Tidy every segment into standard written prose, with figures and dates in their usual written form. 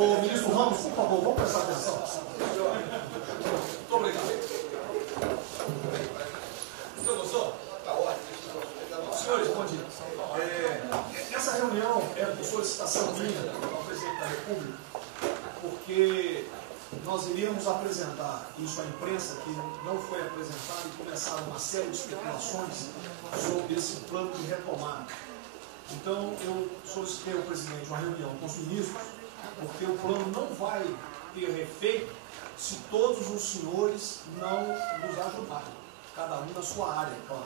O ministro Ramos, por favor, vamos prestar atenção. Muito obrigado. Você gostou? Está ótimo. Senhores, bom dia. Essa reunião é por solicitação minha ao presidente da República, porque nós iríamos apresentar isso à imprensa, que não foi apresentado, e começaram uma série de especulações sobre esse plano de retomada. Então, eu solicitei ao presidente uma reunião com os ministros, porque o plano não vai ter efeito se todos os senhores não nos ajudarem, cada um na sua área, claro.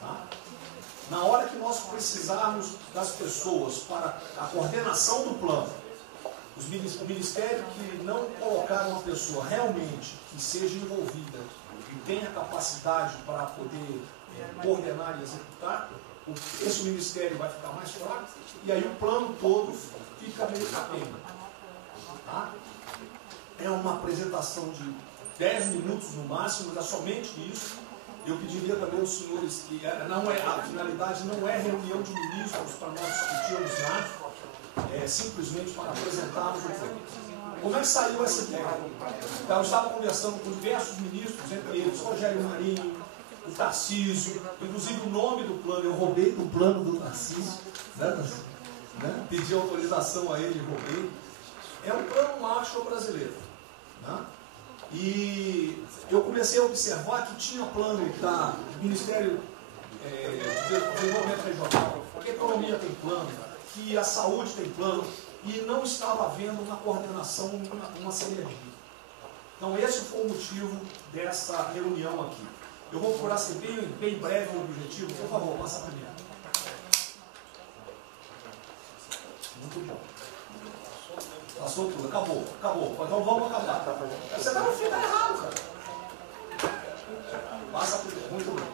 Tá? Na hora que nós precisarmos das pessoas para a coordenação do plano, o Ministério que não colocar uma pessoa realmente que seja envolvida e tenha capacidade para poder coordenar e executar, esse Ministério vai ficar mais fraco e aí o plano todo fica meio capenga. Tá? É uma apresentação de 10 minutos no máximo, mas é somente isso. Eu pediria também aos senhores que a finalidade não é reunião de ministros para nós discutirmos nada, é simplesmente para apresentarmos o plano. Como é que saiu essa ideia? Eu estava conversando com diversos ministros, entre eles Rogério Marinho, o Tarcísio, inclusive o nome do plano, eu roubei do plano do Tarcísio, né? Pedi autorização a ele e roubei. É um plano Marshall brasileiro. Né? E eu comecei a observar que tinha plano do Ministério de Desenvolvimento Regional, que a economia tem plano, que a saúde tem plano, e não estava havendo uma coordenação, uma sinergia. Então esse foi o motivo dessa reunião aqui. Eu vou procurar ser bem breve o objetivo. Por favor, passa primeiro. Muito bom. Passou tudo, acabou. Então vamos acabar. Você está no fim, está errado, cara. Passa primeiro, muito bem.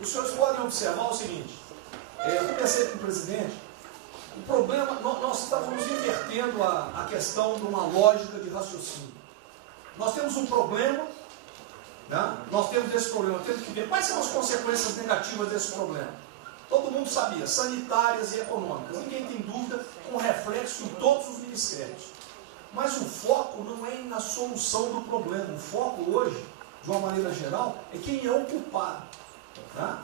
Os senhores podem observar o seguinte. Eu comecei com o presidente. O problema, nós estamos invertendo a questão de uma lógica de raciocínio. Nós temos um problema. Né? Nós temos esse problema, temos que ver quais são as consequências negativas desse problema. Todo mundo sabia, sanitárias e econômicas, ninguém tem dúvida, com reflexo em todos os ministérios. Mas o foco não é na solução do problema, o foco hoje, de uma maneira geral, é quem é o culpado. Né?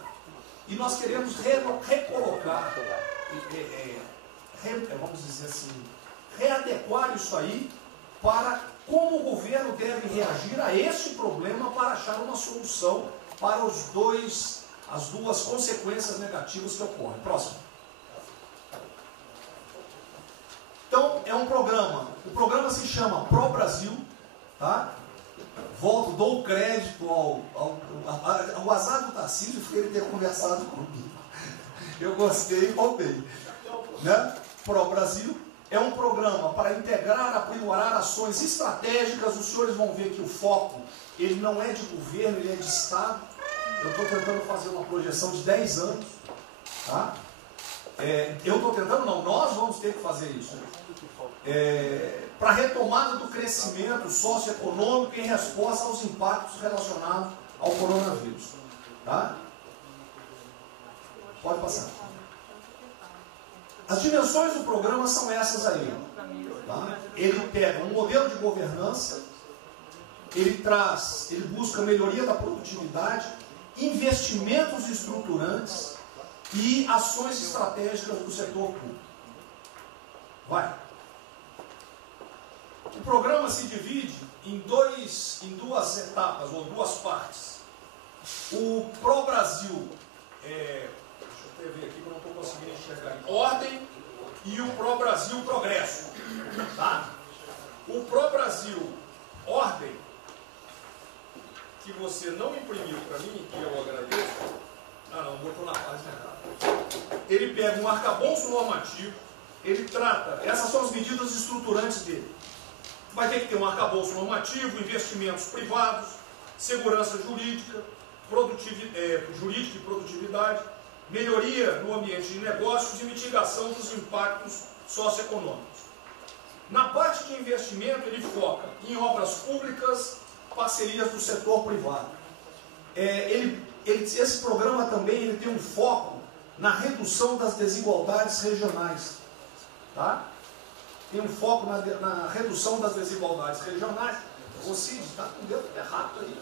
E nós queremos recolocar, vamos dizer assim, readequar isso aí para como o governo deve reagir a esse problema para achar uma solução para as duas consequências negativas que ocorrem. Próximo. Então, é um programa. O programa se chama Pro Brasil. Tá? Dou crédito ao azar do Tarcísio por ele ter conversado comigo. Eu gostei e roubei. Né? Pro Brasil. É um programa para integrar, aprimorar ações estratégicas. Os senhores vão ver que o foco, ele não é de governo, ele é de Estado. Eu estou tentando fazer uma projeção de 10 anos. Tá? Nós vamos ter que fazer isso. Para a retomada do crescimento socioeconômico em resposta aos impactos relacionados ao coronavírus. Tá? Pode passar. As dimensões do programa são essas aí. Tá? Ele pega um modelo de governança, ele busca melhoria da produtividade, investimentos estruturantes e ações estratégicas do setor público. Vai. O programa se divide em duas etapas, ou duas partes. O Pro Brasil deixa eu ver aqui que eu não estou conseguindo enxergar. Ordem e o Pro Brasil Progresso. Tá? O Pro Brasil Ordem, que você não imprimiu para mim, que eu agradeço. Não botou na página errada. Ele pega um arcabouço normativo, ele trata, essas são as medidas estruturantes dele. Vai ter que ter um arcabouço normativo, investimentos privados, segurança jurídica, jurídica e produtividade, melhoria no ambiente de negócios e mitigação dos impactos socioeconômicos. Na parte de investimento, ele foca em obras públicas, parcerias do setor privado. Esse programa também ele tem um foco na redução das desigualdades regionais. Tá? tem um foco na redução das desigualdades regionais. O Cid está com o dedo errado aí.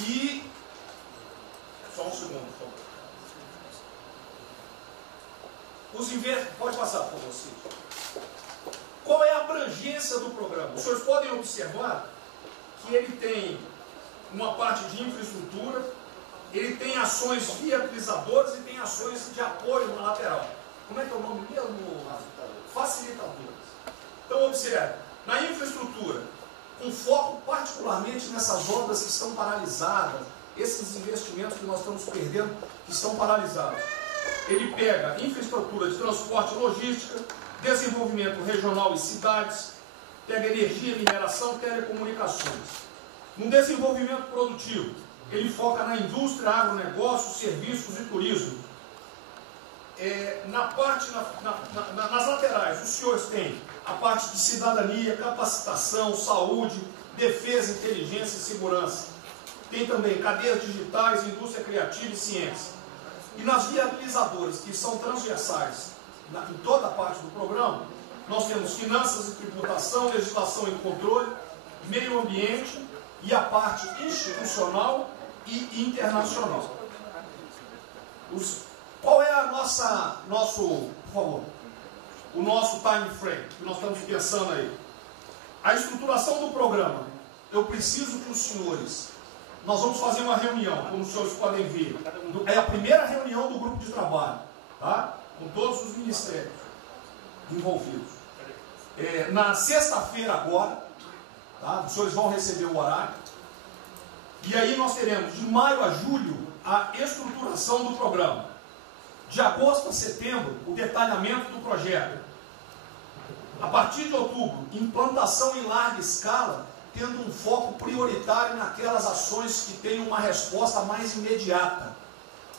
E só um segundo, por favor. Pode passar, por favor, Cid. Qual é a abrangência do programa? Os senhores podem observar que ele tem uma parte de infraestrutura, ele tem ações viabilizadoras e tem ações de apoio na lateral. Como é que é o nome mesmo? Facilitadoras. Então, observe, na infraestrutura, com foco particularmente nessas obras que estão paralisadas, esses investimentos que nós estamos perdendo, que estão paralisados. Ele pega infraestrutura de transporte e logística, desenvolvimento regional e cidades, pega energia, mineração, telecomunicações. No desenvolvimento produtivo, ele foca na indústria, agronegócio, serviços e turismo. Nas laterais, os senhores têm a parte de cidadania, capacitação, saúde, defesa, inteligência e segurança. Tem também cadeias digitais, indústria criativa e ciência. E nas viabilizadoras, que são transversais em toda a parte do programa, nós temos finanças e tributação, legislação e controle, meio ambiente e a parte institucional e internacional. Qual é o nosso time frame que nós estamos pensando aí? A estruturação do programa. Eu preciso que os senhores, nós vamos fazer uma reunião, como os senhores podem ver, é a primeira reunião do grupo de trabalho, tá? Com todos os ministérios envolvidos. Na sexta-feira agora, tá? Os senhores vão receber o horário, e aí nós teremos de maio a julho a estruturação do programa. De agosto a setembro, o detalhamento do projeto. A partir de outubro, implantação em larga escala, tendo um foco prioritário naquelas ações que têm uma resposta mais imediata.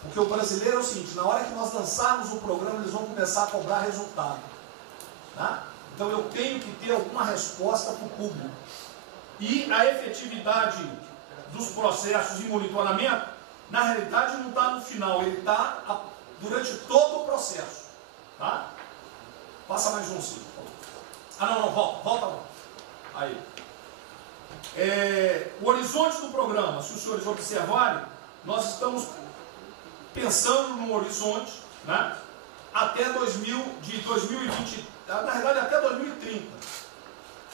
Porque o brasileiro é o seguinte, na hora que nós lançarmos o programa, eles vão começar a cobrar resultado. Tá? Então eu tenho que ter alguma resposta para o público. E a efetividade dos processos de monitoramento, na realidade não está no final, ele está durante todo o processo. Tá? Passa mais um, Cid. Volta. Aí. O horizonte do programa, se os senhores observarem, nós estamos pensando no horizonte, né, até 2020, na verdade até 2030.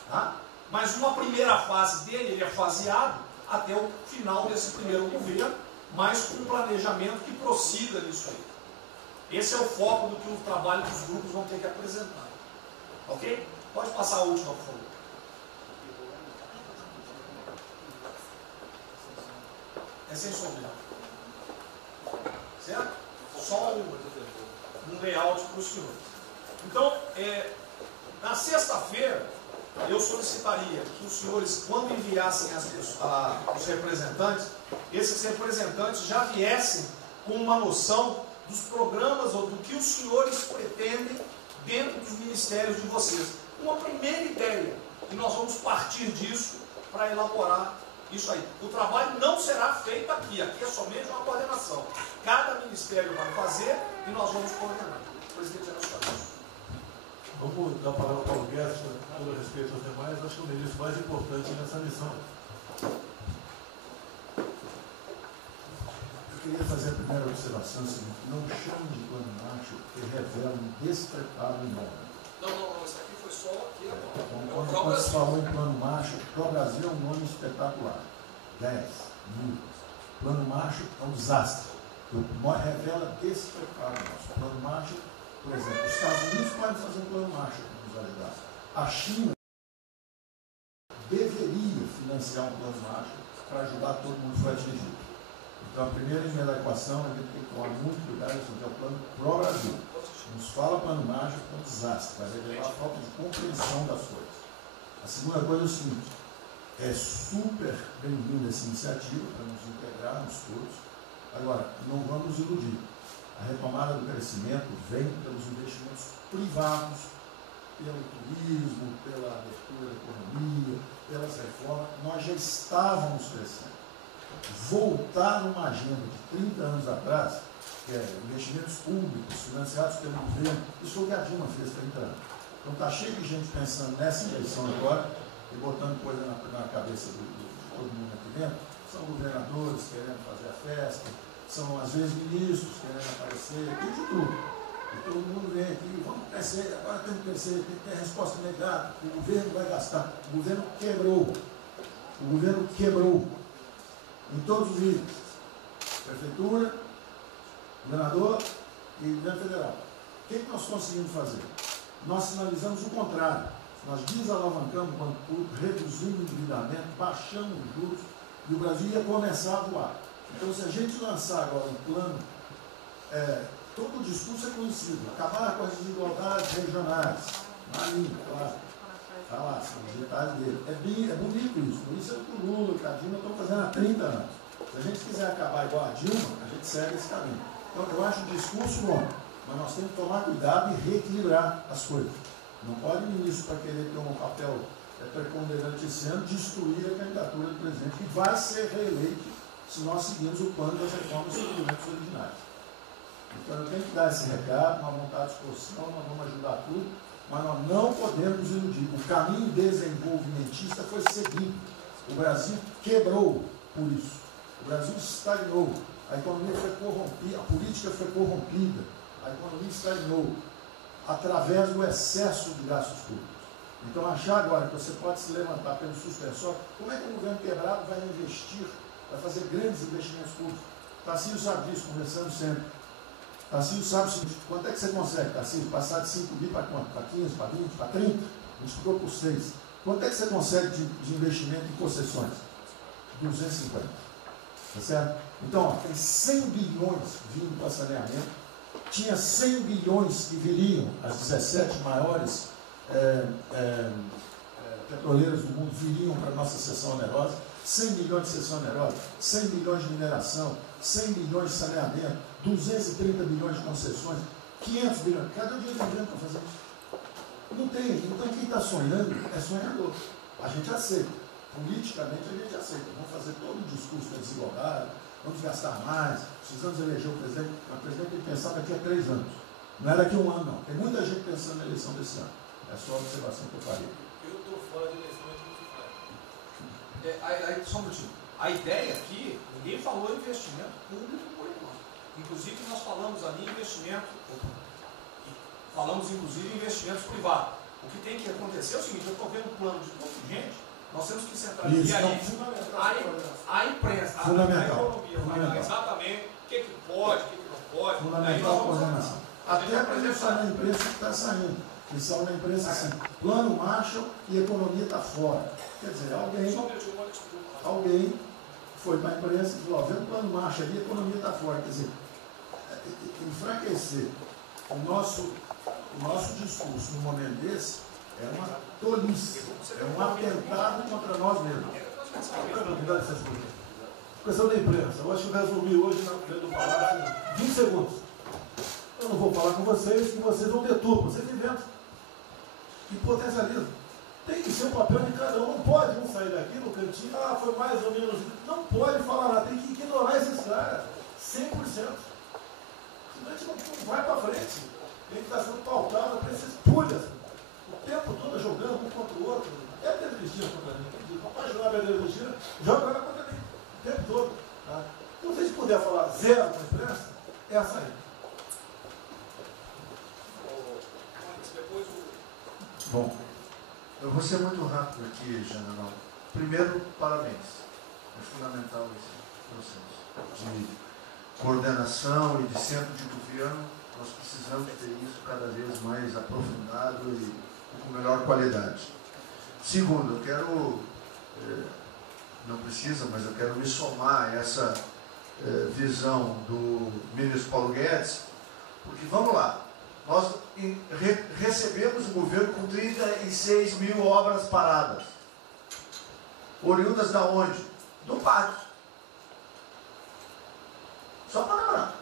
Tá? Mas uma primeira fase dele, ele é faseado até o final desse primeiro governo, mas com um planejamento que prossiga nisso aí. Esse é o foco do que o trabalho dos grupos vão ter que apresentar. Ok? Pode passar a última, por favor. É sem som mesmo. Certo? Só um layout para o senhor. Então, na sexta-feira, eu solicitaria que os senhores, quando enviassem os representantes, esses representantes já viessem com uma noção dos programas ou do que os senhores pretendem dentro dos ministérios de vocês. Uma primeira ideia, e nós vamos partir disso para elaborar isso aí. O trabalho não será feito aqui é somente uma coordenação. Cada ministério vai fazer e nós vamos coordenar. Presidente Geraldo. Vamos dar a palavra para o Guedes, com todo respeito aos demais, acho que é o ministro mais importante nessa missão. Eu queria fazer a primeira observação, seguinte, não chame de plano macho que revela um despreparo enorme. Não, isso aqui foi só aqui agora. Então, quando se falou em plano macho, para o Brasil é um nome espetacular. 10, 1000. Plano macho é um desastre. Revela despreparo nosso. Plano macho, por exemplo, os Estados Unidos podem fazer um plano macho para nos ajudar. A China deveria financiar um plano macho para ajudar todo mundo que foi atingido. Então, a primeira linha da equação, a gente tem que tomar muito cuidado, isso é o plano pro Brasil. Nos fala plano mágico, é um desastre, vai revelar a falta de compreensão das coisas. A segunda coisa é o seguinte, é super bem-vinda essa iniciativa para nos integrarmos todos. Agora, não vamos iludir. A retomada do crescimento vem pelos investimentos privados, pelo turismo, pela abertura da economia, pelas reformas. Nós já estávamos crescendo. Voltar uma agenda de 30 anos atrás que é investimentos públicos financiados pelo governo. Isso foi o que a Dilma fez 30 anos. Então está cheio de gente pensando nessa eleição agora e botando coisa na cabeça de todo mundo aqui dentro. São governadores querendo fazer a festa, são às vezes ministros querendo aparecer, tem de tudo. E todo mundo vem aqui, vamos crescer, agora temos que crescer, tem que ter resposta imediata, o governo vai gastar. O governo quebrou. O governo quebrou. Em todos os níveis. Prefeitura, governador e governo federal. O que nós conseguimos fazer? Nós sinalizamos o contrário. Nós desalavancamos o banco público, reduzimos o endividamento, baixamos os juros e o Brasil ia começar a voar. Então, se a gente lançar agora um plano, todo o discurso é conhecido, acabar com as desigualdades regionais, na linha, claro. Está lá, são os detalhes dele. É bonito isso, por isso é o que o Lula e a Dilma estão fazendo há 30 anos. Se a gente quiser acabar igual a Dilma, a gente segue esse caminho. Então, eu acho o discurso bom, mas nós temos que tomar cuidado e reequilibrar as coisas. Não pode o ministro, para querer ter um papel preponderante esse ano, destruir a candidatura do presidente, que vai ser reeleito se nós seguirmos o plano das reformas dos documentos originários. Então, eu tenho que dar esse recado, uma vontade de disposição, nós vamos ajudar tudo, mas nós não podemos nos iludir. O caminho desenvolvimentista foi seguido. O Brasil quebrou por isso. O Brasil estagnou. A economia foi corrompida, a política foi corrompida, a economia estagnou através do excesso de gastos públicos. Então, achar agora que você pode se levantar pelo suspensório, como é que um governo quebrado vai investir, vai fazer grandes investimentos públicos? Tarcísio sabe disso, conversando sempre. Tarcísio sabe o seguinte, quanto é que você consegue, Tarcísio, passar de 5 bi para quanto? Para 15, para 20, para 30? Multiplicou por 6. Quanto é que você consegue de investimento em concessões? 250. Tá certo? Então, ó, tem 100 bilhões vindo para saneamento, tinha 100 bilhões que viriam, as 17 maiores petroleiras do mundo viriam para a nossa seção onerosa, 100 bilhões de seção onerosa, 100 bilhões de mineração, 100 bilhões de saneamento, 230 bilhões de concessões, 500 bilhões. Cadê o dinheiro do governo para fazer isso? Não tem. Então, quem está sonhando é sonhador. A gente aceita. Politicamente, a gente aceita. Vamos fazer todo o discurso da desigualdade, vamos gastar mais, precisamos eleger o presidente. Mas o presidente tem que pensar daqui a 3 anos. Não é daqui a 1 ano, não. Tem muita gente pensando na eleição desse ano. É só a observação que eu farei. Eu estou fora de eleição, mas Só um minutinho. A ideia aqui, ninguém falou em investimento público por enquanto. Inclusive, nós falamos ali em investimento, falamos inclusive em investimentos privados. O que tem que acontecer é o seguinte, eu estou vendo um plano de tanta gente, nós temos que sentar aqui e aí a imprensa, a economia, vai exatamente o que pode, o que não pode. Fundamental a coordenação. Até para isso na imprensa que está saindo. Que são na imprensa assim, plano Marshall e economia está fora. Quer dizer, alguém foi para a imprensa e falou, vê o plano Marshall ali, a economia está fora. Quer dizer, enfraquecer o nosso discurso num momento desse é uma tolice, é um atentado contra nós mesmos. Questão da imprensa, eu acho que eu resumi hoje dentro do Palácio 20 segundos. Eu não vou falar com vocês, que vocês vão deturpar, vocês inventam e potencializam. Tem que ser o papel de cada um, não pode um sair daqui no cantinho, foi mais ou menos. Não pode falar nada, tem que ignorar esses caras, 100%. Senão a gente não vai para frente. Tem que estar sendo pautado para esses pulhas. O tempo todo jogando um contra o outro. É a Pedro Cristina contra mim. Não pode jogar a Pedro Cristina, joga ela contra mim. O tempo todo. Tá? Então, se a gente puder falar zero na imprensa, é a saída. Bom, eu vou ser muito rápido aqui, general. Primeiro, parabéns. É fundamental esse processo de coordenação e de centro de governo. Nós precisamos ter isso cada vez mais aprofundado e com melhor qualidade. Segundo, eu quero, não precisa, mas eu quero me somar a essa visão do ministro Paulo Guedes, porque vamos lá, nós recebemos o governo com 36 mil obras paradas. Oriundas da onde? Do pátio. Só para lembrar.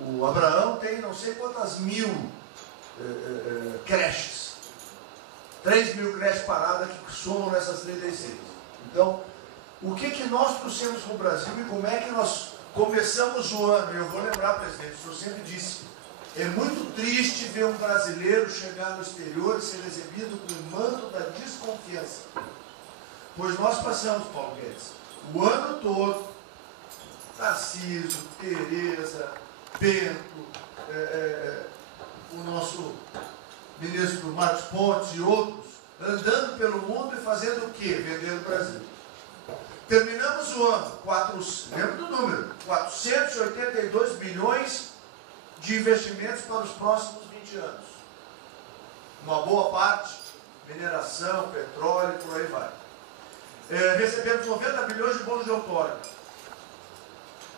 O Abraão tem não sei quantas mil creches. 3 mil creches paradas que somam nessas 36. Então, o que nós trouxemos para o Brasil e como é que nós começamos o ano, e eu vou lembrar, presidente, o senhor sempre disse, é muito triste ver um brasileiro chegar no exterior e ser recebido com o manto da desconfiança. Pois nós passamos, Paulo Guedes, o ano todo, Tarcísio, Tereza, Bento, o nosso ministro Marcos Pontes e outros, andando pelo mundo e fazendo o quê? Vendendo o Brasil. Terminamos o ano, lembra do número, 482 bilhões de investimentos para os próximos 20 anos. Uma boa parte, mineração, petróleo, por aí vai. Recebemos 90 bilhões de bônus de outorga.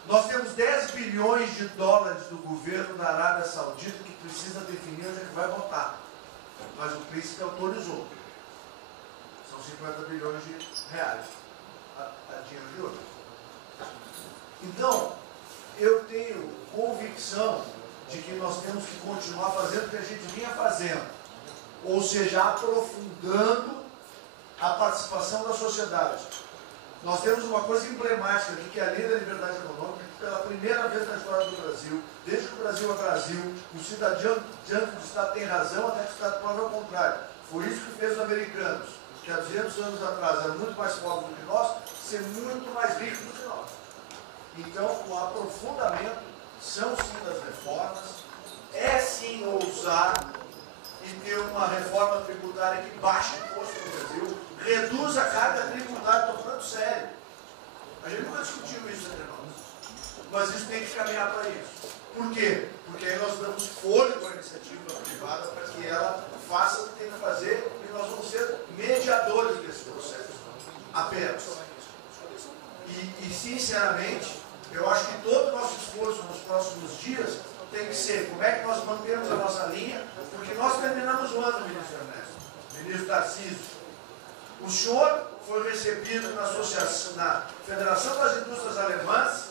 Nós temos 10 bilhões de dólares do governo da Arábia Saudita que precisa definir onde é que vai votar. Mas o príncipe autorizou. São 50 bilhões de reais. A dinheiro de ouro. Então, eu tenho convicção de que nós temos que continuar fazendo o que a gente vinha fazendo. Ou seja, aprofundando a participação da sociedade. Nós temos uma coisa emblemática aqui, que é a Lei da Liberdade Econômica, que pela primeira vez na história do Brasil, desde que o Brasil é Brasil, o cidadão diante do Estado tem razão, até que o Estado prove ao contrário. Foi isso que fez os americanos, que há 200 anos atrás eram muito mais pobres do que nós, ser muito mais ricos do que nós. Então, o aprofundamento são sim das reformas, é sim ousar e ter uma reforma tributária que baixe o imposto no Brasil, reduz a carga tributária, estou falando sério. A gente nunca discutiu isso entre nós, mas isso tem que caminhar para isso. Por quê? Porque aí nós damos fôlego à iniciativa privada para que ela faça o que tem que fazer e nós vamos ser mediadores desse processo, apenas. E sinceramente, eu acho que todo o nosso esforço nos próximos dias tem que ser como é que nós mantemos a nossa linha, porque nós terminamos o ano, ministro Ernesto, ministro Tarcísio. O senhor foi recebido na Federação das Indústrias Alemãs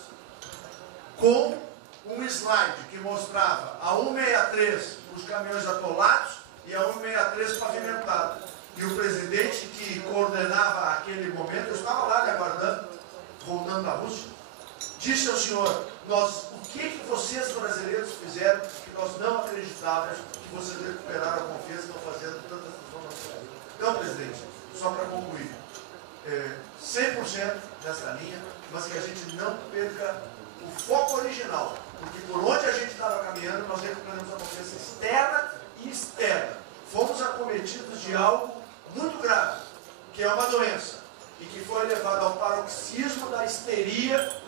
com um slide que mostrava a 163 os caminhões atolados e a 163 pavimentado. E o presidente que coordenava aquele momento, eu estava lá lhe aguardando, voltando da Rússia, disse ao senhor, o que vocês brasileiros fizeram que nós não acreditávamos que vocês recuperaram a confiança e estão fazendo tantas transformações. Então, presidente, só para concluir, 100% nessa linha, mas que a gente não perca o foco original, porque por onde a gente estava caminhando, nós recuperamos a confiança externa e externa. Fomos acometidos de algo muito grave, que é uma doença, e que foi levado ao paroxismo da histeria,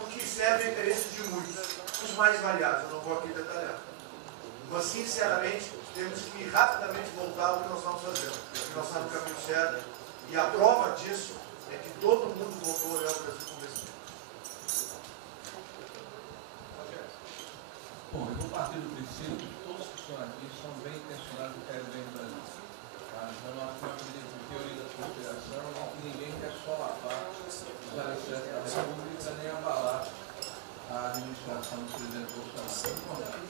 o que serve ao interesse de muitos, os mais variados, eu não vou aqui detalhar. Mas, sinceramente, temos que rapidamente voltar ao que nós estamos fazendo, porque nós estamos no caminho certo, e a prova disso é que todo mundo voltou a olhar o Brasil como esse. Bom, eu vou partir do princípio que todos que estão aqui são bem intencionados e querem bem do Brasil. Então, nós temos a teoria da conspiração em que ninguém quer solapar os alicerces da República nem abalar a administração do presidente Bolsonaro.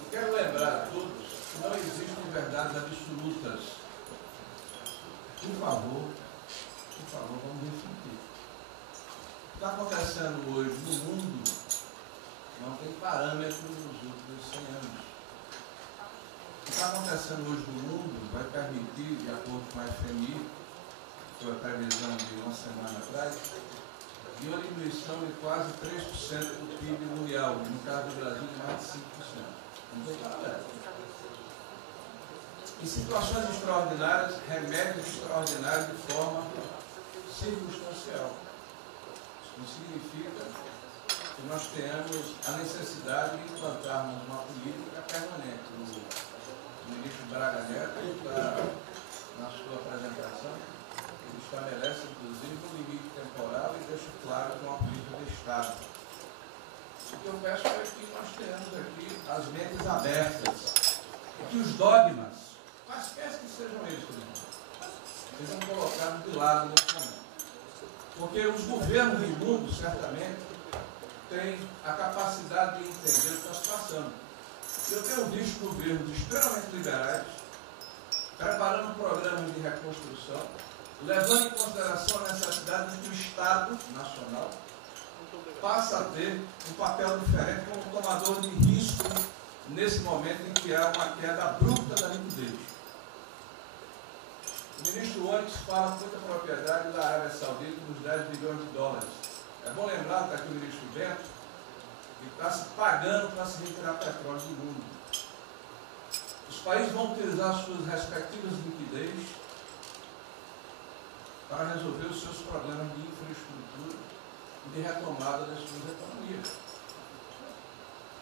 Eu quero lembrar a todos que não existem verdades absolutas. Por favor, vamos refletir. O que está acontecendo hoje no mundo não tem parâmetro nos últimos 100 anos. O que está acontecendo hoje no mundo vai permitir, de acordo com a FMI, que foi a previsão de uma semana atrás, de uma diminuição de quase 3% do PIB mundial, no caso do Brasil, de mais de 5%. Não tem parâmetro. Em situações extraordinárias, remédios extraordinários de forma circunstancial. Isso não significa que nós tenhamos a necessidade de implantarmos uma política permanente. O ministro Braga Neto, na sua apresentação, ele estabelece, inclusive, um limite temporal e deixa claro que é uma política de Estado. O que eu peço é que nós tenhamos aqui as mentes abertas e que os dogmas, quaisquer que sejam eles, sejam colocados de lado nesse momento. Porque os governos do mundo, certamente, têm a capacidade de entender o que está se passando. Eu tenho visto governos extremamente liberais preparando programas de reconstrução, levando em consideração a necessidade de que o Estado Estado Nacional passa a ter um papel diferente como tomador de risco nesse momento em que há uma queda abrupta da liquidez. O ministro Onyx fala com muita propriedade da Arábia Saudita dos 10 bilhões de dólares. É bom lembrar que aqui o ministro Bento está se pagando para se retirar petróleo do mundo. Os países vão utilizar suas respectivas liquidez para resolver os seus problemas de infraestrutura e de retomada das suas economias.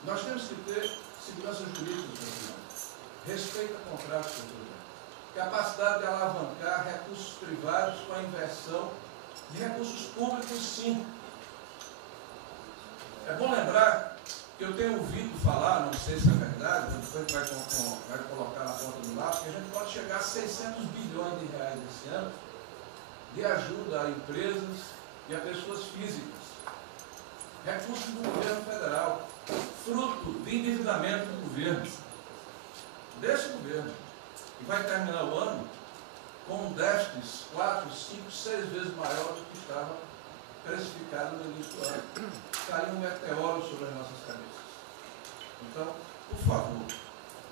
Nós temos que ter segurança jurídica, respeito a contratos, capacidade de alavancar recursos privados com a inversão de recursos públicos, sim. É bom lembrar que eu tenho ouvido falar, não sei se é verdade, depois vai colocar na ponta do lápis, que a gente pode chegar a 600 bilhões de reais esse ano de ajuda a empresas e a pessoas físicas. Recursos do governo federal, fruto de endividamento do governo, desse governo, que vai terminar o ano com déficits 4, 5, 6 vezes maior do que estava precificado no início do ano. Caiu um meteoro sobre as nossas cabeças. Então, por favor,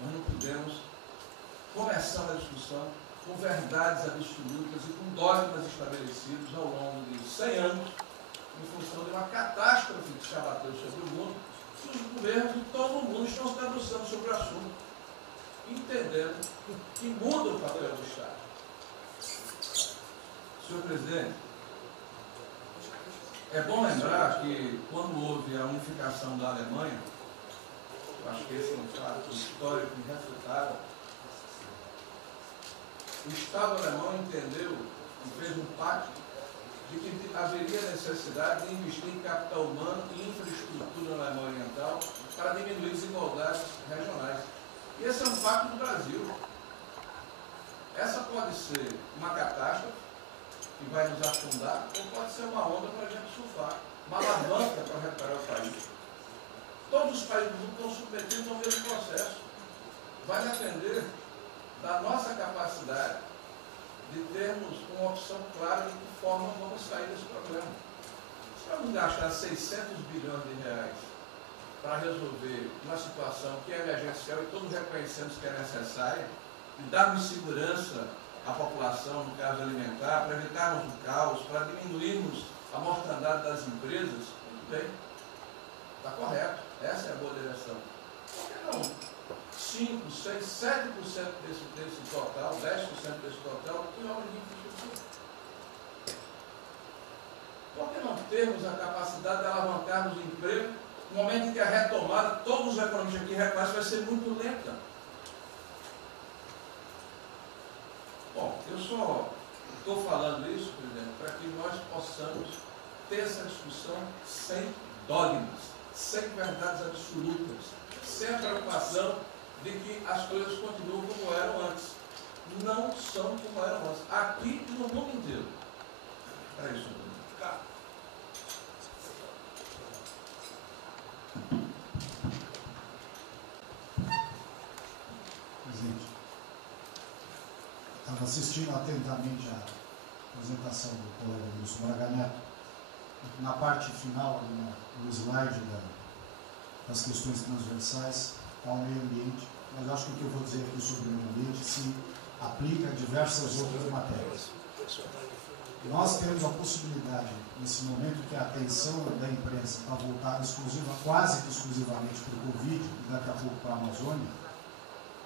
nós não podemos começar a discussão com verdades absolutas e com dogmas estabelecidos ao longo de 100 anos, em função de uma catástrofe que se abateu sobre o mundo, que os governos de todo o mundo estão se debruçando sobre o assunto, entendendo que muda o papel do Estado. Senhor presidente, é bom lembrar que quando houve a unificação da Alemanha, eu acho que esse é um fato histórico irrefutável, o Estado alemão entendeu e fez um pacto de que haveria necessidade de investir em capital humano e infraestrutura na Alemanha Oriental para diminuir desigualdades regionais. E esse é um pacto do Brasil. Essa pode ser uma catástrofe que vai nos afundar, ou pode ser uma onda para a gente surfar, uma alavanca para recuperar o país. Todos os países do mundo estão submetidos ao mesmo processo. Vai depender da nossa capacidade de termos uma opção clara de que forma vamos sair desse problema. Se vamos gastar 600 bilhões de reais para resolver uma situação que é emergencial e todos reconhecemos que é necessária, e darmos segurança à população, no caso alimentar, para evitarmos o caos, para diminuirmos a mortandade das empresas, muito bem, está correto, essa é a boa direção. Por que não 5, 6, 7% desse total, 10% desse total, em obras de infraestrutura? Por que não termos a capacidade de alavancarmos o emprego no momento em que a retomada, todos os economistas aqui reconhecem, vai ser muito lenta? Bom, eu só estou falando isso, presidente, para que nós possamos ter essa discussão sem dogmas, sem verdades absolutas, sem a preocupação de que as coisas continuam como eram antes. Não são como eram antes. Aqui e no mundo inteiro. É isso. Presidente, estava assistindo atentamente a apresentação do colega Wilson Braga Neto. Na parte final, no slide das questões transversais, ao meio ambiente, mas acho que o que eu vou dizer aqui sobre o meio ambiente se aplica a diversas outras matérias. Nós temos a possibilidade, nesse momento que a atenção da imprensa está voltada quase que exclusivamente para o Covid e daqui a pouco para a Amazônia,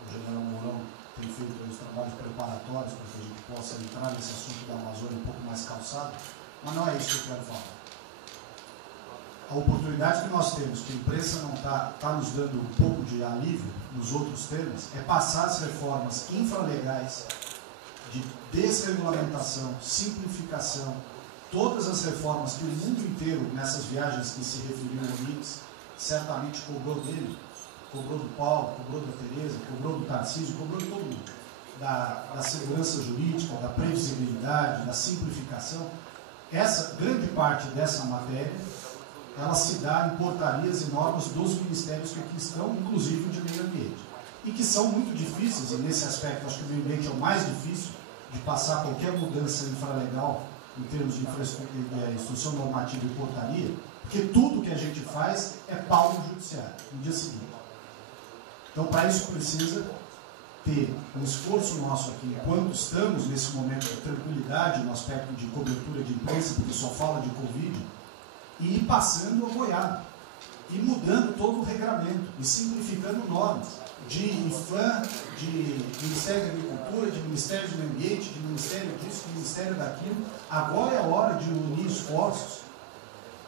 o general Mourão tem feito os trabalhos preparatórios para que a gente possa entrar nesse assunto da Amazônia um pouco mais calçado, mas não é isso que eu quero falar. A oportunidade que nós temos, que a imprensa não está nos dando um pouco de alívio nos outros temas, é passar as reformas infralegais de desregulamentação, simplificação, todas as reformas que o mundo inteiro, nessas viagens que se referiu ao Mix, certamente cobrou dele, cobrou do Paulo, cobrou da Tereza, cobrou do Tarcísio, cobrou de todo mundo, da segurança jurídica, da previsibilidade, da simplificação. Essa grande parte dessa matéria, ela se dá em portarias e normas dos ministérios que aqui estão, inclusive o de meio ambiente, e que são muito difíceis, e nesse aspecto acho que o meio ambiente é o mais difícil de passar qualquer mudança infralegal em termos de instrução normativa e portaria, porque tudo que a gente faz é pau no judiciário, no dia seguinte. Então, para isso precisa ter um esforço nosso aqui, enquanto estamos nesse momento de tranquilidade, no aspecto de cobertura de imprensa, porque só fala de Covid, e ir passando a boiada, e mudando todo o regramento, e simplificando normas, de IFAM, de Ministério da Agricultura, de Ministério do Meio Ambiente, de Ministério disso, de Ministério daquilo. Agora é a hora de unir esforços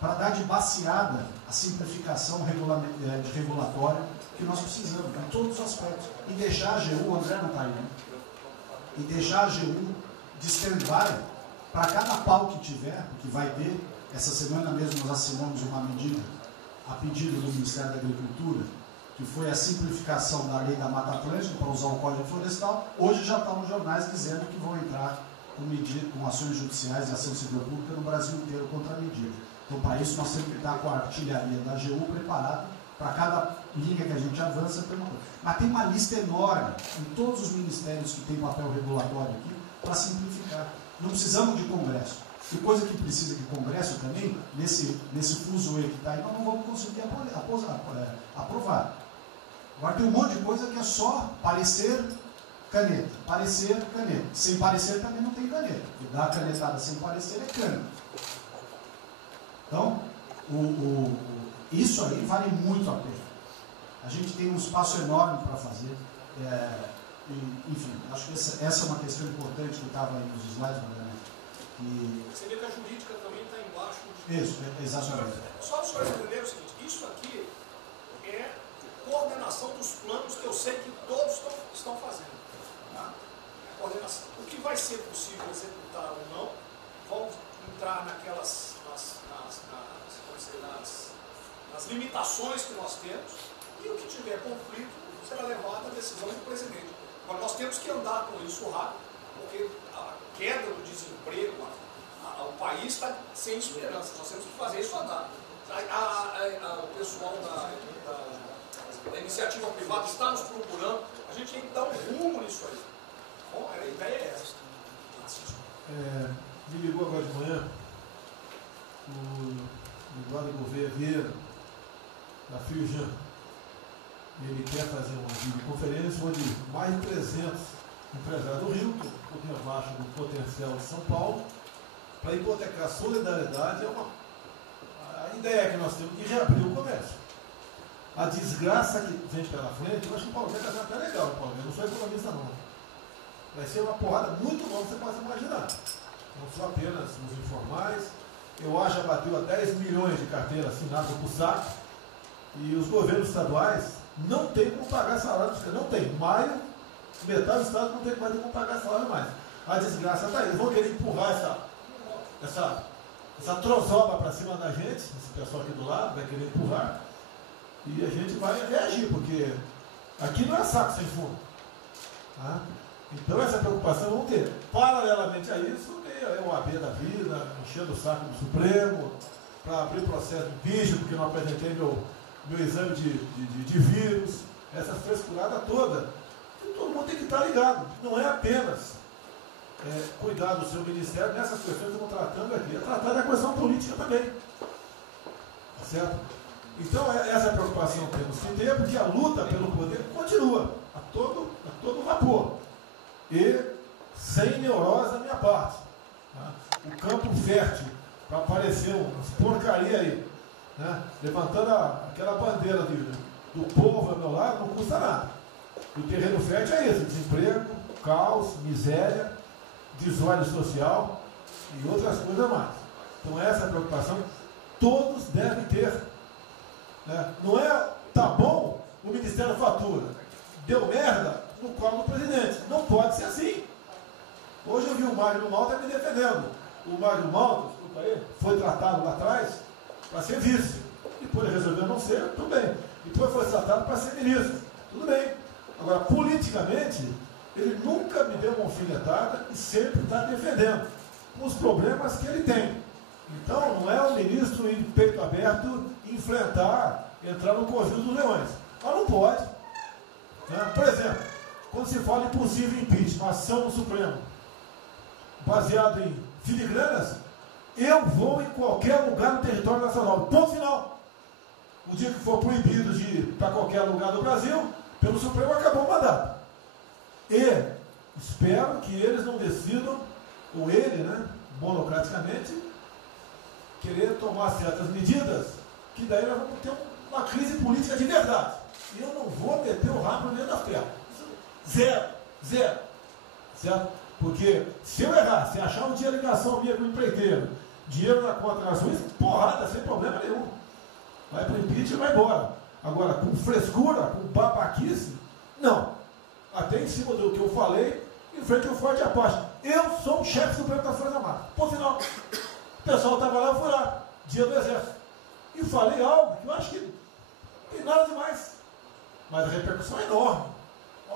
para dar de baseada a simplificação regulatória que nós precisamos, em todos os aspectos. E deixar a AGU, o André não está aí, né? E deixar a AGU de stand-by para cada pau que tiver, porque vai ter. Essa semana mesmo nós assinamos uma medida a pedido do Ministério da Agricultura, que foi a simplificação da lei da Mata Atlântica para usar o Código Florestal. Hoje já está nos jornais dizendo que vão entrar com ações judiciais e ação civil pública no Brasil inteiro contra a medida. Então, para isso, nós temos que estar com a artilharia da AGU preparada para cada linha que a gente avança. Mas tem uma lista enorme em todos os ministérios que têm papel regulatório aqui para simplificar. Não precisamos de Congresso. E coisa que precisa de Congresso também, nesse fuzuê que está aí, nós não vamos conseguir aprovar. Agora tem um monte de coisa que é só parecer, caneta. Parecer, caneta. Sem parecer também não tem caneta. Porque dar canetada sem parecer é cana. Então, isso aí vale muito a pena. A gente tem um espaço enorme para fazer. Enfim, acho que essa é uma questão importante que estava aí nos slides, Você vê que a jurídica também está embaixo. Isso, exatamente. Só para os senhores entenderem o seguinte, isso aqui é coordenação dos planos que eu sei que todos estão fazendo. Tá? É coordenação. O que vai ser possível executar ou não, vamos entrar naquelas nas limitações que nós temos, e o que tiver conflito será levado à decisão do presidente. Agora, nós temos que andar com isso rápido, porque a queda do desemprego, o país está sem esperança, nós temos que fazer isso andar. O pessoal da iniciativa privada está nos procurando, a gente tem que dar um rumo nisso aí. Bom, a ideia é essa. Me ligou agora de manhã o Eduardo Gouveia Vieira, da Firjan. Ele quer fazer uma videoconferência onde mais de 300 empresários do Rio, um pouquinho abaixo do potencial de São Paulo, para hipotecar solidariedade. A ideia que nós temos de reabrir o comércio. A desgraça que vem pela frente, eu acho que o Paulo Guedes está até legal, Paulo Guedes, não sou economista não. Vai ser uma porrada muito longa, você pode imaginar. Não só apenas os informais. Eu acho que bateu a 10 milhões de carteiras assinadas por saco. E os governos estaduais não têm como pagar salário, não tem. Maio, metade do estado não tem mais como pagar salário mais. A desgraça está aí. Eles vão querer empurrar essa trozoba para cima da gente, esse pessoal aqui do lado vai querer empurrar. E a gente vai reagir, porque aqui não é saco sem fundo. Tá? Então essa preocupação vamos ter. Paralelamente a isso, é o AB da vida, enchendo o saco do Supremo, para abrir processo de bicho, porque não apresentei meu exame de vírus, essa frescurada toda. E todo mundo tem que estar ligado. Não é apenas cuidar do seu ministério nessas questões que estamos tratando aqui, é tratar da questão política também. Tá certo? Então essa preocupação temos que ter, porque a luta pelo poder continua a todo vapor. E sem neurose da minha parte. Tá? O campo fértil para aparecer umas porcaria aí, né? Levantando aquela bandeira do povo ao meu lado, não custa nada. E o terreno fértil é isso: desemprego, caos, miséria, desordem social e outras coisas mais. Então essa preocupação todos devem ter. Né? Não é, tá bom, o Ministério fatura, deu merda no colo do presidente. Não pode ser assim. Hoje eu vi o Mário Malta me defendendo. O Mário Malta, desculpa aí, foi tratado lá atrás para ser vice. Depois ele resolveu não ser, tudo bem. Depois foi tratado para ser ministro, tudo bem. Agora, politicamente, ele nunca me deu uma alfinetada e sempre está defendendo os problemas que ele tem. Então, não é o ministro ir de peito aberto entrar no covil dos leões. Mas não pode. Né? Por exemplo, quando se fala em possível impeachment, ação no Supremo, baseado em filigranas, Eu vou em qualquer lugar no território nacional. Ponto final. O dia que for proibido de ir para qualquer lugar do Brasil, pelo Supremo acabou o mandato. E espero que eles não decidam, ou ele, né, monocraticamente, querer tomar certas medidas, que daí nós vamos ter uma crise política de verdade. E eu não vou meter o rabo dentro da terra. Zero. Certo? Porque se eu errar, se achar um dia ligação minha com o empreiteiro, dinheiro na conta na Suíça, porrada, sem problema nenhum. Vai para o impeachment e vai embora. Agora, com frescura, com babaquice, não. Até em cima do que eu falei, em frente ao Forte Apache. Eu sou o chefe supremo das Forças Armadas. Ponto final. O pessoal estava lá, eu fui lá, dia do Exército. E falei algo que eu acho que não tem nada demais. Mas a repercussão é enorme.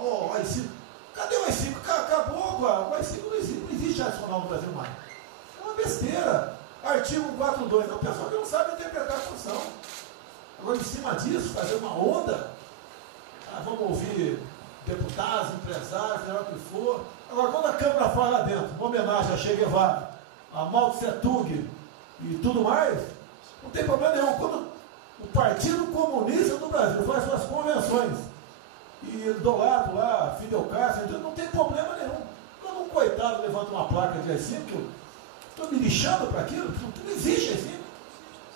Oh, AI-5. Cadê o AI-5? Acabou, o AI-5 não existe adicional no Brasil mais. É uma besteira. Artigo 4.2. É o pessoal que não sabe interpretar a função. Agora, em cima disso, fazer uma onda. Vamos ouvir deputados, empresários, seja o que for. Agora, quando a Câmara fala lá dentro, uma homenagem a Che Guevara, a Mao Tse Tung e tudo mais, não tem problema nenhum. Quando o Partido Comunista do Brasil faz suas convenções e do lado lá, Fidel Castro, então não tem problema nenhum. Quando um coitado levanta uma placa de AI-5, eu estou me lixando para aquilo, não existe AI-5.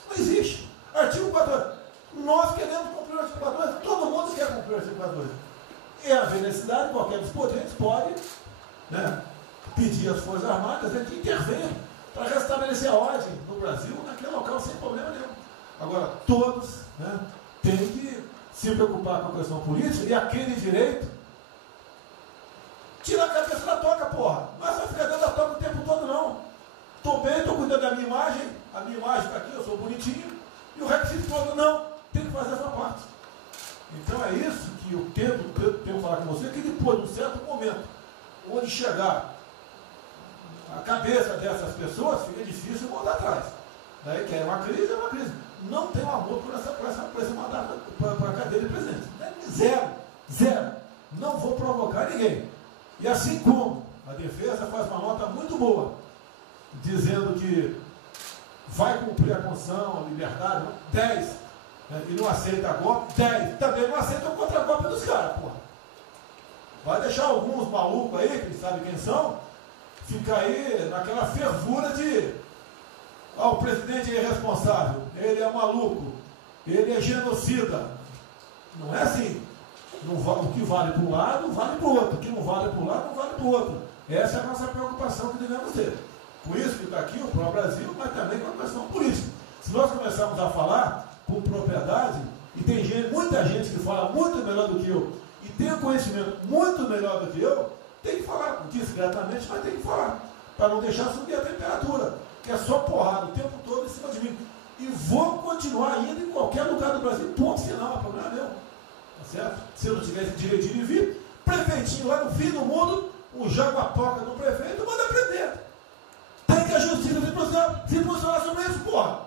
Não existe. Artigo 4.2. Nós queremos cumprir o artigo 4.2, todo mundo quer cumprir o artigo 4.2. É haver necessidade, qualquer dos potentes pode, né, pedir às Forças Armadas que intervenham para restabelecer a ordem no Brasil, naquele local, sem problema nenhum. Agora, todos, né, têm que se preocupar com a questão política e aquele direito tira a cabeça da toca, porra. Não é só ficar dentro da toca o tempo todo, não. Estou bem, estou cuidando da minha imagem, a minha imagem está aqui, eu sou bonitinho, e o requisito todo, não, tem que fazer essa parte. Então é isso que eu tento falar com você, que depois de um certo momento, onde chegar a cabeça dessas pessoas, fica difícil voltar atrás. Daí que é uma crise, é uma crise. Não tem amor por esse mandato, para a cadeira de presidente. Zero. Não vou provocar ninguém. E assim como a defesa faz uma nota muito boa, dizendo que vai cumprir a Constituição, a liberdade, 10, né, e não aceita golpe, 10, também não aceita o contra-golpe dos caras, porra. Vai deixar alguns malucos aí, que sabe quem são, ficar aí naquela fervura de o presidente é irresponsável, ele é maluco, ele é genocida. Não é assim. O que vale para um lado, vale para o outro. O que não vale para um lado, não vale para o outro. Essa é a nossa preocupação que devemos ter. Por isso que está aqui o pró-Brasil, mas também com a questão política. Se nós começarmos a falar com propriedade, e tem muita gente que fala muito melhor do que eu, e tem um conhecimento muito melhor do que eu, tem que falar, discretamente, mas tem que falar, para não deixar subir a temperatura, que é só porrada o tempo todo em cima de mim. E vou continuar indo em qualquer lugar do Brasil, ponto final, não é problema meu. Tá certo? Se eu não tivesse direitinho de vir, prefeitinho lá no fim do mundo, o jaguapoca do prefeito manda prender. Tem que a justiça se posicionar sobre isso, porra.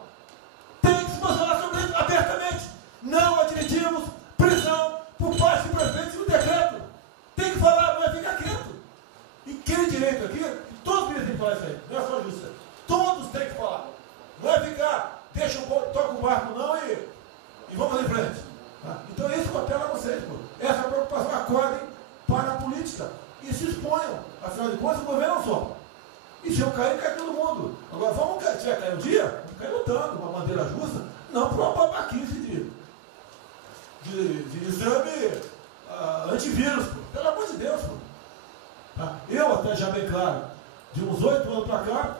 Tem que se posicionar sobre isso abertamente. Não admitimos prisão por parte do prefeito no decreto. Tem que falar, não é ficar quieto. E quem direito aqui, todos têm que falar isso aí, não é só a justiça. Todos têm que falar. Não é ficar, toca o barco não e vamos em frente. Tá? Então esse papel é vocês, pô. Essa preocupação, acordem para a política e se exponham. Afinal de contas, o governo não só. E se eu cair, cai todo mundo. Agora, vamos cair. Se vai cair um dia, vamos cair lutando, uma bandeira justa, não por uma babaquice de exame antivírus, pô. Pelo amor de Deus, pô. Tá? Eu, até já bem claro, de uns 8 anos para cá,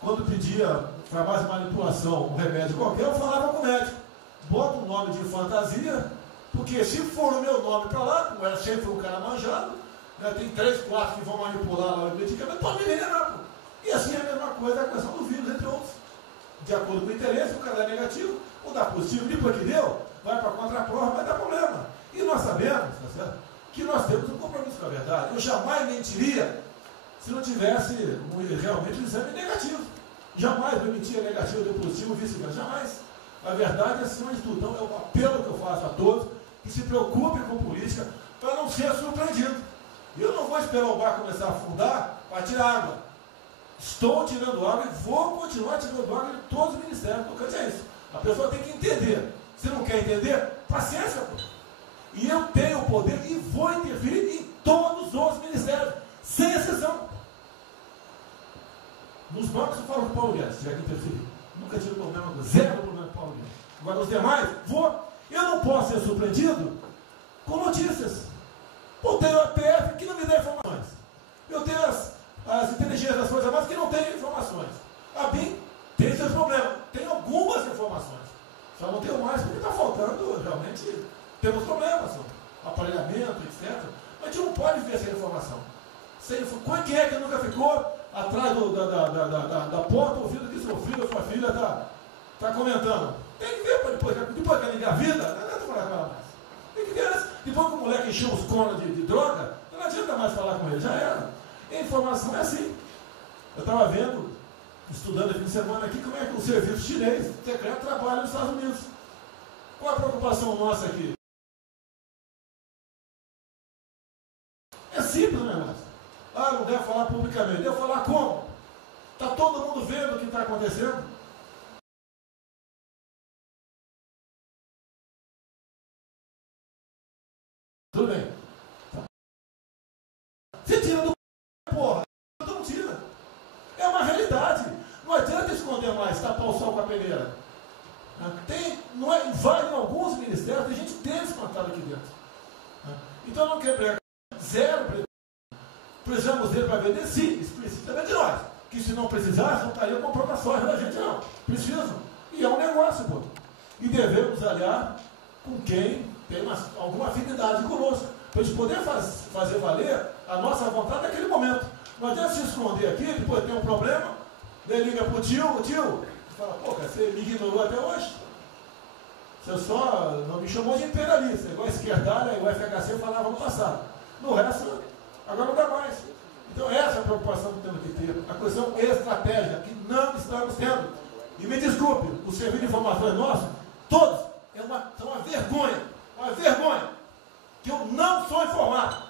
quando pedia para mais manipulação um remédio qualquer, eu falava com o médico. Bota um nome de fantasia, porque se for o meu nome para lá, como era sempre um cara manjado, né, tem 3, 4 que vão manipular lá o medicamento, pode me envenenar, pô. E assim é a mesma coisa a questão do vírus, entre outros. De acordo com o interesse, o cara dá negativo, ou dá positivo, depois que deu, vai para a contraprova, vai dar problema. E nós sabemos, tá certo, que nós temos um compromisso com a verdade. Eu jamais mentiria se não tivesse realmente um exame negativo. Jamais eu mentia negativo, deu positivo, vice-versa. Jamais. A verdade é acima de tudo. Então é um apelo que eu faço a todos que se preocupem com política para não ser surpreendido. Eu não vou esperar o barco começar a afundar para tirar água. Estou tirando água e vou continuar tirando água de todos os ministérios. O tocante é isso. A pessoa tem que entender. Se não quer entender, paciência, pô. E eu tenho o poder e vou interferir em todos os ministérios, sem exceção. Nos bancos eu falo com o Paulo Guedes, se tiver que interferir. Nunca tive problema com zero problema com o Paulo Guedes. Agora os demais, vou. Eu não posso ser surpreendido com notícias. Eu tenho a PF que não me dá informações. Eu tenho as inteligências das Forças Armadas que não têm informações. A BIM tem seus problemas. Tem algumas informações. Só não tenho mais porque está faltando, realmente, temos problemas. Aparelhamento, etc. Mas a gente não pode ver essa informação. Quem é que nunca ficou atrás da porta ouvindo que seu filho ou sua filha está comentando? Tem que ver, depois que ela engravida, não adianta falar com ela mais. Tem que ver, depois que o moleque encheu os conos de droga, não adianta mais falar com ele, já era. A informação é assim. Eu estava vendo, estudando esse fim de semana aqui, como é que o serviço chinês secreto trabalha nos Estados Unidos. Qual a preocupação nossa aqui? É simples o negócio. Ah, não deve falar publicamente. Deve falar como? Está todo mundo vendo o que está acontecendo? Tudo bem. Você tira do porra. Não tira. É uma realidade. Não adianta esconder mais, tapar o sol com a peneira. Vai em alguns ministérios, tem gente desespantada aqui dentro. Então não quer pregar. Zero. Precisamos dele para vender? Sim, isso precisa também de nós. Que se não precisasse, não estaria comprando a soja da gente, não. Precisam. E é um negócio, pô. E devemos aliar com quem tem alguma afinidade conosco. Para a gente poder fazer valer a nossa vontade naquele momento. Não adianta se esconder aqui, depois tem um problema, daí liga para o tio, fala, pô, cara, você me ignorou até hoje. Você só não me chamou de imperialista, igual a esquerdalha e o FHC falava no passado. No resto, agora não dá mais. Então essa é a preocupação que temos que ter. A questão estratégica, que não estamos tendo. E me desculpe, o serviço de informações nosso, todos, são uma vergonha. Uma vergonha. Que eu não sou informado.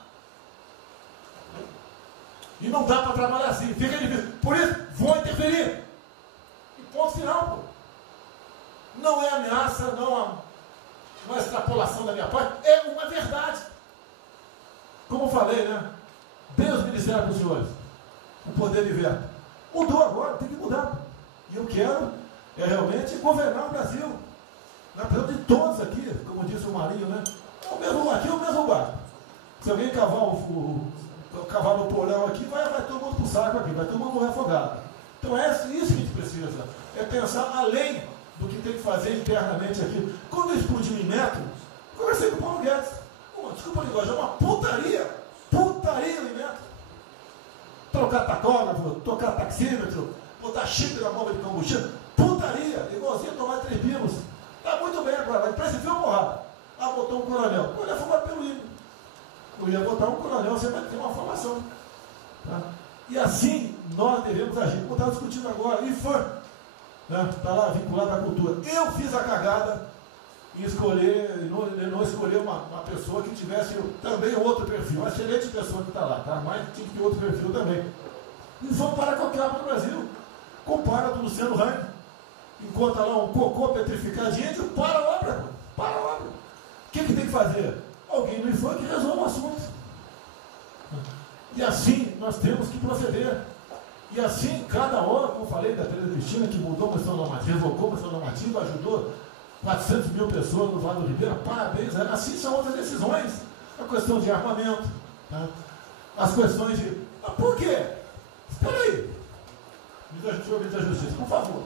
E não dá para trabalhar assim. Fica difícil. Por isso, vou interferir. E ponto final, pô. Não é ameaça, não é extrapolação da minha parte. É uma verdade. Como eu falei, né? Dê os ministérios para os senhores. O poder de veto. Mudou agora, tem que mudar. E eu quero realmente governar o Brasil. Nós precisamos de todos aqui, como disse o Marinho, né? Aqui é o mesmo barco. Se alguém cavar no porão aqui, vai todo mundo para o saco aqui, vai todo mundo morrer afogado. Então é isso que a gente precisa. É pensar além do que tem que fazer internamente aqui. Quando eu explodi em metro, conversei com o Paulo Guedes. Desculpa a linguagem, é uma putaria. Putaria em metro. Trocar tacógrafo, trocar taxímetro, botar chip na bomba de combustível. Putaria, igualzinho tomar 3 pinos. Está muito bem agora, mas precipiou a porrada. Ah, botou um coronel. O coronel foi pelo hino. Eu ia botar um coronel, você vai ter uma formação. Tá? E assim nós devemos agir. Como estava discutindo agora, IFAM, né? Está lá vinculado à cultura. Eu fiz a cagada em escolher, não escolher uma pessoa que tivesse também outro perfil. Uma excelente pessoa que está lá, tá? Mas tinha que ter outro perfil também. E vamos parar com a capa no Brasil. Compara com o Luciano Hang. Encontra lá um cocô petrificado de índio, para a obra. Para a obra. O que tem que fazer? Alguém no IFAM que resolva o assunto. E assim nós temos que proceder. E assim, cada hora, como eu falei da Tereza Cristina, que mudou a questão normativa, revocou a questão normativa, ajudou 400 mil pessoas no Vale do Ribeira, parabéns. Assim são outras decisões. A questão de armamento, tá? As questões de... por quê? Espera aí. Senhor Ministro da Justiça, por favor.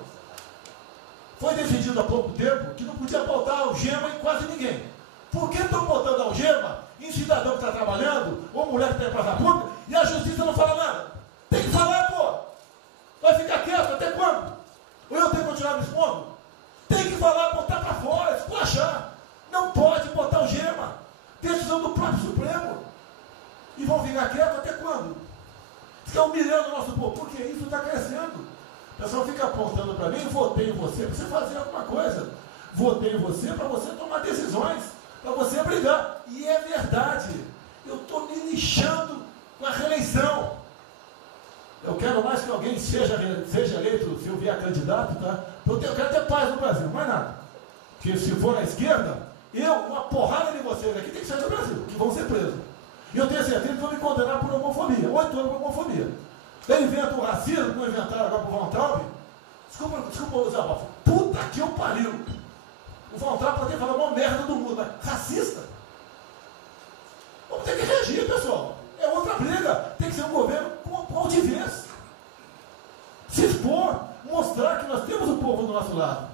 Foi decidido há pouco tempo que não podia botar algema em quase ninguém. Por que estão botando algema em cidadão que está trabalhando, ou mulher que está em praça pública, e a justiça não fala nada? Tem que falar, pô! Vai ficar quieto até quando? Ou eu tenho que continuar me expondo? Tem que falar, botar para fora, esculachar. Não pode botar algema. Decisão do próprio Supremo. E vão ficar quietos até quando? Estão humilhando o nosso povo, porque isso está crescendo. O pessoal fica apontando para mim, votei em você para você fazer alguma coisa. Votei em você para você tomar decisões, para você brigar. E é verdade. Eu estou me lixando com a reeleição. Eu quero mais que alguém seja eleito, se eu vier candidato, tá? Eu quero ter paz no Brasil, mais nada. Porque se for à esquerda, uma porrada de vocês aqui tem que sair do Brasil, que vão ser presos. E eu tenho certeza que vão me condenar por homofobia, 8 anos por homofobia. Ele inventa o racismo, como inventaram agora pro Von Traub. Desculpa usar a puta que eu pariu. O Von Traub pode ter falado uma merda do mundo, mas racista. Vamos ter que reagir, pessoal. É outra briga. Tem que ser um governo com altivez. Se expor, mostrar que nós temos o povo do nosso lado.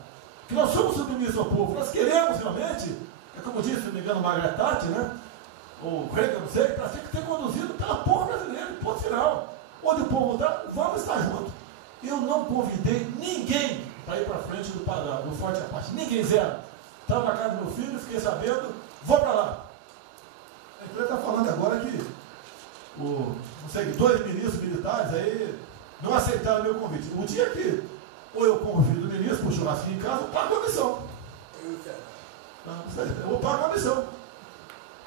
Que nós somos submissos ao povo. Nós queremos realmente, é como disse, se não me engano, Margaret Thatcher, né? Ou Reagan, não sei, para ser conduzido pela povo brasileiro, ponto final. Onde o povo está, vamos estar juntos. Eu não convidei ninguém para ir para frente do Forte Apache. Ninguém, zero. Estava na casa do meu filho, fiquei sabendo, vou para lá. A empresa está falando agora que não sei, 2 ministros militares aí não aceitaram meu convite. O dia que ou eu convido o ministro para o churrasquinho em casa, eu pago a missão. Eu vou pagar a missão.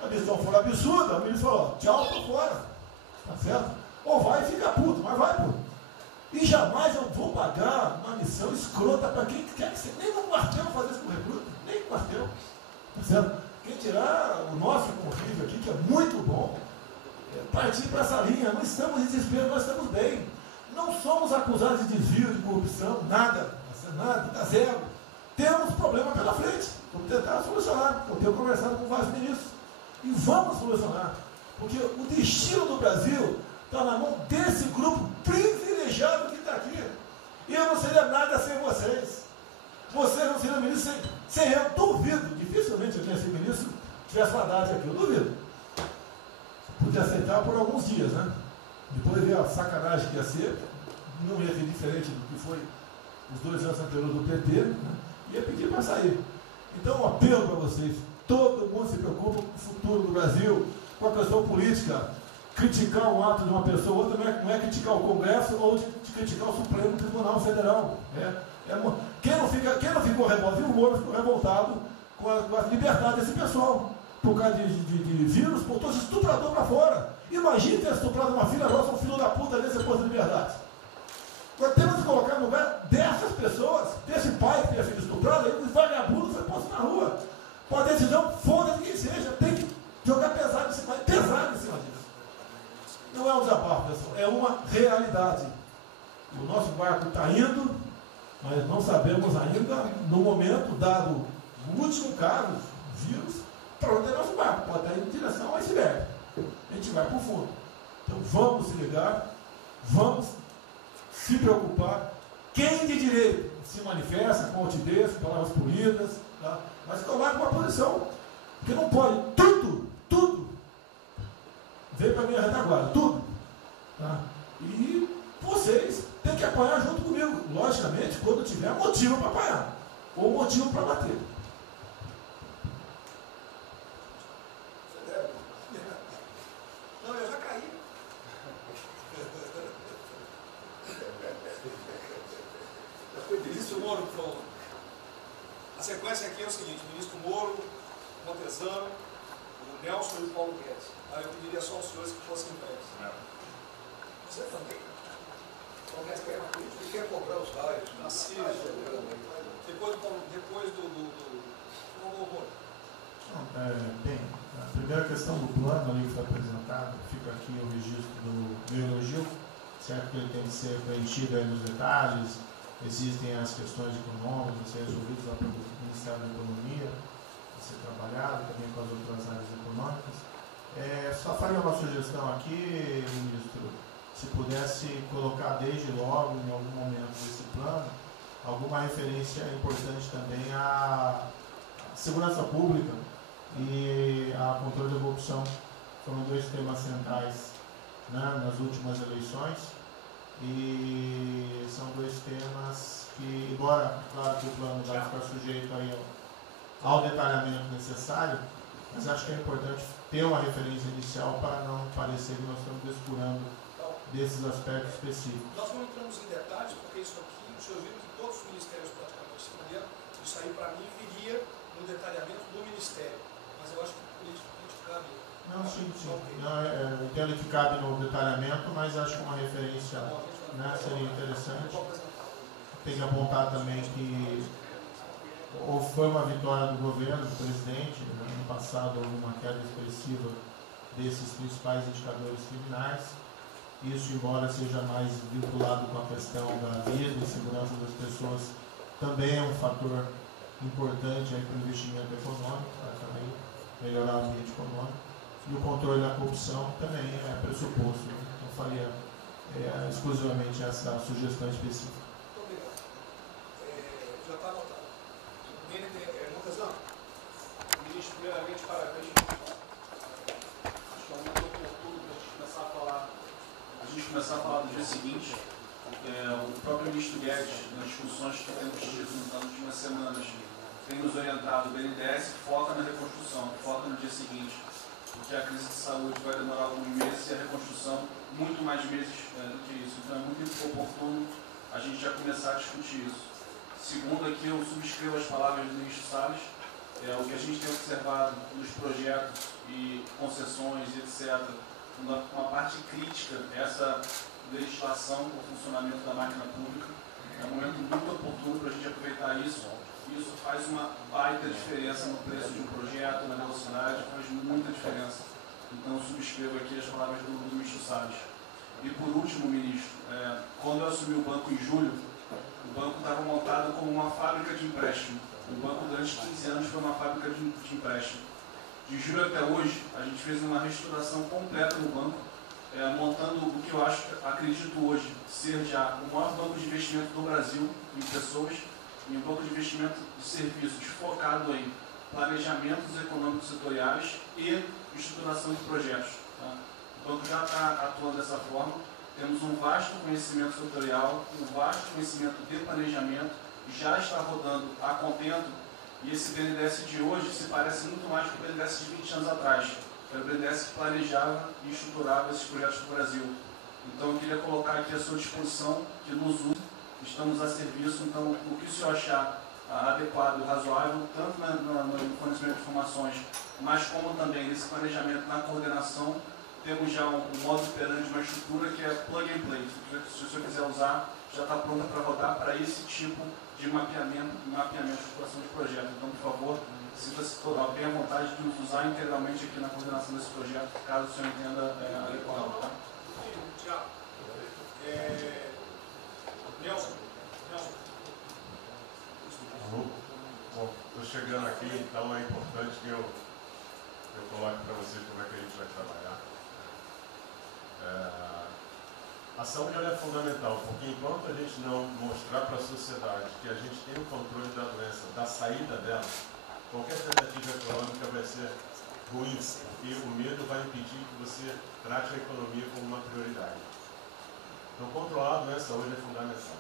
A missão for absurda, o ministro falou, tchau, estou fora. Tá certo? Ou vai e fica puto, mas vai, pô. E jamais eu vou pagar uma missão escrota para quem quer que seja. Nem no quartel fazer isso com recruta, nem no quartel. Tá certo? Quem tirar o nosso convívio aqui, que é muito bom, partir para essa linha. Não estamos em desespero, nós estamos bem. Não somos acusados de desvio, de corrupção, nada, nada, zero. Temos problema pela frente. Vamos tentar solucionar. Eu tenho conversado com vários ministros. E vamos solucionar. Porque o destino do Brasil está na mão desse grupo privilegiado que está aqui. E eu não seria nada sem vocês. Vocês não seriam ministros sem eu. Duvido. Dificilmente eu tenha sido ministro tivesse uma data aqui. Eu duvido. Podia aceitar por alguns dias, né? Depois ver a sacanagem que ia ser. Não ia ser diferente do que foi os 2 anos anteriores do PT. Né? Ia pedir para sair. Então, um apelo para vocês. Todo mundo se preocupa com o futuro do Brasil, com a questão política. Criticar um ato de uma pessoa ou outra não é criticar o Congresso ou de criticar o Supremo Tribunal Federal. Quem não ficou revoltado, o Moro ficou revoltado com a liberdade desse pessoal. Por causa de vírus, botou esse estuprador para fora. Imagine ter estuprado uma filha nossa, um filho da puta desse depois da liberdade. Nós temos que colocar no lugar dessas pessoas, desse pai que tenha sido estuprado, aí os vagabundos foi posto na rua. Com a decisão, foda-se quem seja, tem que jogar pesado em cima disso. Não é um desabafo, pessoal, é uma realidade. O nosso barco está indo, mas não sabemos ainda, no momento, dado o último caso, vírus, para onde é nosso barco. Pode estar indo em direção ao iceberg. A gente vai para o fundo. Então vamos se ligar, vamos se preocupar. Quem de direito se manifesta com altivez, com palavras polidas, tá? Mas coloca uma posição. Porque não pode tudo veio para a minha retaguarda, tudo. Tá? E vocês têm que apanhar junto comigo. Logicamente, quando tiver motivo para apanhar. Ou motivo para bater. Não, eu já caí. O ministro Moro falou. A sequência aqui é o seguinte: o ministro Moro, Montezano, o Nelson e o Paulo Guedes. Aí eu pediria só aos senhores que fossem breves. Você também? Paulo Guedes quer uma política, ele quer cobrar os raios. Depois do Bem, a primeira questão do plano ali que foi apresentado, fica aqui o registro do meu elogio, certo que ele tem que ser preenchido aí nos detalhes, existem as questões econômicas a ser resolvidas lá pelo Ministério da Economia, a ser trabalhado também com as outras áreas econômicas. Só faria uma sugestão aqui, ministro, se pudesse colocar desde logo, em algum momento desse plano, alguma referência importante também à segurança pública e a controle da corrupção. Foram 2 temas centrais, né, nas últimas eleições, e são 2 temas que, embora, claro que o plano vai ficar sujeito aí ao detalhamento necessário, mas acho que é importante ter uma referência inicial para não parecer que nós estamos descurando desses aspectos específicos. Nós não entramos em detalhes, porque isso aqui, o senhor viu que todos os ministérios praticamente responderam, isso aí para mim viria no detalhamento do ministério, mas eu acho que politicamente cabe. Não, sim. Não, eu entendo que cabe no detalhamento, mas acho que uma referência né, seria interessante. Tem que apontar também que foi uma vitória do governo, do presidente. No ano passado houve uma queda expressiva desses principais indicadores criminais. Isso, embora seja mais vinculado com a questão da vida e segurança das pessoas, também é um fator importante para o investimento econômico, para também melhorar o ambiente econômico. E o controle da corrupção também é pressuposto. Não faria exclusivamente essa sugestão específica. Muito obrigado. Já está anotado. Lucas, não. Ministro, primeiramente, parabéns. Acho que é um momento oportuno para a gente começar a falar do dia seguinte. O próprio ministro Guedes, nas discussões que temos tido nas últimas semanas, tem nos orientado. O BNDES foca na reconstrução, foca no dia seguinte, porque a crise de saúde vai demorar alguns meses e a reconstrução muito mais meses do que isso. Então é muito oportuno a gente já começar a discutir isso. Segundo, aqui eu subscrevo as palavras do ministro Salles. O que a gente tem observado nos projetos e concessões, etc., uma parte crítica essa legislação para o funcionamento da máquina pública. É um momento muito oportuno para a gente aproveitar isso. Isso faz uma baita diferença no preço de um projeto, na velocidade, faz muita diferença. Então, subscrevo aqui as palavras do ministro Salles. E por último, ministro, quando eu assumi o banco em julho, o banco estava montado como uma fábrica de empréstimo. O banco, durante 15 anos, foi uma fábrica de empréstimo. De julho até hoje, a gente fez uma reestruturação completa no banco, montando o que eu acredito hoje ser já o maior banco de investimento do Brasil em pessoas e um banco de investimento de serviços focado em planejamentos econômicos setoriais e estruturação de projetos. Tá? O banco já está atuando dessa forma. Temos um vasto conhecimento setorial, um vasto conhecimento de planejamento, já está rodando a contento, e esse BNDES de hoje se parece muito mais com o BNDES de 20 anos atrás, que era o BNDES que planejava e estruturava esses projetos no Brasil. Então eu queria colocar aqui à sua disposição, que nos use, estamos a serviço. Então o que o senhor achar adequado e razoável, tanto no fornecimento de informações, mas como também nesse planejamento, na coordenação, temos já um modo operandi, uma estrutura que é plug and play. Se o senhor quiser usar, já está pronta para rodar para esse tipo de mapeamento e estruturação de projeto. Então, por favor, sinta-se bem à vontade de nos usar integralmente aqui na coordenação desse projeto, caso o senhor entenda adequado. Tá? Tiago. Nelson. Bom, estou chegando aqui, então é importante que eu coloque para vocês como é que a gente vai trabalhar. A saúde é fundamental, porque enquanto a gente não mostrar para a sociedade que a gente tem o controle da doença, da saída dela, qualquer tentativa econômica vai ser ruim, porque o medo vai impedir que você trate a economia como uma prioridade. Então, controlar a doença hoje é fundamental.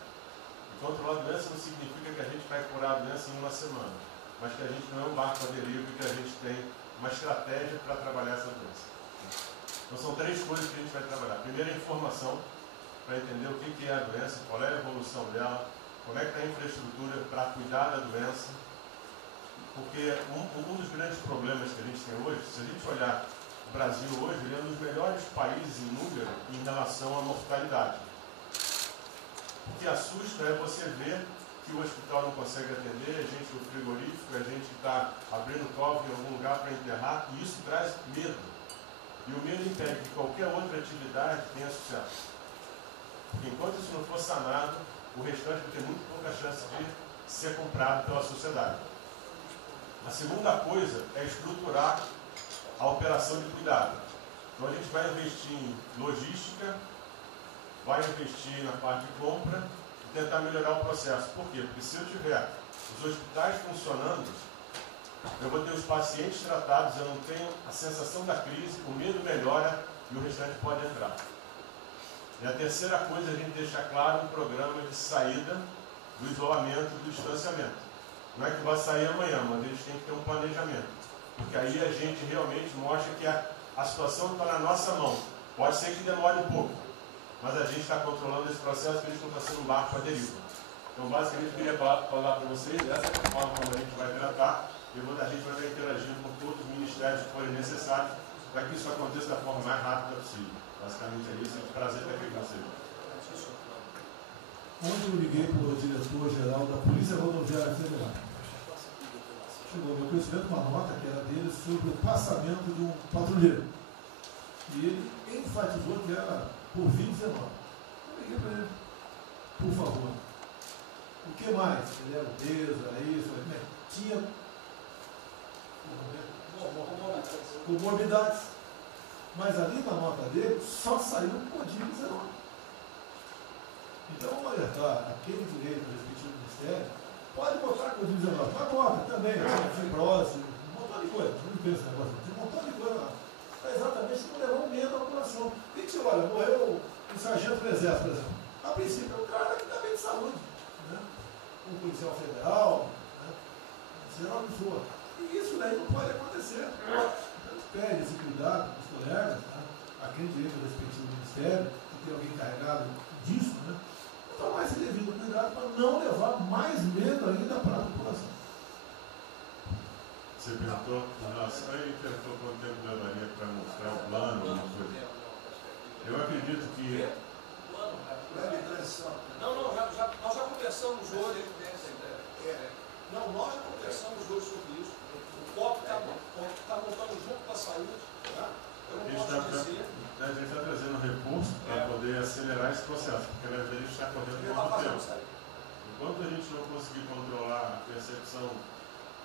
E controlar a doença não significa que a gente vai curar a doença em uma semana, mas que a gente não é um barco à deriva e que a gente tem uma estratégia para trabalhar essa doença. Então, são 3 coisas que a gente vai trabalhar. Primeiro, a informação, para entender o que é a doença, qual é a evolução dela, como é que está a infraestrutura para cuidar da doença. Porque um dos grandes problemas que a gente tem hoje, se a gente olhar o Brasil hoje, ele é um dos melhores países em número em relação à mortalidade. O que assusta é você ver que o hospital não consegue atender, a gente no frigorífico, a gente está abrindo cofre em algum lugar para enterrar, e isso traz medo. E o medo impede que qualquer outra atividade tenha sucesso. Porque enquanto isso não for sanado, o restante vai ter muito pouca chance de ser comprado pela sociedade. A segunda coisa é estruturar a operação de cuidado. Então a gente vai investir em logística, vai investir na parte de compra e tentar melhorar o processo. Por quê? Porque se eu tiver os hospitais funcionando, eu vou ter os pacientes tratados, eu não tenho a sensação da crise, o medo melhora e o restante pode entrar. E a terceira coisa é a gente deixar claro um programa de saída do isolamento e do distanciamento. Não é que vai sair amanhã, mas a gente tem que ter um planejamento. Porque aí a gente realmente mostra que a situação está na nossa mão. Pode ser que demore um pouco, mas a gente está controlando esse processo, que a gente não está sendo um barco à deriva. Então, basicamente, eu queria falar para vocês, essa é a forma como a gente vai tratar. A gente vai estar interagindo com todos os ministérios que forem necessários para que isso aconteça da forma mais rápida possível. Basicamente é isso. É um prazer estar aqui com vocês. Ontem eu liguei para o diretor-geral da Polícia Rodoviária Federal. Chegou ao meu conhecimento uma nota que era dele sobre o passamento de um patrulheiro. E ele enfatizou que era por 2019. Eu liguei para ele, por favor. O que mais? Ele era obeso, era isso, tinha comorbidades. Mas ali na nota dele só saiu Covid-19. Então, olha, aquele direito do respectivo ministério pode botar Covid-19, mas bota também, fibrose, um montão de coisa. Não pensa nesse negócio, tem um montão de coisa lá. Para exatamente não levar um medo à população. E que, olha, morreu um sargento do Exército, por exemplo. A princípio é um cara que está bem de saúde. Né? Um policial federal, né? Seja o que for. E isso daí não pode acontecer. Então, pede esse cuidado com os colegas, né? Aquele direito do respectivo ministério, que tem alguém encarregado disso, né? Tomar esse devido cuidado para não levar mais medo ainda para a população. Você perguntou, nossa, aí perguntou quanto tempo levaria para mostrar o plano, alguma coisa. Eu acredito que. Não, nós já conversamos hoje. Não, nós já conversamos hoje sobre isso. O COP está montando junto com a saúde. Tá? Eu não posso dizer. A gente está trazendo recurso para poder acelerar esse processo, porque a gente está correndo muito tempo. Enquanto a gente não conseguir controlar a percepção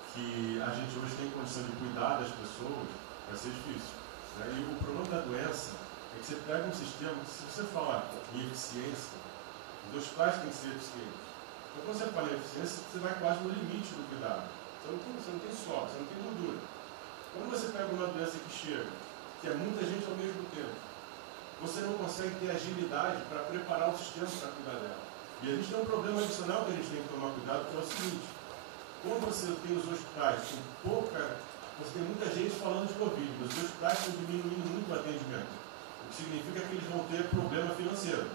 que a gente hoje tem condição de cuidar das pessoas, vai ser difícil. Né? E o problema da doença é que você pega um sistema que, se você falar em eficiência, os hospitais têm que ser eficientes. Então, quando você fala em eficiência, você vai quase no limite do cuidado. Você não tem sobra, você não tem gordura. Quando você pega uma doença que chega, que é muita gente ao mesmo tempo, você não consegue ter agilidade para preparar o sistema para cuidar dela. E a gente tem um problema adicional que a gente tem que tomar cuidado, que é o seguinte: como você tem os hospitais com pouca, você tem muita gente falando de Covid, mas os hospitais estão diminuindo muito o atendimento, o que significa que eles vão ter problema financeiro.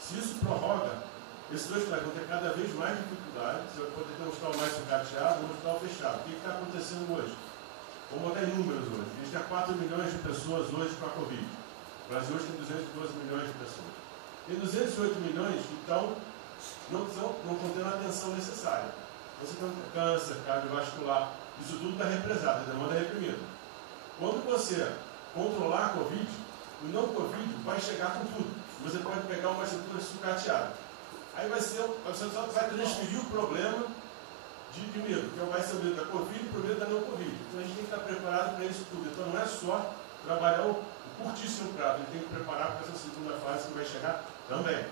Se isso prorroga, esses hospitais vão ter cada vez mais dificuldade. Você vai poder ter um hospital mais sucateado, um hospital fechado. O que está acontecendo hoje? Vamos botar em números hoje. A gente tem 4 milhões de pessoas hoje com a Covid. O Brasil hoje tem 212 milhões de pessoas. Tem 208 milhões que não estão tendo a atenção necessária. Você tem câncer, cardiovascular, isso tudo está represado, a demanda é reprimida. Quando você controlar a Covid, o não Covid vai chegar com tudo. Você pode pegar uma estrutura sucateada. Aí você só vai transferir o problema de medo, que vai ser o medo da Covid e o medo da não Covid. Então a gente tem que estar preparado para isso tudo. Então não é só trabalhar o curtíssimo prazo, a gente tem que preparar para essa segunda fase que vai chegar também.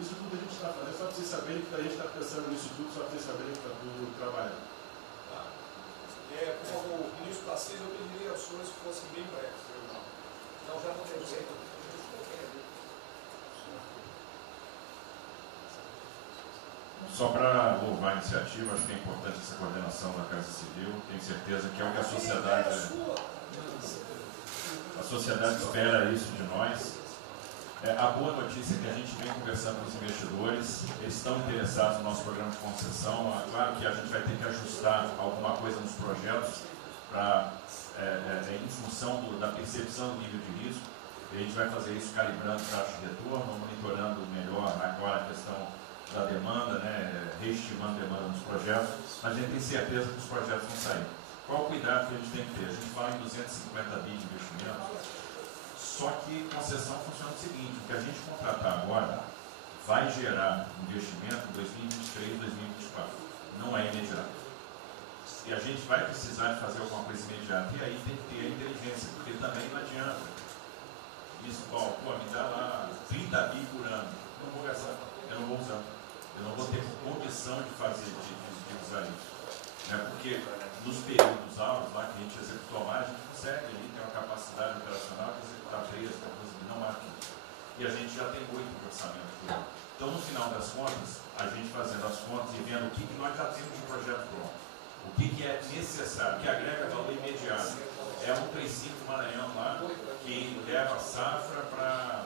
Isso tudo a gente está fazendo, só para vocês saberem que a gente está pensando nisso tudo, só para vocês saberem que está tudo trabalhando. Tá. Como o ministro Tarcísio, eu pediria as suas que fossem bem breves. Não, já não tem jeito. Só para louvar a iniciativa, acho que é importante essa coordenação da Casa Civil. Tenho certeza que é o que a sociedade espera isso de nós. A boa notícia é que a gente vem conversando com os investidores, eles estão interessados no nosso programa de concessão. Claro que a gente vai ter que ajustar alguma coisa nos projetos em função da percepção do nível de risco. E a gente vai fazer isso calibrando taxa de retorno, monitorando melhor agora a questão da demanda, né, reestimando a demanda dos projetos, mas a gente tem certeza que os projetos vão sair. Qual o cuidado que a gente tem que ter? A gente fala em 250 bi de investimento, só que concessão funciona o seguinte: o que a gente contratar agora vai gerar investimento em 2023, 2024. Não é imediato. E a gente vai precisar de fazer alguma coisa imediata, e aí tem que ter a inteligência, porque também não adianta. Isso, me dá lá 30 bi por ano. Não vou gastar, eu não vou usar. Eu não vou ter condição de fazer, de usar isso. Né? Porque nos períodos altos, lá que a gente executou mais, a gente consegue ali ter uma capacidade operacional de executar 13, 14 bi, não mais. E a gente já tem 8 de orçamento por ano. Então, no final das contas, a gente fazendo as contas e vendo o que nós já temos de projeto pronto, o que é necessário, que agrega valor imediato. É um 35 Maranhão lá, que leva a safra para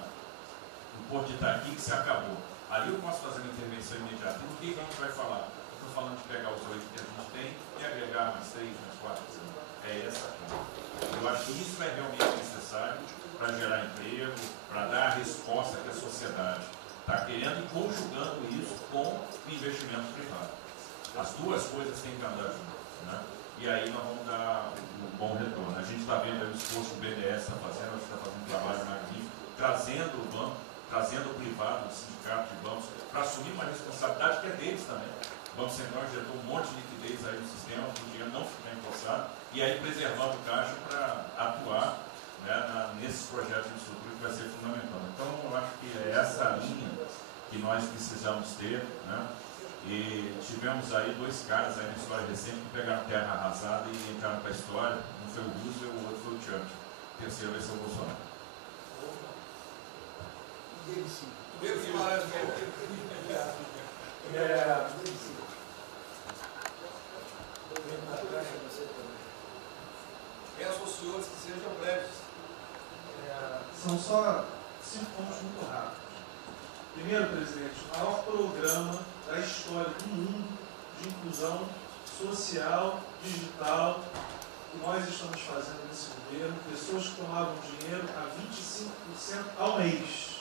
o Porto de Itaqui, que se acabou. Ali eu posso fazer uma intervenção imediata. E no que a gente vai falar? Estou falando de pegar os 8 que a gente tem e agregar mais 3, mais 4. É essa aqui. Eu acho que isso é realmente necessário para gerar emprego, para dar a resposta que a sociedade está querendo e conjugando isso com investimento privado. As duas coisas têm que andar juntas, né? E aí nós vamos dar um bom retorno. A gente está vendo aí o esforço que o BNDES está fazendo, a gente está fazendo um trabalho magnífico, trazendo o banco, trazendo o privado, o sindicato de bancos, para assumir uma responsabilidade que é deles também. O Banco Central injetou um monte de liquidez aí no sistema, para o dinheiro não ficar empossado, e aí preservando o caixa para atuar, né, nesses projetos de infraestrutura que vai ser fundamental. Então, eu acho que é essa linha que nós precisamos ter, né? E tivemos aí dois caras aí na história recente que pegaram terra arrasada e entraram para a história. Um foi o Roosevelt, o outro foi o Churchill. O terceiro vai ser o Bolsonaro. Primeiro Guimarães, peço aos senhores que sejam breves. São só 5 pontos muito rápidos. Primeiro, presidente, o maior programa da história do mundo de inclusão social, digital, que nós estamos fazendo nesse governo, pessoas que tomavam dinheiro a 25% ao mês.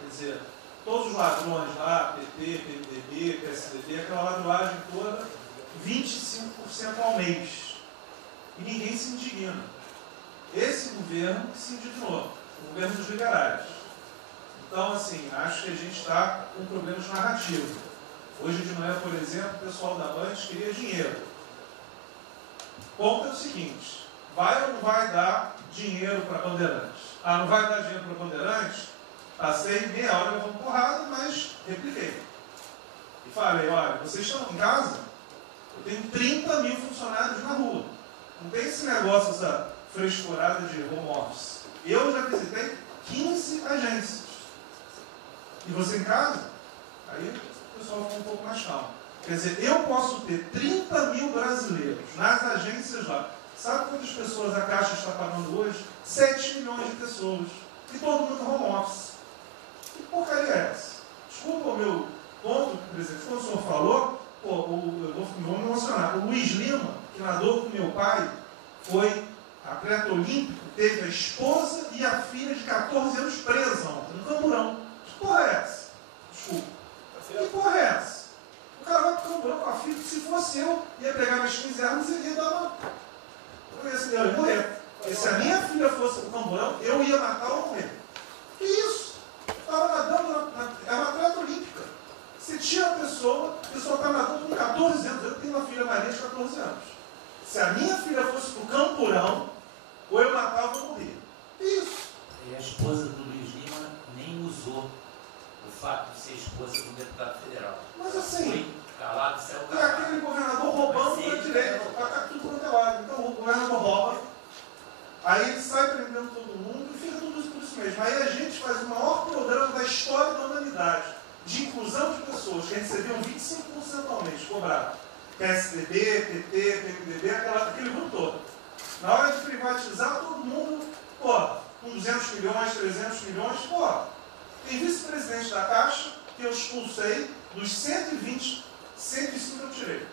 Quer dizer, todos os ladrões lá, PT, PMDB, PSDB, aquela ladroagem toda, 25% ao mês. E ninguém se indigna. Esse governo que se indignou, o governo dos liberais. Então, assim, acho que a gente está com problemas narrativos. Hoje de manhã, por exemplo, o pessoal da Band queria dinheiro. O ponto é o seguinte, vai ou não vai dar dinheiro para Bandeirantes? Ah, não vai dar dinheiro para Bandeirantes? Passei meia hora levando porrada, mas repliquei. E falei, olha, vocês estão em casa? Eu tenho 30 mil funcionários na rua. Não tem esse negócio, essa frescurada de home office. Eu já visitei 15 agências. E você em casa? Aí o pessoal ficou um pouco mais calmo. Quer dizer, eu posso ter 30 mil brasileiros nas agências lá. Sabe quantas pessoas a Caixa está pagando hoje? 7 milhões de pessoas. E todo mundo home office. Que porcaria é essa? Desculpa o meu ponto, presidente. Quando o senhor falou, eu vou me emocionar. O Luiz Lima, que nadou com meu pai, foi atleta olímpico, teve a esposa e a filha de 14 anos presa ontem, no Camburão. Que porra é essa? Desculpa. Que porra é essa? O cara vai pro Camburão com a filha, que se fosse eu, ia pegar minhas 15 armas e ia dar uma... Eu ia morrer. Porque se a minha filha fosse pro Camburão, eu ia matar ou morrer. Que isso? Estava nadando, é uma atleta olímpica. Você tira a pessoa está nadando com 14 anos. Eu tenho uma filha Maria de 14 anos. Se a minha filha fosse pro Campurão, ou eu matava ou morria. Isso. E a esposa do Luiz Lima nem usou o fato de ser esposa do deputado federal. Mas assim, foi calado, céu e calado. aquele governador roubando para a direita, para tudo quanto é lado. Então o governador rouba, aí ele sai prendendo todo mundo e fica tudo isso por isso mesmo. Aí a gente faz o maior programa da história da humanidade de inclusão de pessoas que recebiam 25% ao mês, cobrado. PSDB, PT, PMDB, aquele grupo todo. Na hora de privatizar, todo mundo, com 200 milhões, 300 milhões, tem vice-presidente da Caixa que eu expulsei, dos 120, 105 eu tirei.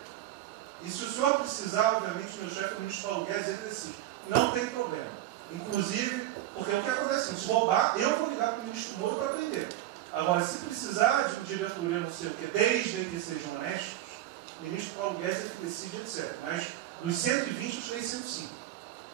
E se o senhor precisar, obviamente, meu chefe, o ministro Paulo Guedes, ele decide. Não tem problema. Inclusive, porque o que acontece? Se roubar, eu vou ligar para o ministro Moro para prender. Agora, se precisar de um diretoria, não sei o quê, desde que sejam honestos, o ministro Paulo Guedes é que decide, etc. Mas dos 120, eu tirei 105.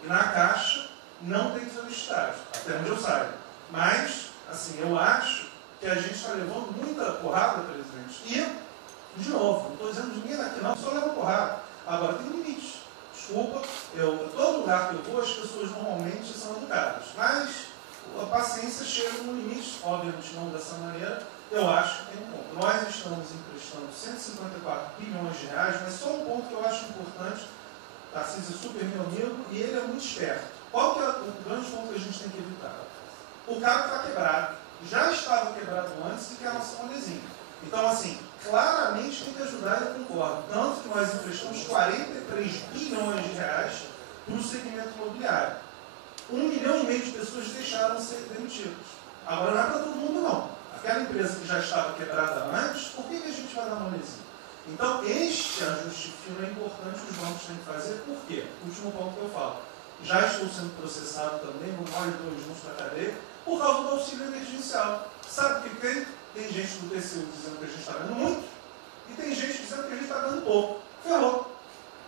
E na Caixa não tem desonestidade, até onde eu saiba. Mas, assim, eu acho que a gente está levando muita porrada, presidente. E, de novo, não estou dizendo ninguém daqui não, só leva porrada. Agora tem limite. Desculpa, todo lugar que eu vou, as pessoas normalmente são educadas. Mas a paciência chega no limite, obviamente não dessa maneira, eu acho que tem um ponto. Nós estamos emprestando 154 bilhões de reais, mas só um ponto que eu acho importante. Tarcísio é super meu amigo e ele é muito esperto. Qual que é o grande ponto que a gente tem que evitar? O cara está quebrado. Já estava quebrado antes e quer nossa monezinha. Então, assim, claramente tem que ajudar e eu concordo. Tanto que nós emprestamos 43 bilhões de reais para o segmento imobiliário. 1,5 milhão de pessoas deixaram de ser demitidas. Agora não é para todo mundo, não. Aquela empresa que já estava quebrada antes, por que a gente vai dar monezinha? Então, este ajuste fino é importante que os bancos têm que fazer. Por quê? Último ponto que eu falo. Já estou sendo processado também, no mais 2 juntos na cadeia, por causa do auxílio emergencial. Sabe o que tem? Tem gente do TCU dizendo que a gente está dando muito, e tem gente dizendo que a gente está dando pouco. Ferrou.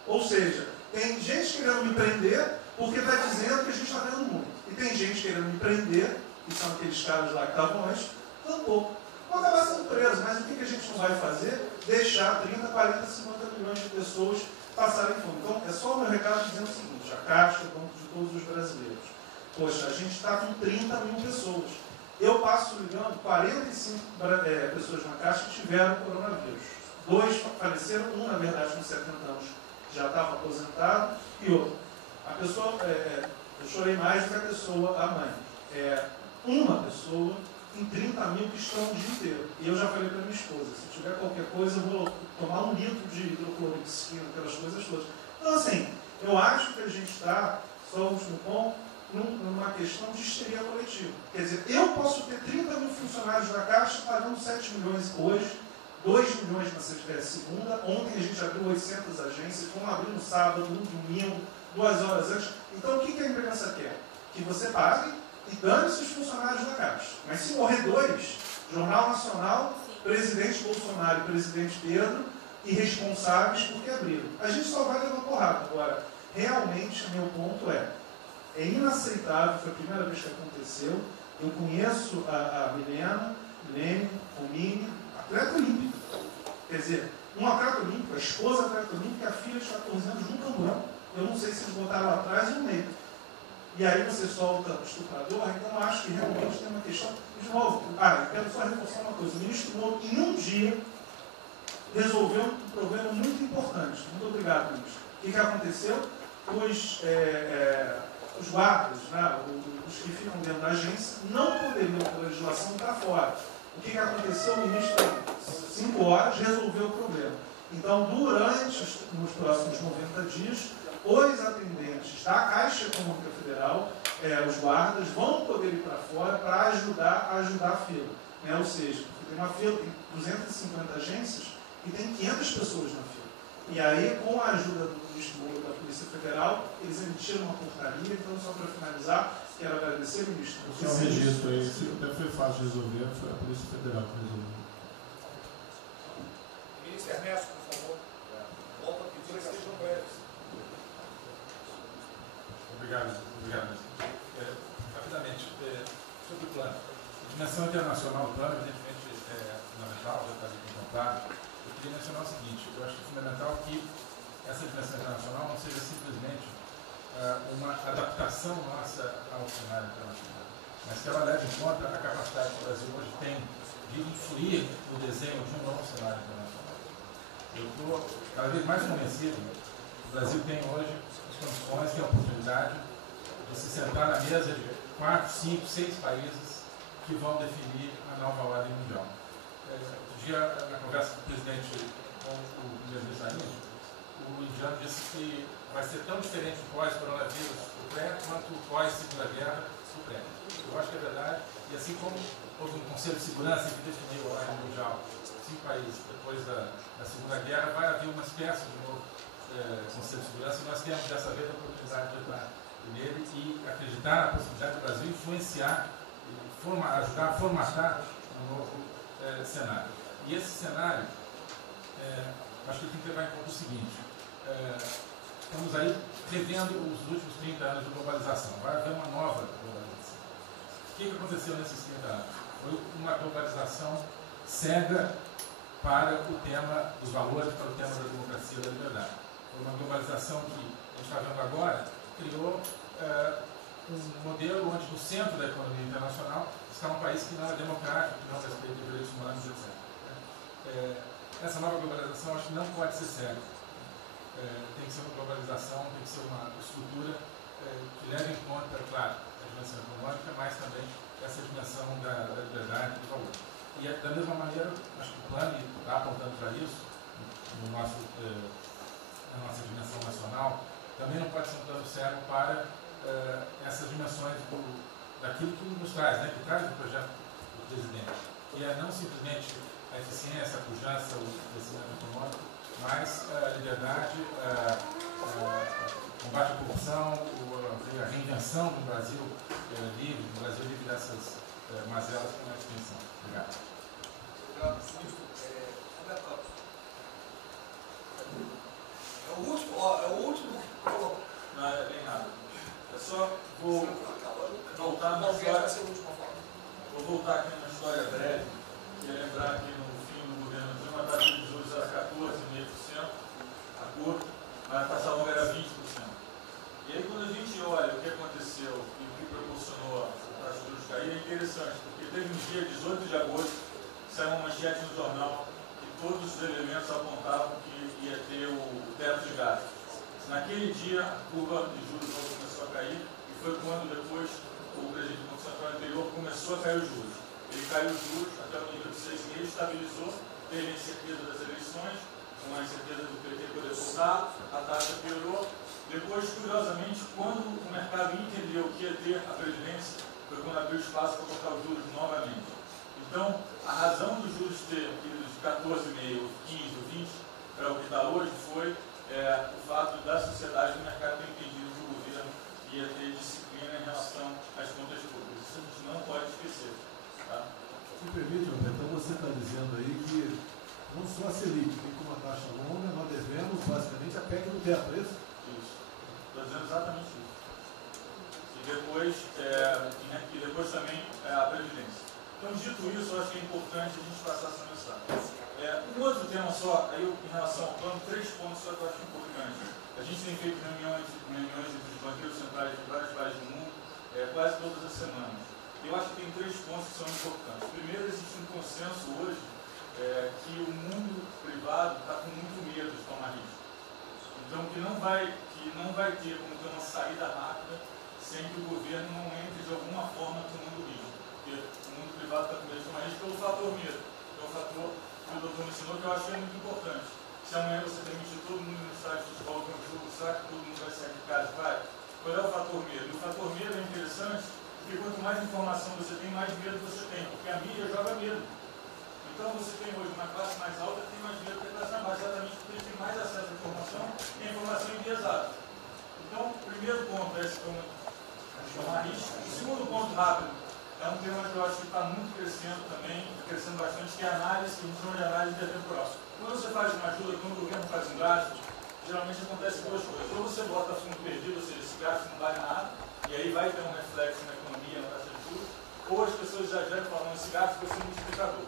Ou seja, tem gente querendo me prender porque está dizendo que a gente está dando muito. E tem gente querendo me prender, que são aqueles caras lá que estavam antes, dando pouco. Vão acabar sendo presos, mas o que a gente não vai fazer? Deixar 30, 40, 50 milhões de pessoas passarem fome. Então, é só o meu recado dizendo o seguinte: a Caixa é banco de todos os brasileiros. Poxa, a gente está com 30 mil pessoas. Eu passo ligando, 45 pessoas na Caixa tiveram coronavírus. 2 faleceram, um, na verdade, com 70 anos já estava aposentado, e outro. A pessoa, eu chorei mais do que a pessoa, a mãe. Uma pessoa em 30 mil que estão o dia inteiro. E eu já falei para minha esposa, se tiver qualquer coisa, eu vou tomar 1 litro de hidrocloroquina, aquelas coisas todas. Então, assim, eu acho que a gente está, só o último ponto, numa questão de histeria coletiva. Quer dizer, eu posso ter 30 mil funcionários da Caixa pagando 7 milhões hoje, 2 milhões na segunda, ontem a gente abriu 800 agências, vamos abrir no sábado, no domingo, 2 horas antes. Então, o que a imprensa quer? Que você pague e dane-se os funcionários da Caixa. Mas se morrer 2, Jornal Nacional, presidente Bolsonaro e presidente Pedro, irresponsáveis porque abriram. A gente só vai levar porrada. Agora, realmente, meu ponto é inaceitável, foi a primeira vez que aconteceu. Eu conheço a Milena, Lene, Romine, atleta olímpica. Quer dizer, um atleta olímpico, a esposa atleta olímpica, a filha de 14 anos no camburão. Eu não sei se eles botaram lá atrás ou no meio. E aí você solta o estuprador, então eu acho que realmente tem uma questão. De novo, eu quero só reforçar uma coisa. O ministro Moro, em um dia, resolveu um problema muito importante. Muito obrigado, ministro. O que aconteceu? Os guardas, né, os que ficam dentro da agência, não poderiam, por legislação, estar fora. O que aconteceu? O ministro, 5 horas, resolveu o problema. Então, nos próximos 90 dias, os atendentes da Caixa Econômica Federal, os guardas, vão poder ir para fora para ajudar a fila. Ou seja, tem uma fila, tem 250 agências e tem 500 pessoas na fila. E aí, com a ajuda do ministro Moro da Polícia Federal, eles emitiram uma portaria. Então, só para finalizar, quero agradecer, ministro. Só um registro aí, até foi fácil de resolver, foi a Polícia Federal que resolveu. Ministro Ernesto, por favor. Volta a pedir que sejam breves. Obrigado. Rapidamente, sobre o plano. A dimensão internacional do plano, evidentemente, é fundamental, já está ali contemplado. Eu queria mencionar o seguinte: eu acho que é fundamental que essa dimensão internacional não seja simplesmente uma adaptação nossa ao cenário internacional, mas que ela leve em conta a capacidade que o Brasil hoje tem de influir no desenho de um novo cenário internacional. Eu estou cada vez mais convencido que o Brasil tem hoje as condições e a oportunidade de se sentar na mesa de 4, 5, 6 países que vão definir a nova ordem mundial. Outro dia, na conversa do presidente com o primeiro-ministro, o indiano disse que vai ser tão diferente o pós-coronavírus, o pré, quanto o pós-segunda guerra, o pré. Eu acho que é verdade. E assim como houve um Conselho de Segurança que definiu a ordem mundial, 5 países depois da Segunda Guerra, vai haver uma espécie de novo Conselho de Segurança, e nós temos dessa vez a oportunidade de entrar nele e acreditar na possibilidade do Brasil influenciar, ajudar a formatar um novo cenário. E esse cenário, acho que tem que levar em conta o seguinte: estamos aí revendo os últimos 30 anos de globalização. Vai haver uma nova globalização. O que aconteceu nesses 30 anos? Foi uma globalização cega para o tema dos valores, para o tema da democracia e da liberdade. Foi uma globalização que a gente está vendo agora, criou um modelo onde no centro da economia internacional está um país que não é democrático, que não respeita os direitos humanos, etc. Essa nova globalização acho que não pode ser cega. Tem que ser uma globalização, tem que ser uma estrutura que leve em conta, claro, a dimensão econômica, mas também essa dimensão da liberdade e do valor. E da mesma maneira, acho que o plano está apontando para isso, na nossa dimensão nacional, também não pode ser um plano cego para essas dimensões daquilo que nos traz, que traz o projeto do presidente, que é não simplesmente a eficiência, a pujança, o crescimento econômico, mas a liberdade, o combate à corrupção, a reinvenção do Brasil livre, dessas mazelas com a extensão. Obrigado. Obrigado, ministro. Roberto Campos. É o último que colocou. Não, é bem rápido. Eu só vou voltar na história. Vou voltar aqui numa história breve. Queria lembrar que no fim do governo Dilma a taxa de juros era 14,5%, a curta, mas a taxa longa era 20%. E aí quando a gente olha o que aconteceu e o que proporcionou a taxa de juros cair, é interessante, porque teve um dia, 18 de agosto, saiu uma manchete no jornal que todos os elementos apontavam que ia ter o teto de gastos. Naquele dia, a curva de juros começou a cair e foi quando depois o presidente do Banco Central anterior começou a cair os juros. Ele caiu os juros até o nível de 6,5, estabilizou, teve a incerteza das eleições, com a incerteza do PT poder voltar, a taxa piorou. Depois, curiosamente, quando o mercado entendeu que ia ter a Previdência, foi quando abriu espaço para colocar os juros novamente. Então, a razão dos juros ter ido de 14,5, 15, 20 para o que está hoje foi o fato da sociedade e do mercado ter entendido que o governo ia ter disciplina em relação às contas públicas. Isso a gente não pode esquecer. Tá? Me permite, Roberto, então você está dizendo aí que não só a Selic tem como uma taxa longa, nós devemos basicamente a PEC do teto, é isso? Isso. Estou dizendo exatamente isso. E depois também a Previdência. Então, dito isso, eu acho que é importante a gente passar essa mensagem. Um outro tema só, aí em relação ao plano, 3 pontos só que eu acho importantes. A gente tem feito reuniões entre os banqueiros centrais de vários países do mundo, quase todas as semanas. Eu acho que tem 3 pontos que são importantes. Primeiro, existe um consenso hoje que o mundo privado está com muito medo de tomar risco. Então, que não vai ter como ter uma saída rápida sem que o governo não entre de alguma forma tomando risco. Porque o mundo privado está com medo de tomar risco pelo fator medo. É um fator que o doutor mencionou que eu acho que é muito importante. Se amanhã você permitir todo mundo no estádio de futebol com o jogo, será que todo mundo vai sair de casa e vai? Qual é o fator medo? O fator medo é interessante porque quanto mais informação você tem, mais medo você tem. Porque a mídia joga medo. Então você tem hoje uma classe mais alta que tem mais medo que a classe mais baixa, exatamente porque eles têm mais acesso à informação e a informação enviesada. Então, o primeiro ponto é esse tomar risco. O segundo ponto rápido é um tema que eu acho que está muito crescendo também, crescendo bastante, que é a análise, que a gente chama de análise intertemporal. Quando você faz uma ajuda, quando o governo faz um gasto, geralmente acontece 2 coisas. Ou você bota fundo perdido, ou seja, esse gasto não vale nada, e aí vai ter um reflexo na economia, na taxa de juros, ou as pessoas exageram falando esse gasto vai ser um multiplicador.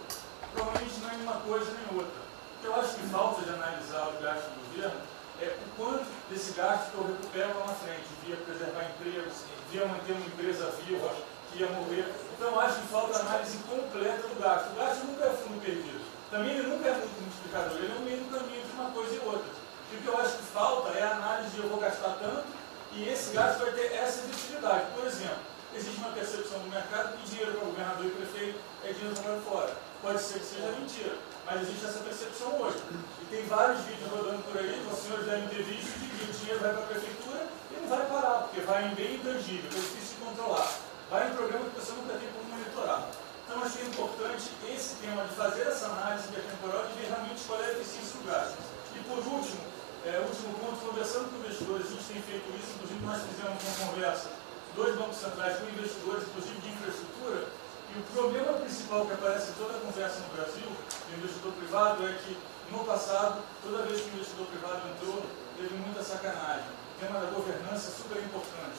Provavelmente não é nenhuma coisa nem outra. O que eu acho que falta de analisar o gasto do governo é o quanto desse gasto que eu recupero lá na frente, via preservar empregos, via manter uma empresa viva, que ia morrer. Então eu acho que falta análise completa do gasto. O gasto nunca é fundo perdido. Também ele nunca é muito multiplicador, ele é um meio do caminho de uma coisa e outra. E o que eu acho que falta é a análise de eu vou gastar tanto e esse gasto vai ter essa efetividade. Por exemplo, existe uma percepção do mercado que dinheiro para o governador e prefeito é dinheiro jogado fora. Pode ser que seja mentira, mas existe essa percepção hoje. E tem vários vídeos rodando por aí, os senhores devem ter visto, de que o dinheiro vai para a prefeitura e não vai parar, porque vai em bem intangível, que é difícil de controlar. Vai em programa que a pessoa nunca tem como monitorar. Então, acho que é importante esse tema de fazer essa análise intertemporal e ver realmente qual é a eficiência do gasto. E, por último, último ponto, conversando com investidores, a gente tem feito isso, inclusive nós fizemos uma conversa, 2 bancos centrais com investidores, inclusive de infraestrutura, e o problema principal que aparece em toda a conversa no Brasil, do investidor privado, é que, no passado, toda vez que o investidor privado entrou, teve muita sacanagem. O tema da governança é super importante.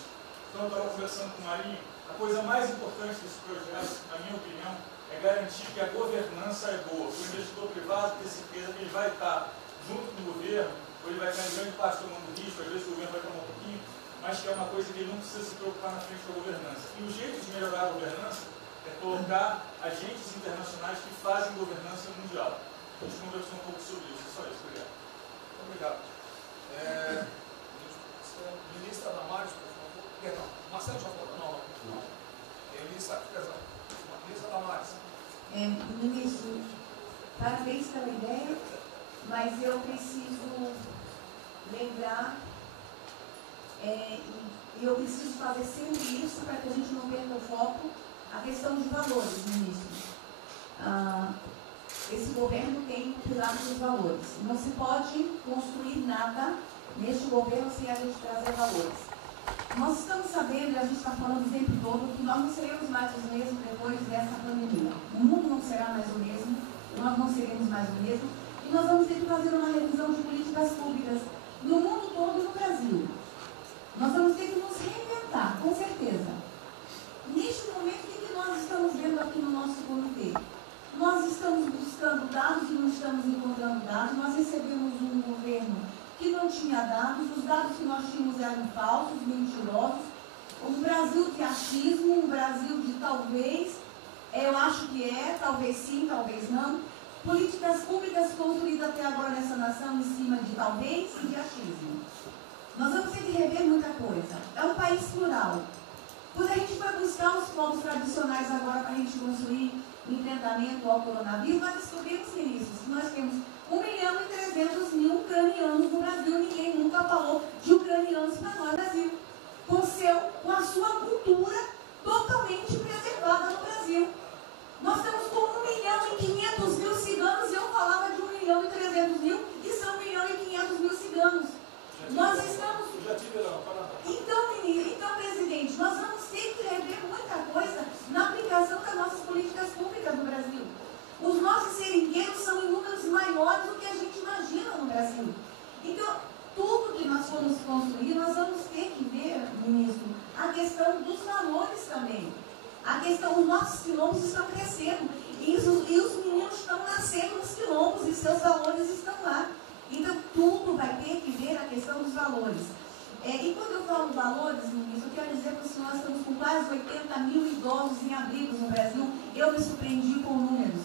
Então, eu estava conversando com o Marinho, a coisa mais importante desse projeto, na minha opinião, é garantir que a governança é boa. O investidor privado tem certeza que ele vai estar junto com o governo, ou ele vai estar em grande parte tomando risco, às vezes o governo vai tomar um pouquinho, mas que é uma coisa que ele não precisa se preocupar na frente da governança. E o jeito de melhorar a governança é colocar agentes internacionais que fazem governança mundial. A gente conversou um pouco sobre isso. É só isso. Obrigado. Obrigado. Ministra Damares, por favor. Perdão, Marcelo já falou. Não. Ministra Damares. Ministro, parabéns pela ideia, mas eu preciso lembrar e eu preciso fazer sempre isso para que a gente não perca o foco, a questão de valores, ministro. Esse governo tem o pilar dos valores. Não se pode construir nada neste governo sem a gente trazer valores. Nós estamos sabendo, e a gente está falando o tempo todo, que nós não seremos mais os mesmos depois dessa pandemia. O mundo não será mais o mesmo nós não seremos mais o mesmo, e nós vamos ter que fazer uma revisão de políticas públicas no mundo todo e no Brasil. Nós vamos ter que nos reinventar, com certeza. Neste momento, o que nós estamos vendo aqui no nosso comitê? Nós estamos buscando dados e não estamos encontrando dados. Nós recebemos um governo que não tinha dados, os dados que nós tínhamos eram falsos, mentirosos. Um Brasil de achismo, um Brasil de talvez, eu acho que é, talvez sim, talvez não. Políticas públicas construídas até agora nessa nação em cima de talvez e de achismo. Nós vamos ter que rever muita coisa. É um país plural. Quando a gente foi buscar os povos tradicionais agora para a gente construir enfrentamento ao coronavírus, nós descobrimos, ministros, que nós temos 1.300.000 ucranianos no Brasil. Ninguém nunca falou de ucranianos para nós no Brasil. Com a sua cultura totalmente preservada no Brasil. Nós estamos com 1.500.000 ciganos, e eu falava de 1.300.000, e são 1.500.000 ciganos. Nós estamos... Então, presidente, nós vamos ter que rever muita coisa na aplicação das nossas políticas públicas no Brasil. Os nossos seringueiros são em números maiores do que a gente imagina no Brasil. Então, tudo que nós formos construir, nós vamos ter que ver, ministro, a questão dos valores também. A questão, os nossos quilombos estão crescendo, e os meninos estão nascendo nos quilombos, e seus valores estão lá. Então, tudo vai ter que ver a questão dos valores. E quando eu falo valores, ministro, eu quero dizer para o senhor, nós estamos com quase 80.000 idosos em abrigos no Brasil. Eu me surpreendi com números.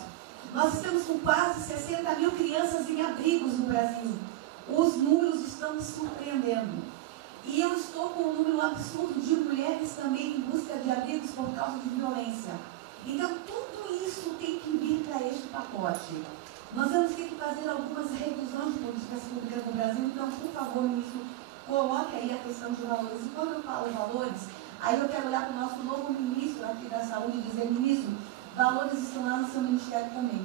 Nós estamos com quase 60.000 crianças em abrigos no Brasil. Os números estão me surpreendendo. E eu estou com um número absurdo de mulheres também em busca de abrigos por causa de violência. Então, tudo isso tem que vir para este pacote. Nós vamos ter que fazer algumas revisões de políticas públicas no Brasil. Então, por favor, ministro, coloque aí a questão de valores. E quando eu falo valores, aí eu quero olhar para o nosso novo ministro aqui da Saúde e dizer, ministro, valores estão lá no seu ministério também.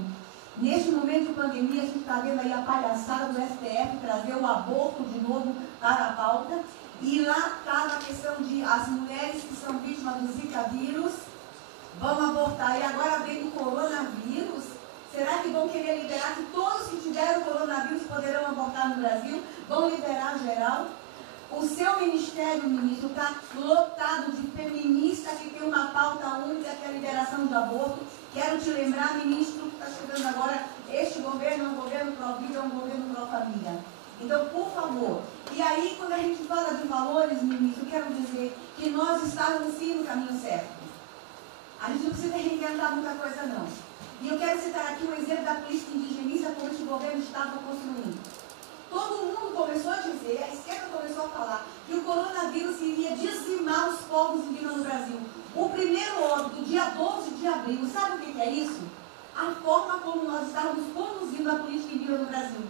Neste momento de pandemia, a gente está vendo aí a palhaçada do STF trazer o aborto de novo para a pauta. E lá está a questão de as mulheres que são vítimas do Zika vírus vão abortar. E agora vem o coronavírus. Será que vão querer liberar que todos que tiveram coronavírus poderão abortar no Brasil? Vão liberar geral? O seu ministério, ministro, está lotado de feminista que tem uma pauta única, que é a liberação do aborto. Quero te lembrar, ministro, que está chegando agora, este governo é um governo pró-vida, é um governo pró-família. Então, por favor. E aí, quando a gente fala de valores, ministro, eu quero dizer que nós estávamos sim no caminho certo. A gente não precisa reinventar muita coisa, não. E eu quero citar aqui um exemplo da política indigenista como este governo estava construindo. Todo mundo começou a dizer, a esquerda começou a falar, que o coronavírus iria dizimar os povos indígenas no Brasil. O primeiro óbito, dia 12 de abril, sabe o que é isso? A forma como nós estávamos conduzindo a política indígena no Brasil.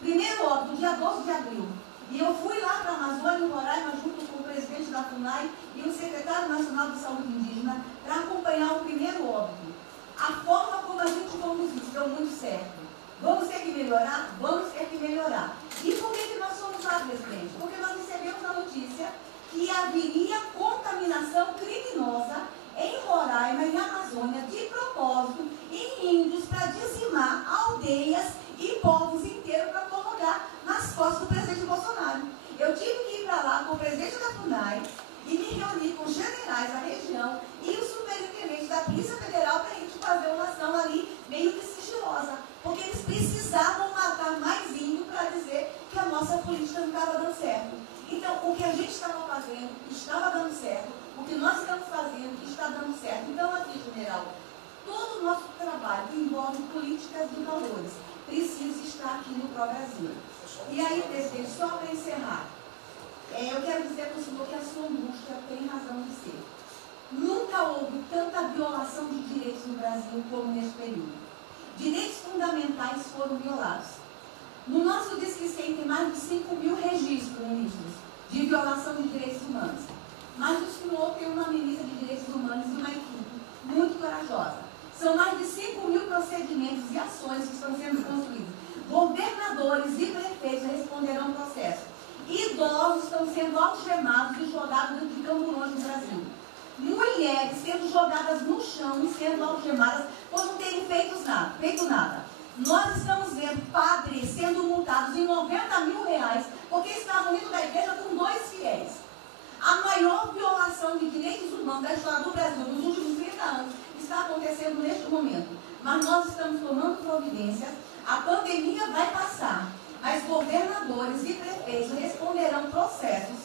Primeiro óbito, dia 12 de abril. E eu fui lá para a Amazônia, em Roraima, junto com o presidente da FUNAI e o secretário nacional de saúde indígena, para acompanhar o primeiro óbito. A forma como a gente conduziu deu muito certo. Vamos ter que melhorar? Vamos ter que melhorar. E por que nós fomos lá, presidente? Porque nós recebemos a notícia que haveria contaminação criminosa em Roraima e Amazônia, de propósito, em índios, para dizimar aldeias e povos inteiros para colocar nas costas do presidente Bolsonaro. Eu tive que ir para lá com o presidente da FUNAI e me reunir com os generais da região e os superintendentes da Polícia Federal para a gente fazer uma ação ali meio que sigilosa, porque eles precisavam matar mais índio para dizer que a nossa política não estava dando certo. Então, o que a gente estava fazendo estava dando certo, o que nós estamos fazendo está dando certo. Então, aqui, general, todo o nosso trabalho que envolve políticas de valores precisa estar aqui no Pró-Brasil. E aí, presidente, só para encerrar, eu quero dizer para o senhor que a sua angústia tem razão de ser. Nunca houve tanta violação de direitos no Brasil como neste período. Direitos fundamentais foram violados. No nosso Disque 100 tem mais de 5.000 registros, ministros, de violação de direitos humanos. Mas o senhor tem uma ministra de direitos humanos e uma equipe muito corajosa. São mais de 5.000 procedimentos e ações que estão sendo construídos. Governadores e prefeitos responderão ao processo. Idosos estão sendo algemados e jogados de camburões no Brasil. Mulheres sendo jogadas no chão e sendo algemadas por não terem feito nada. Nós estamos vendo padres sendo multados em R$90 mil porque estavam indo da igreja com 2 fiéis. A maior violação de direitos humanos da história do Brasil nos últimos 30 anos está acontecendo neste momento. Mas nós estamos tomando providências, a pandemia vai passar, mas governadores e prefeitos responderão processos.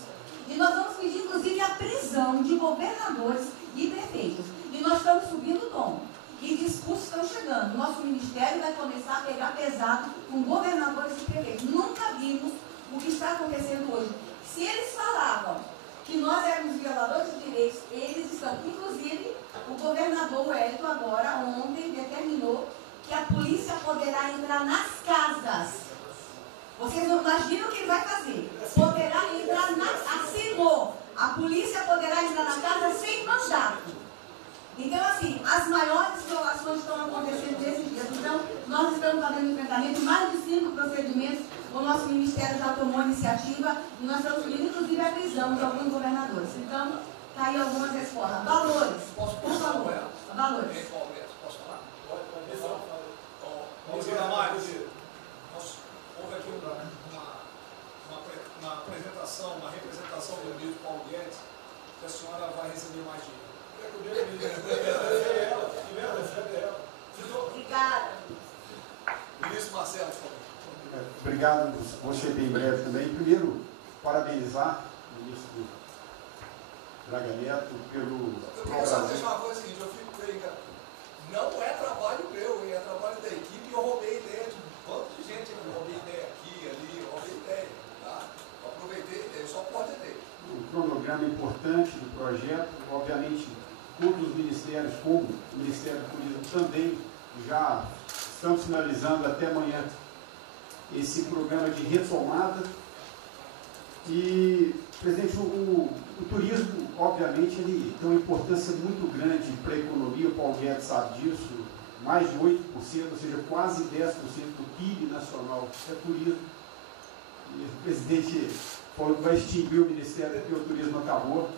E nós vamos pedir, inclusive, a prisão de governadores e prefeitos. E nós estamos subindo o tom. E discursos estão chegando. Nosso ministério vai começar a pegar pesado com governadores e prefeitos. Nunca vimos o que está acontecendo hoje. Se eles falavam que nós éramos violadores de direitos, eles estão. Inclusive, o governador Wellington agora, ontem, determinou que a polícia poderá entrar nas casas. Vocês não imaginam o que ele vai fazer. Poderá entrar assinou. A polícia poderá entrar na casa sem mandato. Então, assim, as maiores violações estão acontecendo nesses dias. Então, nós estamos fazendo enfrentamento, mais de 5 procedimentos. O nosso ministério já tomou a iniciativa e nós estamos pedindo, inclusive, a prisão de alguns governadores. Então, está aí algumas respostas. Valores. Por favor. Valores. Posso falar? Ministro Damares, houve aqui uma apresentação, uma representação do ministro Paulo Guedes, que a senhora vai receber mais dinheiro. Obrigada. Ministro Marcelo, obrigado, vou ser bem breve também. Primeiro, parabenizar o ministro Braga Neto pelo... Eu queria só deixar uma coisa seguinte, eu fico bem, cara. Não é trabalho meu, é trabalho da equipe e eu roubei ideia de um bando de gente. Eu roubei ideia aqui, ali, eu roubei ideia, tá? Eu aproveitei ideia, só pode ter. Um cronograma importante do projeto, obviamente, todos os ministérios, como o Ministério do Turismo também, já estamos finalizando até amanhã esse programa de retomada. E, presidente, o turismo, obviamente, ele tem uma importância muito grande para a economia, o Paulo Guedes sabe disso, mais de 8%, ou seja, quase 10% do PIB nacional é turismo. E o presidente falou que vai extinguir o Ministério porque o turismo acabou.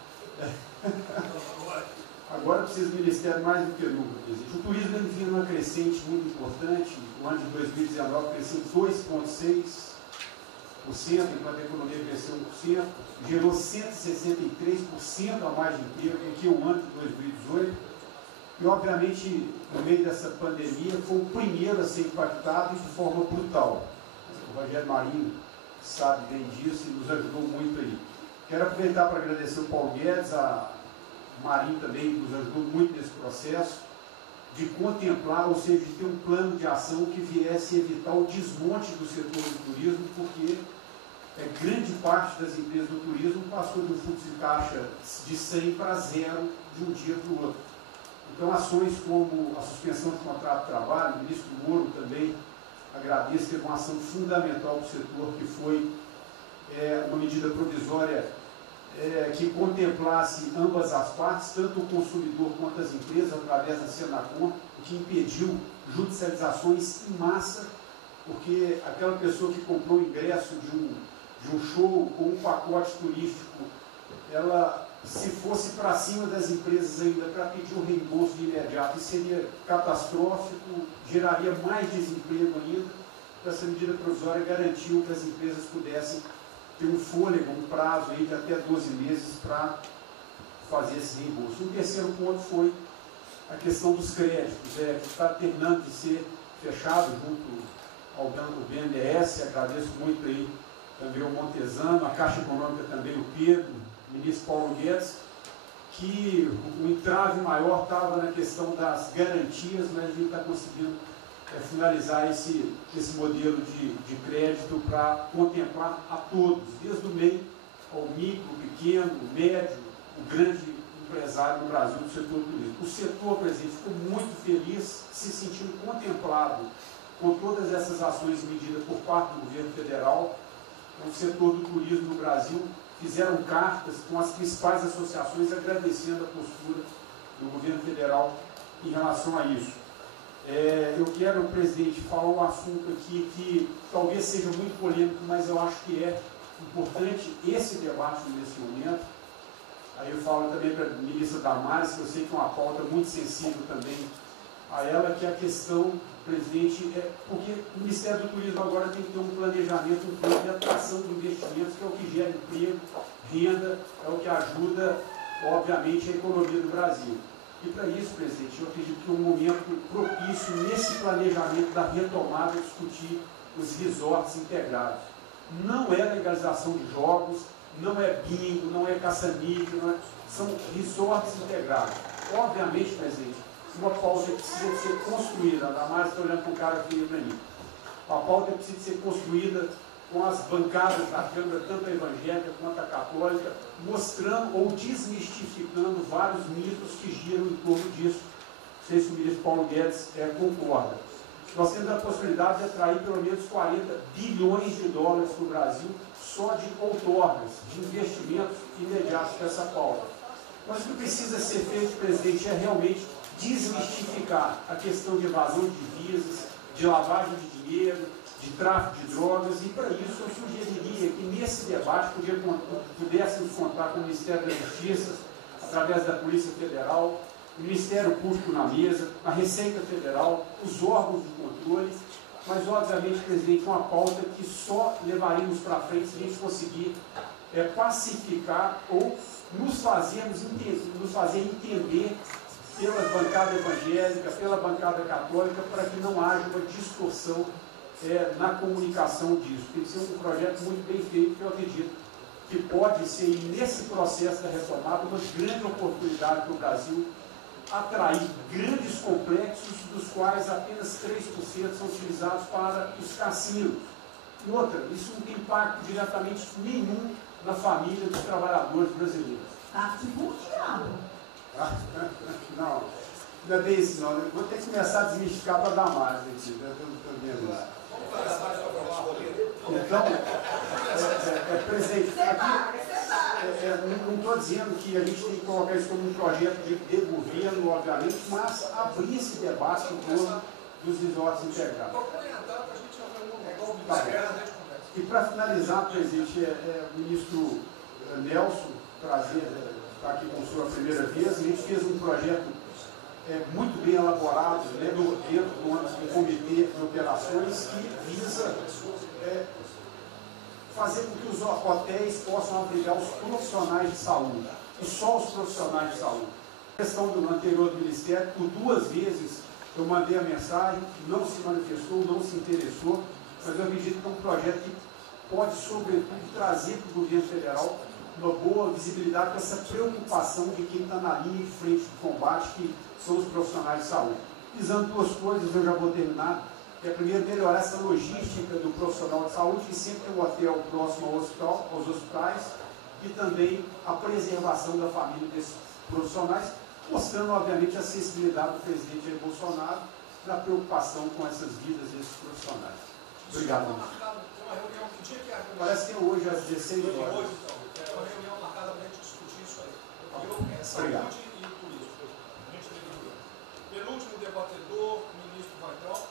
Agora precisa do Ministério mais do que nunca, presidente. O turismo vinha numa crescente muito importante. O ano de 2019 cresceu 2,6%, enquanto a economia cresceu 1%, gerou 163% a mais de emprego do que o ano de 2018. E, obviamente, no meio dessa pandemia, foi o primeiro a ser impactado de forma brutal. O Rogério Marinho sabe bem disso e nos ajudou muito aí. Quero aproveitar para agradecer o Paulo Guedes, a Marinho também nos ajudou muito nesse processo, de contemplar, ou seja, de ter um plano de ação que viesse evitar o desmonte do setor do turismo, porque grande parte das empresas do turismo passou de um fluxo de caixa de 100 para 0 de um dia para o outro. Então, ações como a suspensão de contrato de trabalho, o ministro Moro também agradeço, teve uma ação fundamental para o setor, que foi uma medida provisória que contemplasse ambas as partes, tanto o consumidor quanto as empresas, através da Senacom, que impediu judicializações em massa, porque aquela pessoa que comprou o ingresso de um show ou um pacote turístico, ela, se fosse para cima das empresas ainda para pedir um reembolso de imediato, isso seria catastrófico, geraria mais desemprego ainda. Essa medida provisória garantiu que as empresas pudessem ter um fôlego, um prazo aí de até 12 meses para fazer esse reembolso. O terceiro ponto foi a questão dos créditos, que está terminando de ser fechado junto ao BNDES. Agradeço muito aí também o Montesano, a Caixa Econômica também, o Pedro, o ministro Paulo Guedes, que o entrave maior estava na questão das garantias, mas a gente está conseguindo finalizar esse modelo de crédito para contemplar a todos, desde o meio ao micro, pequeno, médio, o grande empresário no Brasil do setor turístico. O setor, presidente, ficou muito feliz, se sentindo contemplado com todas essas ações e medidas por parte do governo federal. O setor do turismo no Brasil fizeram cartas com as principais associações agradecendo a postura do governo federal em relação a isso. Eu quero, presidente, falar um assunto aqui que talvez seja muito polêmico, mas eu acho que é importante esse debate nesse momento. Aí eu falo também para a ministra Damares, que eu sei que é uma pauta muito sensível também a ela, que é a questão presidente, porque o Ministério do Turismo agora tem que ter um planejamento, um plano de atração de investimentos, que é o que gera emprego, renda, é o que ajuda, obviamente, a economia do Brasil. E para isso, presidente, eu acredito que é um momento propício nesse planejamento da retomada discutir os resorts integrados. Não é legalização de jogos, não é bingo, não é caça-níquel, são resorts integrados. Obviamente, presidente, uma pauta precisa ser construída, ainda mais estou olhando para o cara aqui para mim. A pauta precisa ser construída com as bancadas da Câmara, tanto a evangélica quanto a católica, mostrando ou desmistificando vários mitos que giram em torno disso. Não sei se o ministro Paulo Guedes concorda. Nós temos a possibilidade de atrair pelo menos 40 bilhões de dólares para o Brasil só de outorgas, de investimentos imediatos dessa pauta. Mas o que precisa ser feito, presidente, é realmente desmistificar a questão de evasão de divisas, de lavagem de dinheiro, de tráfico de drogas, e para isso eu sugeriria que nesse debate pudéssemos contar com o Ministério da Justiça, através da Polícia Federal, o Ministério Público na mesa, a Receita Federal, os órgãos de controle, mas obviamente, presidente, uma pauta que só levaríamos para frente se a gente conseguir pacificar ou nos fazer entender pela bancada evangélica, pela bancada católica, para que não haja uma distorção na comunicação disso. Tem que ser um projeto muito bem feito, que eu acredito que pode ser, nesse processo da retomada, uma grande oportunidade para o Brasil atrair grandes complexos, dos quais apenas 3% são utilizados para os cassinos. E outra, isso não tem impacto diretamente nenhum na família dos trabalhadores brasileiros. Tá tipo um diabo. Não, não é bem isso não. Eu vou ter que começar a desmistificar para dar mais aqui. Então, presidente, aqui, não estou dizendo que a gente tem que colocar isso como um projeto de governo, obviamente, mas abrir esse debate em torno dos resorts integrados. Tá. E para finalizar, presidente, o ministro Nelson, prazer estar aqui com a sua primeira vez, a gente fez um projeto muito bem elaborado, dentro do comitê de operações, que visa fazer com que os hotéis possam abrigar os profissionais de saúde, e só os profissionais de saúde. A questão do anterior do Ministério, por 2 vezes eu mandei a mensagem, não se manifestou, não se interessou, mas eu acredito que é um projeto que pode, sobretudo, trazer para o governo federal uma boa visibilidade com essa preocupação de quem está na linha de frente do combate, que são os profissionais de saúde. Visando 2 coisas, eu já vou terminar. É, primeiro, melhorar essa logística do profissional de saúde, que sempre tem um hotel próximo ao hospital, aos hospitais, e também a preservação da família desses profissionais, mostrando, obviamente, a acessibilidade do presidente Jair Bolsonaro na preocupação com essas vidas desses profissionais. Obrigado. Parece que é hoje, às 16 horas. Hoje, então. É uma reunião marcada para a gente discutir isso aí. Obrigado. Saúde e turismo. Penúltimo debatedor, o ministro Weintraub.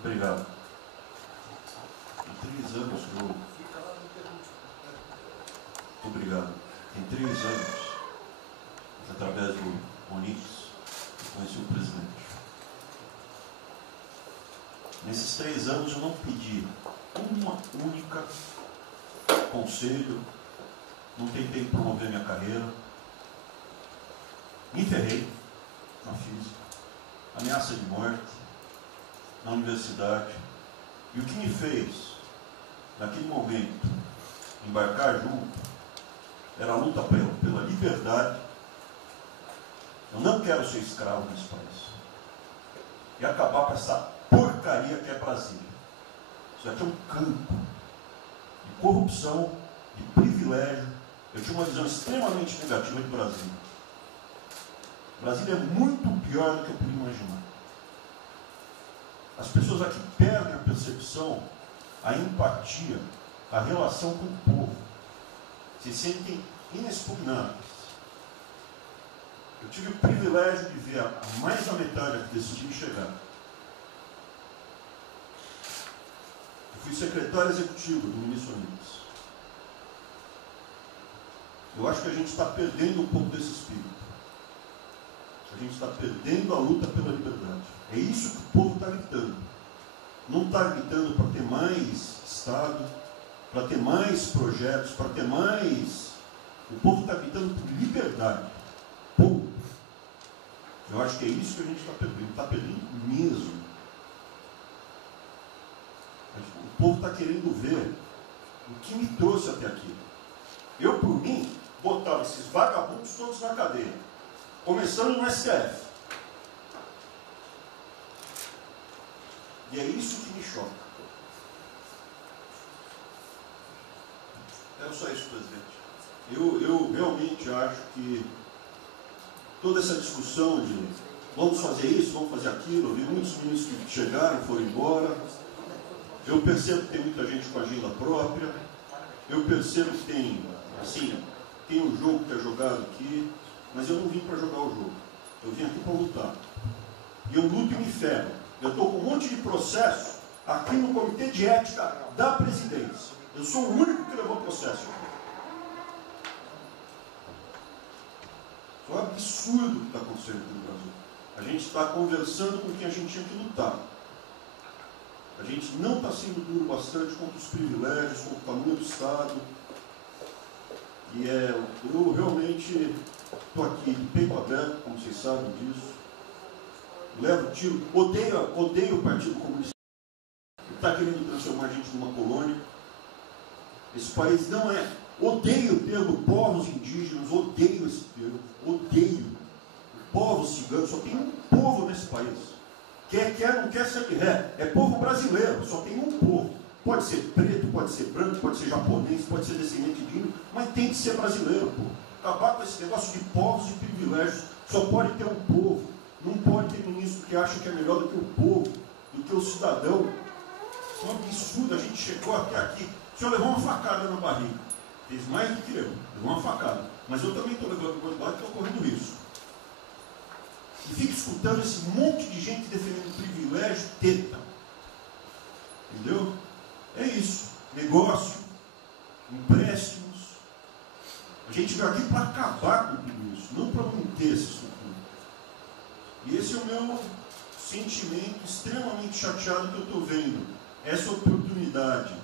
Obrigado. Em 3 anos eu... Obrigado. Em 3 anos, através do Onix, eu conheci o presidente. Nesses 3 anos eu não pedi uma única conselho, não tentei promover minha carreira, me ferrei na física, ameaça de morte na universidade, e o que me fez, naquele momento, embarcar junto, era a luta pela liberdade. Eu não quero ser escravo nesse país, e acabar com essa porcaria que é Brasília. Isso aqui é um campo de corrupção, de privilégio. Eu tinha uma visão extremamente negativa de Brasília. Brasília é muito pior do que eu podia imaginar. As pessoas aqui perdem a percepção, a empatia, a relação com o povo. Se sentem inexpugnáveis. Eu tive o privilégio de ver a mais da metade aqui desse time chegar. Fui secretário executivo do ministro Onix. Eu acho que a gente está perdendo um pouco desse espírito. A A gente está perdendo a luta pela liberdade. É isso que o povo está gritando. Não está gritando para ter mais Estado, para ter mais projetos, para ter mais... O povo está gritando por liberdade. Ponto. Eu acho que é isso que a gente está perdendo. Está perdendo mesmo. O povo está querendo ver o que me trouxe até aqui. Eu, por mim, botava esses vagabundos todos na cadeia. Começando no STF. E é isso que me choca. É só isso, presidente. Eu realmente acho que toda essa discussão de vamos fazer isso, vamos fazer aquilo, eu vi muitos ministros que chegaram, foram embora. Eu percebo que tem muita gente com agenda própria. Eu percebo que tem, assim, tem um jogo que é jogado aqui, mas eu não vim para jogar o jogo. Eu vim aqui para lutar. E eu luto e me ferro. Eu estou com um monte de processo aqui no Comitê de Ética da Presidência. Eu sou o único que levou processo. É um absurdo o que está acontecendo aqui no Brasil. A gente está conversando com quem a gente tinha que lutar. A gente não está sendo duro bastante contra os privilégios, contra o tamanho do Estado. E eu realmente estou aqui de peito aberto, como vocês sabem disso. Levo tiro, odeio o Partido Comunista. Está querendo transformar a gente numa colônia. Esse país não é. Odeio o termo povos indígenas, odeio esse termo, odeio. Povos ciganos, só tem um povo nesse país. Quer, não quer ser de ré. É povo brasileiro, só tem um povo. Pode ser preto, pode ser branco, pode ser japonês, pode ser descendente de índio, mas tem que ser brasileiro, pô. Acabar com esse negócio de povos e privilégios. Só pode ter um povo. Não pode ter ministro que acha que é melhor do que o povo, do que o cidadão. É um absurdo, a gente chegou até aqui. O senhor levou uma facada na barriga. Fez mais do que eu. Levou uma facada. Mas eu também estou levando coisa e estou correndo risco. E fica escutando esse monte de gente defendendo privilégio, teta. Entendeu? É isso. Negócio, empréstimos. A gente veio aqui para acabar com tudo isso, não para manter essa estrutura. E esse é o meu sentimento extremamente chateado que eu estou vendo. Essa oportunidade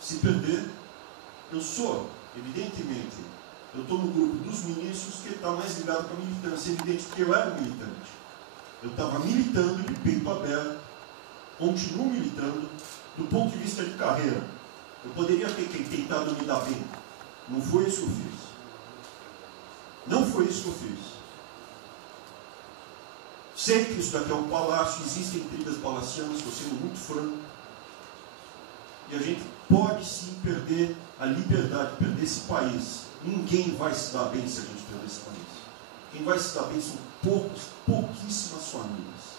se perder. Eu sou, evidentemente, eu estou no grupo dos ministros que está mais ligado com a militância, evidente, porque eu era militante. Eu estava militando de peito aberto, continuo militando, do ponto de vista de carreira. Eu poderia ter tentado me dar bem. Não foi isso que eu fiz. Não foi isso que eu fiz. Sei que isso daqui é um palácio, existem intrigas palacianas, estou sendo muito franco. E a gente pode sim perder a liberdade, perder esse país. Ninguém vai se dar bem se a gente perder esse país. Quem vai se dar bem são pouquíssimas famílias.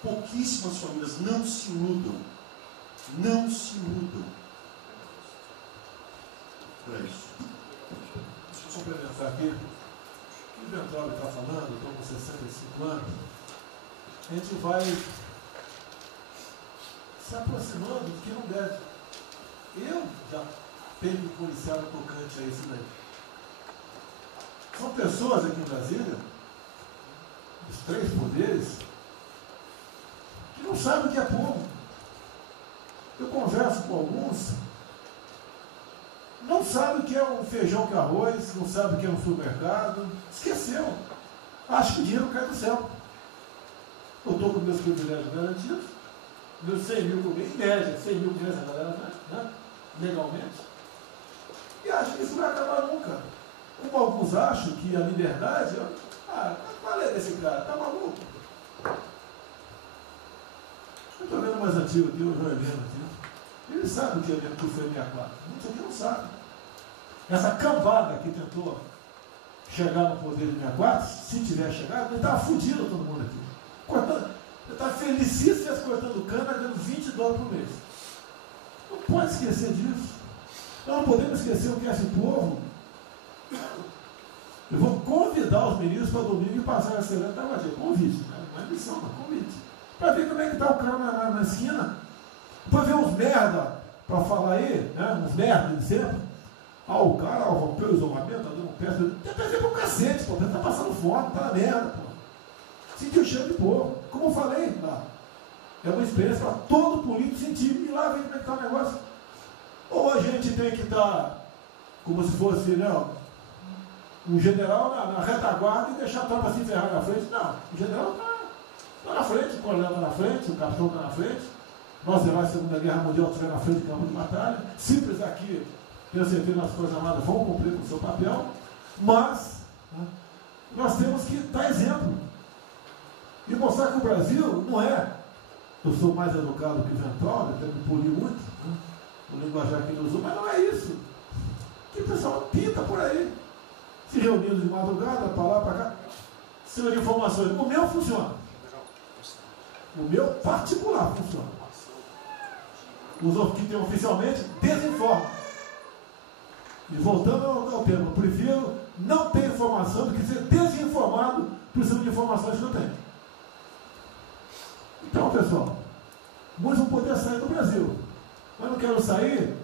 Pouquíssimas famílias. Não se iludam. Não se iludam. É isso. Deixa eu complementar aqui. O que o Ventralbe está falando, eu estou com 65 anos, a gente vai se aproximando do que não deve. Eu já tenho me policiado tocante a isso daí. São pessoas aqui em Brasília, os três poderes, que não sabem o que é povo. Eu converso com alguns, não sabem o que é um feijão com arroz, não sabem o que é um supermercado, esqueceu. Acho que o dinheiro cai do céu. Eu estou com meus privilégios garantidos, meus 100 mil por mês, em média, 100 mil por mês, a galera, né? Legalmente. E acho que isso não vai acabar nunca. Como alguns acham que a liberdade, qual é desse cara? Tá maluco? Eu estou vendo mais antigo aqui, o João Heleno aqui. Ele sabe o que foi 64. Muitos aqui não sabem. Essa cambada que tentou chegar no poder de 64, se tiver chegado, ele estava fudido todo mundo aqui. Cortando, ele estava felicíssimo cortando cana, ganhando $20 por mês. Não pode esquecer disso. Nós não podemos esquecer o que é esse povo. Eu vou convidar os ministros para domingo e passar essa semana. Convite, né? Não é missão, não, convite. Para ver como é que está o cara na esquina. Depois ver uns merda para falar aí, né? Uns merda de sempre. O cara rompeu o isolamento, está dando um pé. Tem que fazer pro cacete, pô. Tá passando fome, tá na merda, pô. sentir o cheiro de povo. Como eu falei lá, é uma experiência para todo político sentir. E lá vem como é que está o negócio. Ou a gente tem que estar como se fosse, não, um general na retaguarda e deixar a tropa se ferrar na frente. Não, o general está na frente, o coronel está na frente, o capitão está na frente. Nós, heróis da Segunda Guerra Mundial, estiveram na frente do campo de batalha. Simples aqui, tenho certeza, nas Forças Armadas vão cumprir com o seu papel, mas nós temos que dar exemplo e mostrar que o Brasil não é. Eu sou mais educado que o Ventura, até me poli muito, o linguajar que ele usou, mas não é isso. Que o pessoal pinta por aí, se reunindo de madrugada, para lá, para cá, cima de informações. O meu funciona. O meu particular funciona. Os que tem oficialmente desinformam. E voltando ao tema, eu prefiro não ter informação do que ser desinformado por cima de informações que eu tenho. Então, pessoal, muitos vão poder sair do Brasil. Mas não quero sair,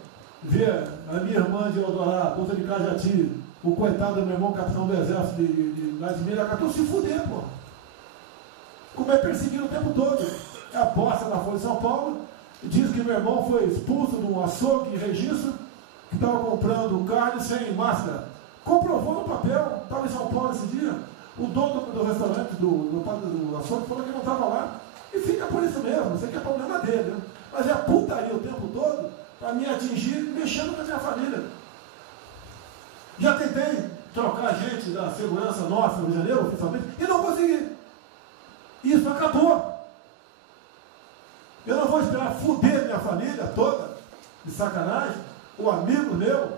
ver a minha irmã de Eldorado, outra de Cajati, o coitado do meu irmão, capitão do exército lá de Miracatu, se fuder, pô. Como é perseguido o tempo todo. É a bosta da Folha de São Paulo. Diz que meu irmão foi expulso de um açougue em registro, que estava comprando carne sem máscara. Comprovou no papel, estava em São Paulo esse dia. O dono do restaurante, do açougue, falou que não estava lá. E fica por isso mesmo, isso aqui é problema dele. Né? Mas é putaria o tempo todo para me atingir, mexendo com a minha família. Já tentei trocar gente da segurança nossa no Rio de Janeiro, oficialmente, e não consegui. Isso acabou. Eu não vou esperar fuder minha família toda, de sacanagem, ou amigo meu,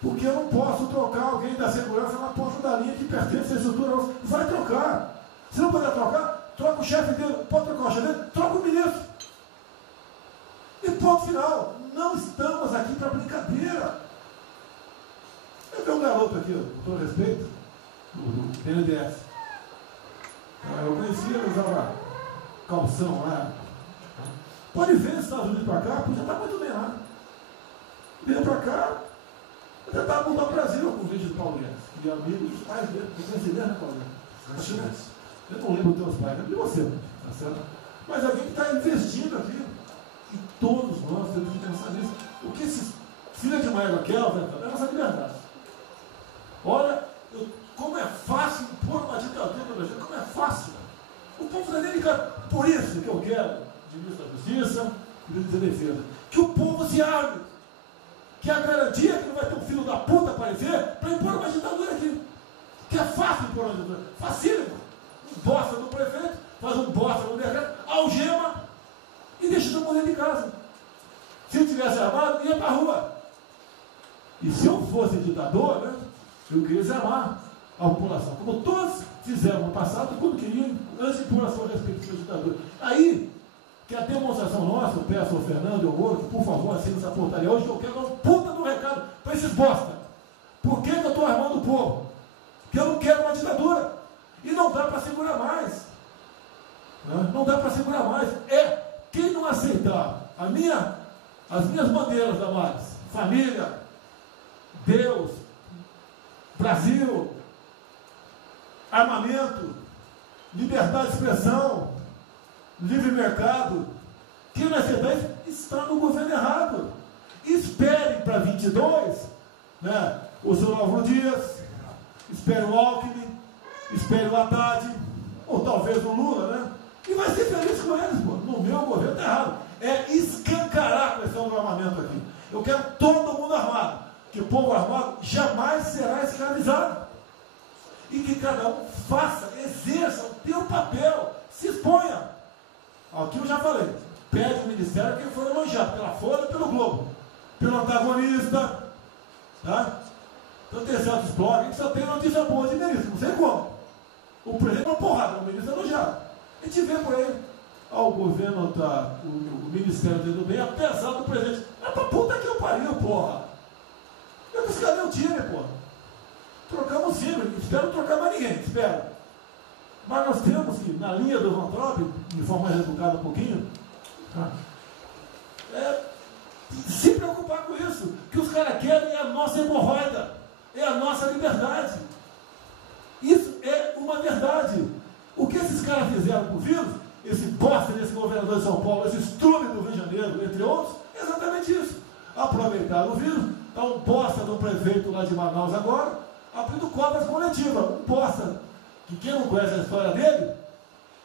porque eu não posso trocar alguém da segurança na ponta da linha que pertence à estrutura. Vai trocar. Se não puder trocar, troca o chefe dele. Pode trocar o chefe dele? Troca o ministro. E ponto final. Não estamos aqui para brincadeira. Eu tenho um garoto aqui, com todo respeito, do BNDES. Eu conhecia, ele usava calção lá. Pode ver nos Estados Unidos para cá, podia estar muito bem lá. Veio para cá, eu tentava mudar o Brasil com o vídeo do Paulo Guedes. E amigos, pais dele, você conhece né, Paulo Guedes? Eu não lembro dos teus pais, lembro de você, tá certo? Mas alguém que está investindo aqui. E todos nós temos que pensar nisso. O que esses filhos de Maia querem, é a nossa liberdade. Olha, como é fácil pôr uma ditadura no Brasil, como é fácil. O povo da América, por isso que eu quero de ministro da Justiça e ministro da Defesa, que o povo se arme, que é a garantia que não vai ter um filho da puta aparecer para impor uma ditadura aqui. Que é fácil impor uma ditadura, facílimo. Um bosta do prefeito, faz um bosta no decreto, algema e deixa todo mundo dentro de casa. Se eu tivesse armado, ia para a rua. E se eu fosse ditador, né, eu queria desarmar a população, como todos fizeram no passado, quando queriam, antes de impor a sua respectiva ditadura. Aí, que a demonstração nossa, eu peço ao Fernando e ao outro, por favor, assine essa portaria hoje, que eu quero dar um puta do recado para esses bosta. Por que eu estou armando o povo? Porque eu não quero uma ditadura. E não dá para segurar mais. Não dá para segurar mais. Quem não aceitar as minhas bandeiras, Damares, família, Deus, Brasil, armamento, liberdade de expressão, livre mercado, quem não aceitar isso está no governo errado. Espere para 22, né, o seu Álvaro Dias, espere o Alckmin, espere o Haddad, ou talvez o Lula, né? E vai ser feliz com eles, pô. No meu governo está errado. É escancarar a questão do armamento aqui. Eu quero todo mundo armado. Que o povo armado jamais será escravizado. E que cada um faça, exerça o teu papel, se exponha. Aqui eu já falei. Pede o ministério quem for elogiado, pela Folha e pelo Globo. Pelo antagonista, tá? Então tem certos blogs que só tem notícia boa de ministro, não sei como. O presidente é uma porrada, o ministro é elogiado. A gente vê por aí. O governo está, o ministério do bem, apesar do presidente. Mas pra puta que eu pariu, porra. Eu disse, cadê o time, porra? Trocamos o time, espero trocar mais ninguém, espero. Mas nós temos que, na linha do Van Trump, de forma mais educada um pouquinho, se preocupar com isso. Que os caras querem é a nossa hemorroida, é a nossa liberdade. Isso é uma verdade. O que esses caras fizeram com o vírus, esse bosta desse governador de São Paulo, esse estrume do Rio de Janeiro, entre outros, é exatamente isso. Aproveitaram o vírus, está um bosta do prefeito lá de Manaus agora, abrindo cobras coletivas. Um bosta, que quem não conhece a história dele,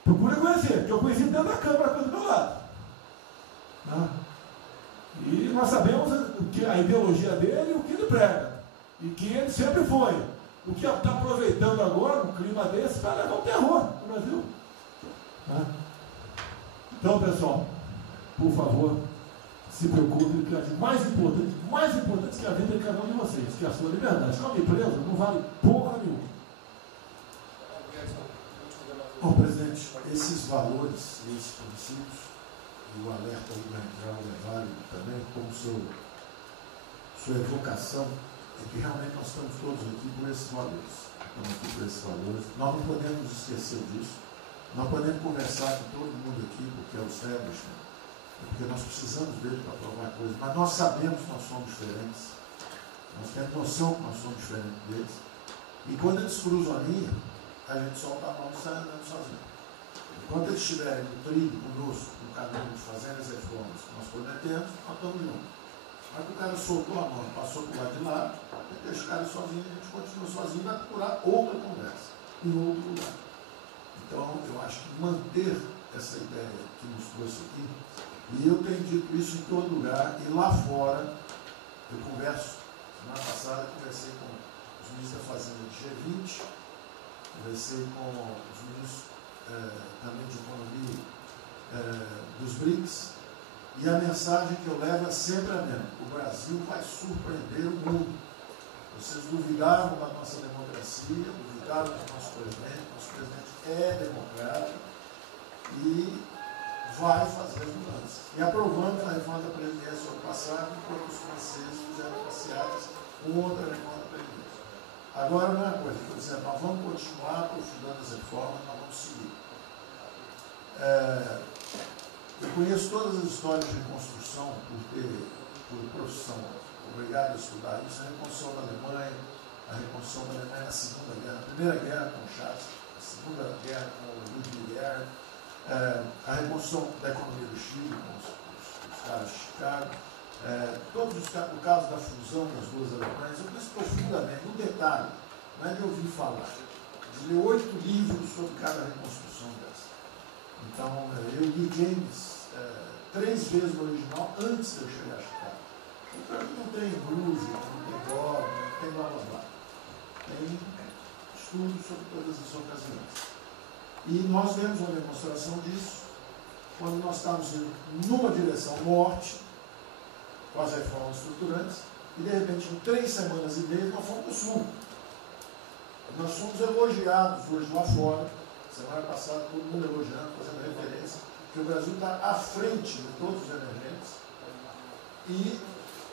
procura conhecer, que eu conheci dentro da Câmara aqui do meu lado. Né? E nós sabemos que a ideologia dele e o que ele prega. E que ele sempre foi. O que está aproveitando agora, um clima desse, para levar o terror no Brasil. Né? Então, pessoal, por favor, se preocupem, que é mais importante que a vida de cada um de vocês, que é a sua liberdade. Se uma empresa não vale porra nenhuma. Bom, presidente, esses valores, esses princípios, e o alerta aí vai entrar é válido também, como sua evocação, é que realmente nós estamos todos aqui por esses valores. Estamos aqui por esses valores. Nós não podemos esquecer disso. Nós podemos conversar com todo mundo aqui, porque é o establishment, porque nós precisamos dele para provar coisas, mas nós sabemos que nós somos diferentes. Nós temos noção que nós somos diferentes deles. E quando eles cruzam a linha, a gente solta a mão e sai andando sozinho. Enquanto eles estiverem no trilho conosco, no caminho, fazendo as reformas que nós prometemos, nós estamos juntos. Mas que o cara soltou a mão, passou para o lado de lá, deixa o cara sozinho, a gente continua sozinho e vai procurar outra conversa, em outro lugar. Então, eu acho que manter essa ideia que nos trouxe aqui, e eu tenho dito isso em todo lugar, e lá fora, eu converso, semana passada eu conversei com os ministros da Fazenda de G20, conversei com os ministros também de Economia dos BRICS, e a mensagem que eu levo é sempre a mesma: o Brasil vai surpreender o mundo. Vocês duvidaram da nossa democracia, duvidaram do nosso presidente é democrático e vai fazer as mudanças. E aprovando a reforma da Previdência ano passado, enquanto os franceses fizeram passeadas com outra reforma da Previdência. Agora, não é uma coisa, por exemplo, nós vamos continuar aprofundando as reformas, nós vamos seguir. Eu conheço todas as histórias de reconstrução por profissão, obrigado a estudar isso, a reconstrução da Alemanha na Segunda Guerra, a Primeira Guerra com o Chaves, a Segunda Guerra com o Ludwig Erhard, a reconstrução da economia do Chile com os caras de Chicago, todos o caso da fusão das duas Alemanhas. Eu conheço profundamente, no detalhe, não é de ouvir falar, de ler 8 livros sobre cada reconstrução dessa. Então, eu li James 3 vezes no original antes de eu chegar a Chicago. E para mim não tem blues, não tem dó, não tem blá blá blá. Tem estudos sobre todas as ocasiões. E nós demos uma demonstração disso quando nós estávamos indo numa direção norte, com as reformas estruturantes, e de repente, em 3 semanas e meia, nós fomos para o sul. Nós fomos elogiados hoje lá fora, semana passada, todo mundo elogiando, fazendo referência, que o Brasil está à frente de todos os emergentes, e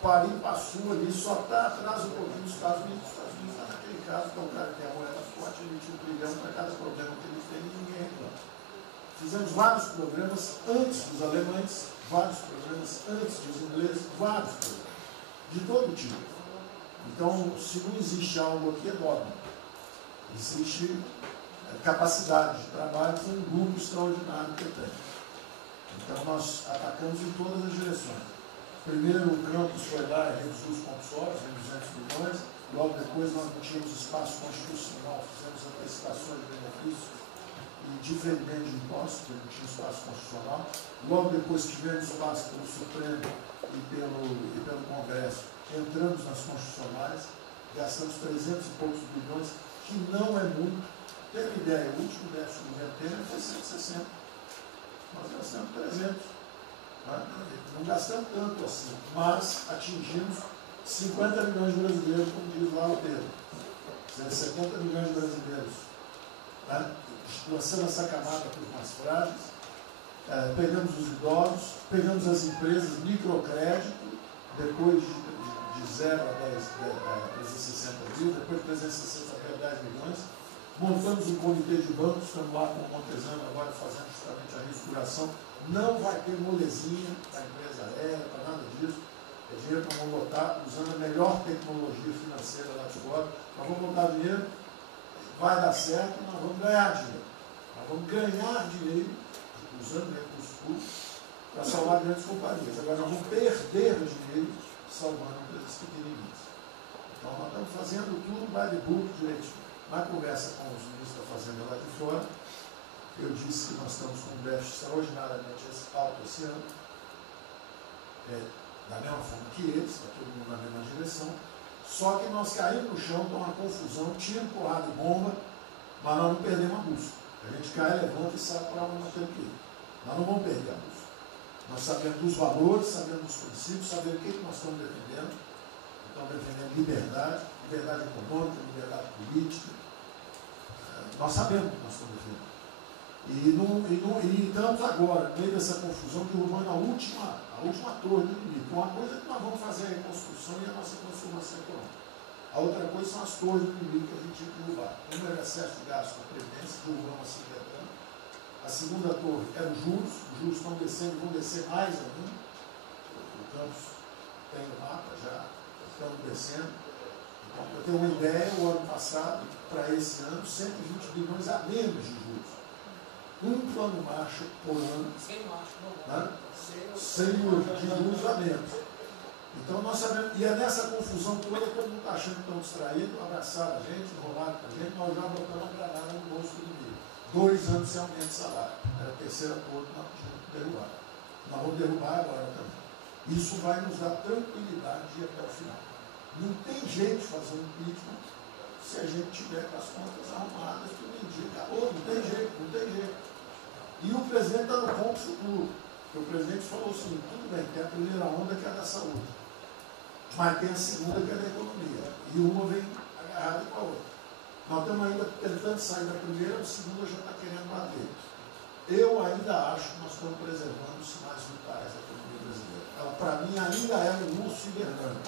Paris passou ali, só está atrás um pouquinho dos Estados Unidos. Os Estados Unidos está naquele caso, que é o cara que tem a moeda forte, emitiu 1 trilhão para cada problema que eles têm e ninguém reclama. Fizemos vários programas antes dos alemães, vários programas antes dos ingleses, vários programas, de todo tipo. Então, se não existe algo aqui, é dogma. Existe capacidade de trabalho com um grupo extraordinário que tem. Então, nós atacamos em todas as direções. Primeiro, o campus foi lá e reduziu os compulsórios em 200 milhões. Logo depois, nós não tínhamos espaço constitucional, fizemos antecipações de benefícios e diferimento de impostos, porque não tinha espaço constitucional. Logo depois, tivemos espaço pelo Supremo e pelo Congresso. Entramos nas constitucionais, gastamos 300 e poucos bilhões, que não é muito. Tem uma ideia, o último déficit do governo Temer foi 160. Nós gastamos 300. Não gastamos tanto assim, mas atingimos 50 milhões de brasileiros, como diz lá o termo. 70 milhões de brasileiros. Lançando essa camada para os mais frágeis, pegamos os idosos, pegamos as empresas, microcrédito, depois de 0 a 360 mil, depois de 360 até 10 milhões. Montamos um comitê de bancos, estamos lá com o Montezano agora fazendo justamente a reestruturação. Não vai ter molezinha para a empresa aérea, para nada disso. É dinheiro que nós vamos botar usando a melhor tecnologia financeira lá de fora. Nós vamos botar dinheiro, vai dar certo, nós vamos ganhar dinheiro. Nós vamos ganhar dinheiro, usando recursos públicos, para salvar grandes companhias. Agora, nós vamos perder dinheiro salvando empresas pequenininhas. Então, nós estamos fazendo tudo by the book direitinho. Na conversa com os ministros da Fazenda lá de fora, eu disse que nós estamos com um déficit extraordinariamente alto esse ano, da mesma forma que eles, está todo mundo na mesma direção, só que nós caímos no chão, está uma confusão, tiro, porrada e bomba, mas nós não perdemos a busca. A gente cai, levanta e sabe para onde nós temos que ir. Nós não vamos perder a busca. Nós sabemos dos valores, sabemos dos princípios, sabemos o que nós estamos defendendo. Estamos defendendo liberdade, liberdade econômica, liberdade política. Nós sabemos o que nós estamos defendendo. E estamos agora, no meio dessa confusão, derrubando a última torre do inimigo. Uma coisa é que nós vamos fazer a reconstrução e a nossa transformação econômica. A outra coisa são as torres do inimigo que a gente tinha que derrubar. Uma era excesso de gasto na Previdência, derrubamos assim quebrando. A segunda torre era os juros estão descendo, vão descer mais ainda. O Campos tem o mapa já, estamos descendo. Então, para ter uma ideia, o ano passado, para esse ano, 120 bilhões a menos de juros. Um plano Marshall por ano, né? 100 de juros a menos. Então nós sabemos, e é nessa confusão toda, todo mundo está achando que estão distraídos, abraçaram a gente, enrolaram com a gente, nós já botamos a granada no bolso do inimigo. 2 anos sem aumento de salário. Era a terceira torre que nós tínhamos que derrubar. Nós vamos derrubar agora também. Isso vai nos dar tranquilidade de ir até o final. Não tem jeito de fazer um impeachment se a gente tiver com as contas arrumadas, tudo indica. Acabou, não tem jeito, não tem jeito. E o presidente está no ponto futuro. Porque o presidente falou o seguinte, tudo bem, tem a primeira onda que é a da saúde, mas tem a segunda que é da economia. E uma vem agarrada com a outra. Nós estamos ainda tentando sair da primeira, a segunda já está querendo bater. Eu ainda acho que nós estamos preservando os sinais vitais da economia brasileira. Ela, para mim, ainda é um urso hibernando.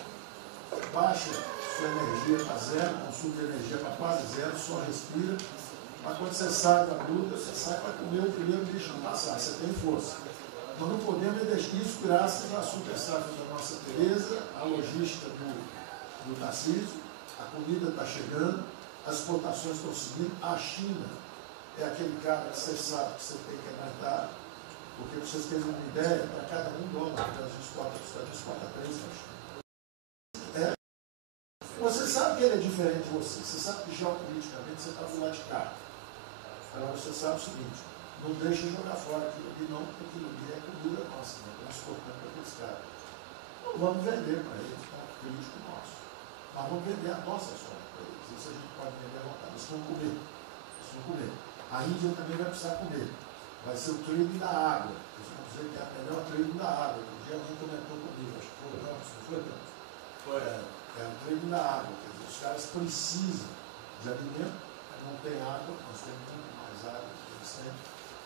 Baixa sua energia para zero, consumo de energia para quase zero, só respira. Mas quando você sai da luta, você sai para comer o primeiro bicho não passar, você tem força. Nós não podemos deixar isso graças à supersafra da nossa Tereza, à logística do Tarcísio, a comida está chegando, as exportações estão seguindo, a China é aquele cara que você sabe que você tem que aguentar, porque vocês terem uma ideia, para cada $1 que a gente exporta 3 na China. Você sabe que ele é diferente de você, você sabe que geopoliticamente você está do lado de cá. Agora você sabe o seguinte, não deixa jogar fora aquilo ali não, porque aquilo ali é comida nossa, né? Estamos exportando para aqueles caras. Não vamos vender para eles, tá? Crítico nosso. Mas vamos vender a nossa soja para eles. Isso a gente pode vender à vontade. Eles vão comer. Eles vão comer. A Índia também vai precisar comer. Vai ser o trading da água. Eles vão dizer que é a melhor trading da água. Um dia alguém comentou comigo, acho que foi o Campos, não foi, Campos? Foi. É o trading da água. Quer dizer, os caras precisam de alimento, não tem água, nós temos muito mais água que eles têm.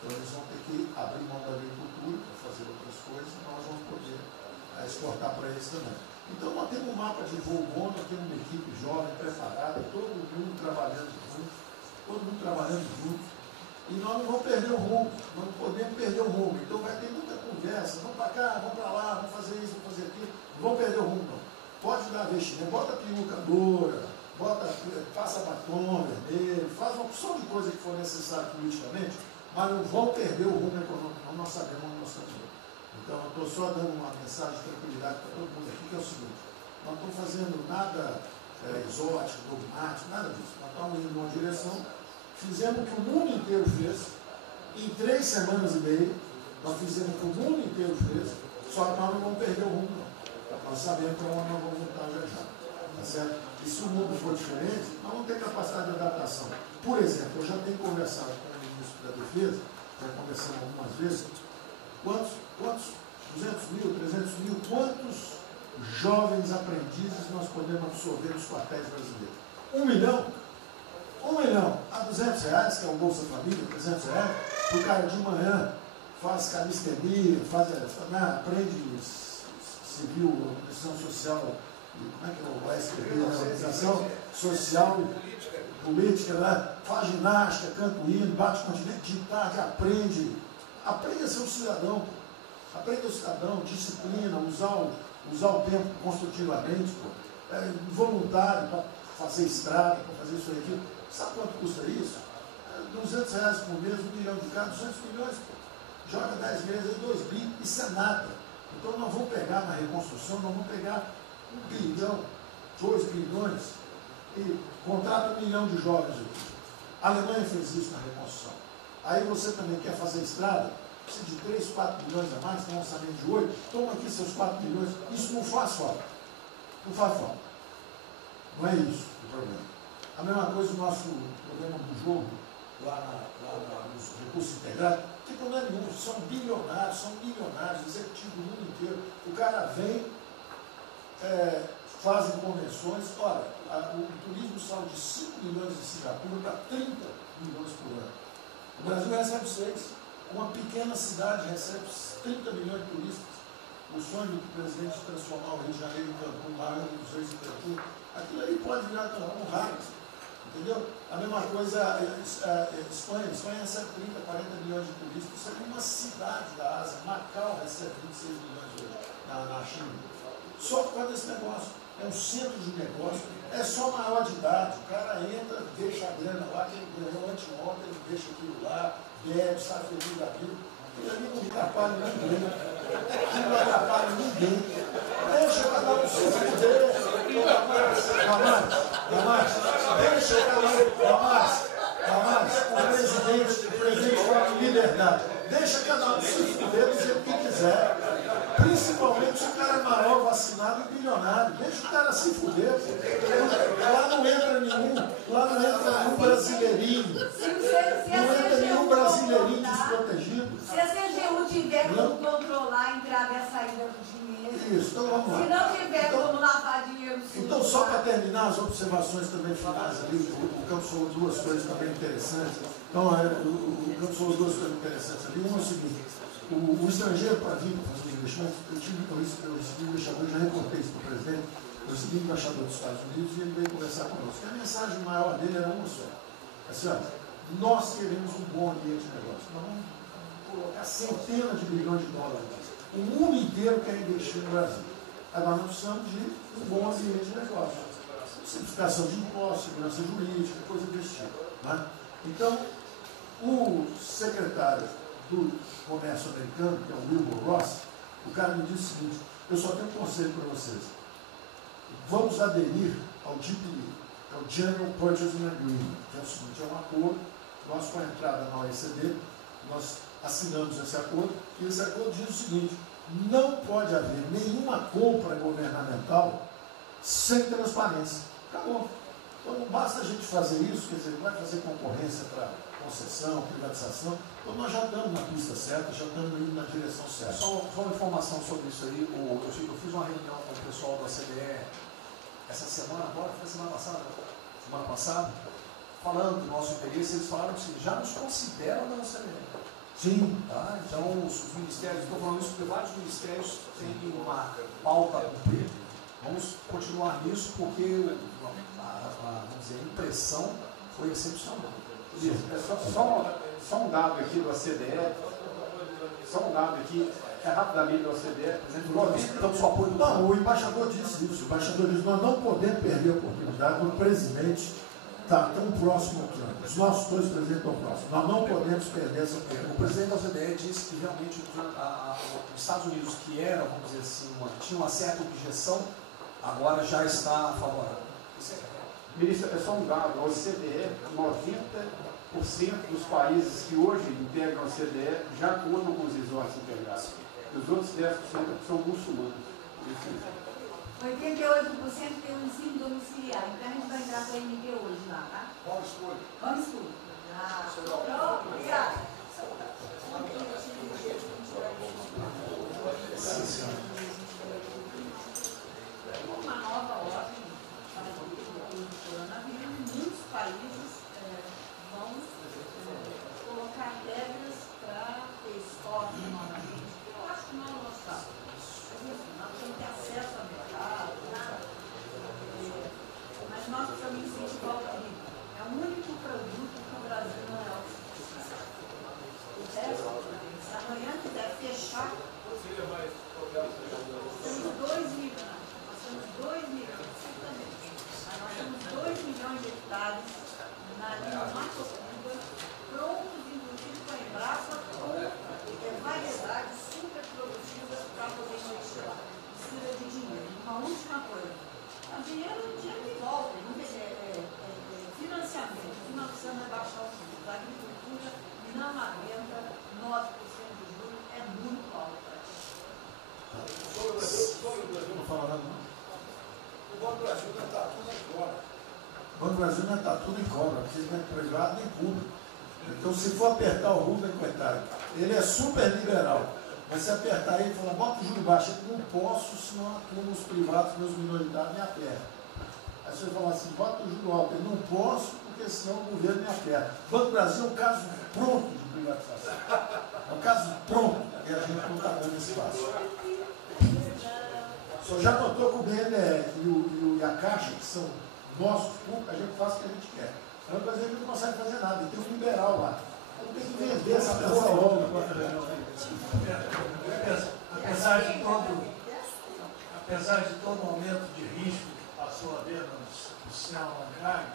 Então eles vão ter que abrir mão da agricultura para fazer outras coisas e nós vamos poder exportar para eles também. Então nós temos um mapa de voo bom, nós temos uma equipe jovem, preparada, todo mundo trabalhando junto, e nós não vamos perder o rumo, nós não podemos perder o rumo. Então vai ter muita conversa, vamos para cá, vamos para lá, vamos fazer isso, vamos fazer aquilo, não vamos perder o rumo não. Pode dar vestimento, bota peruca loura, passa batom vermelho, faz uma opção de coisa que for necessária politicamente, mas não vão perder o rumo econômico, não, nós sabemos onde nós estamos indo. Então, eu estou só dando uma mensagem de tranquilidade para todo mundo aqui, que é o seguinte, nós não estamos fazendo nada exótico, dogmático, nada disso. Nós estamos indo numa direção, fizemos o que o mundo inteiro fez, em 3 semanas e meia, nós fizemos o que o mundo inteiro fez, só que nós não vamos perder o rumo, não. Nós sabemos para onde nós vamos voltar já já. Tá certo? E se o mundo for diferente, nós vamos ter capacidade de adaptação. Por exemplo, eu já tenho conversado com o ministro da Defesa, já conversamos algumas vezes, quantos 200 mil, 300 mil, quantos jovens aprendizes nós podemos absorver nos quartéis brasileiros? 1 milhão? 1 milhão a R$200, que é o Bolsa Família, R$300, o cara de manhã faz calistenia, aprende civil, organização social, como é que é o SPB, organização social, política, né? Faz ginástica, canta o hino, bate continente, de tarde, aprende a ser um cidadão, aprende o cidadão, disciplina, usar o tempo construtivamente, voluntário para fazer estrada, para fazer isso aqui. Sabe quanto custa isso? R$200 por mês, 1 milhão de cada, 200 milhões, joga 10 meses, 2 bi, isso é nada. Então nós vamos pegar na reconstrução, nós vamos pegar 1 bilhão, 2 bilhões e contrata 1 milhão de jovens aqui. A Alemanha fez isso na reconstrução. Aí você também quer fazer estrada, precisa de 3, 4 milhões a mais, tem um orçamento de 8, toma aqui seus 4 milhões. Isso não faz falta. Não faz falta. Não é isso o problema. A mesma coisa o nosso problema do jogo, lá nos recursos integrados, não tem problema nenhum, são milionários, executivos do mundo inteiro. O cara vem, fazem convenções, olha, o turismo saiu de 5 milhões de Singapura para 30 milhões por ano. O Brasil recebe 6. Uma pequena cidade recebe 30 milhões de turistas. O sonho do presidente de transformar o Rio de Janeiro em Cancún, lá nos Reis de Cancún, aquilo aí pode virar um raio. Entendeu? A mesma coisa a Espanha. A Espanha recebe 30, 40 milhões de turistas. Isso é uma cidade da Ásia. Macau recebe 26 milhões hoje na China. Só por causa desse negócio. É um centro de negócio. É só maior de idade. O cara entra, deixa a grana lá, que ele ganhou anteontem, ele deixa aquilo lá, bebe, sai feliz da vida. Aquilo ali não atrapalha ninguém. Aquilo não atrapalha ninguém. Deixa cada um se fuder. Damares, deixa cada um. O presidente fala de liberdade. Deixa cada um se fuder do jeito que quiser. Principalmente se o cara é maior, vacinado e bilionário. Deixa o cara se fuder. Lá não entra nenhum brasileirinho. Não entra nenhum brasileirinho desprotegido. Se a CGU tiver como controlar a entrada e a saída do dinheiro. Isso, então vamos lá. Se não tiver como lavar dinheiro. Então, só para terminar as observações também finais ali, o Campos falou duas coisas também interessantes. Então, o Campos falou duas coisas interessantes ali. Uma é o seguinte: o estrangeiro para vir para fazer investimento, eu recebi um embaixador, já reportei isso para o presidente, eu recebi um embaixador dos Estados Unidos e ele veio conversar conosco. E a mensagem maior dele era uma só. Assim, ó, nós queremos um bom ambiente de negócio. Nós vamos colocar centenas de bilhões de dólares. O mundo inteiro quer investir no Brasil. Agora nós precisamos de um bom ambiente de negócio. Simplificação de impostos, segurança jurídica, coisa desse tipo. Né? Então, o secretário do Comércio Americano, que é o Wilbur Ross, o cara me disse o seguinte: eu só tenho um conselho para vocês. Vamos aderir ao GPA, é o General Purchasing Agreement, que é o seguinte: é um acordo, nós com a entrada na OECD, nós assinamos esse acordo, e esse acordo diz o seguinte: não pode haver nenhuma compra governamental sem transparência. Acabou. Então não basta a gente fazer isso, quer dizer, não vai fazer concorrência para concessão, privatização. Então nós já estamos na pista certa, já estamos indo na direção certa. Só uma informação sobre isso aí. Eu fiz uma reunião com o pessoal da OCDE essa semana, agora foi semana passada, falando do nosso interesse. Eles falaram assim, já nos consideram na OCDE. Sim. Tá? Então os ministérios, estou falando isso porque vários ministérios têm uma pauta a cumprir. Vamos continuar nisso porque vamos dizer, a impressão foi excepcional. Só um dado aqui do OCDE, rapidamente do OCDE, não, o embaixador disse isso. O embaixador disse: nós não podemos perder a oportunidade do presidente estar tão próximo aqui. Os nossos dois presidentes estão próximos. Nós não podemos perder essa oportunidade. O presidente da OCDE disse que realmente os Estados Unidos, que eram, vamos dizer assim, tinha uma certa objeção, agora já está favorável. Ministro, é só um dado: a OCDE, 90% dos países que hoje integram a OCDE já contam com os resorts integrados. Os outros 10% são muçulmanos. 88% tem um ensino domiciliar. Então a gente vai entrar com a MD hoje lá, tá? Vamos escolher. Pronto, obrigada. Uma nova ordem do coronavírus, muitos países vão colocar regras para ter estoque novamente. Eu acho que não é o nosso caso. Nós temos que ter acesso ao mercado, mas nós precisamos incentivar o turismo. É o único produto que o Brasil não é autossuficiente. Se amanhã quiser fechar, dinheiro que volta, financiamento, que nós precisamos rebaixar os juros. A agricultura não aguenta 9% de juros, é muito alto. Sobre o Brasil, não fala nada, não? O Banco do Brasil não está tudo em cobra. O Banco do Brasil não está tudo em cobra, porque não é privado nem público. Então, se for apertar o Rubem, coitado, ele é super liberal. Mas se apertar ele e falar, bota o juro baixo, eu não posso, senão a turma, os privados, meus minoritários, me apertam. Aí você fala assim, bota o juro alto, eu não posso, porque senão o governo me aperta. O Banco do Brasil é um caso pronto de privatização. É um caso pronto, e a gente não está dando espaço. O senhor já notou que o BNDES e a Caixa, que são nossos públicos, a gente faz o que a gente quer. O Banco Brasileiro não consegue fazer nada, tem um liberal lá. Então tem que vender essa porra logo. Apesar de todo aumento de risco que passou a haver no sistema bancário,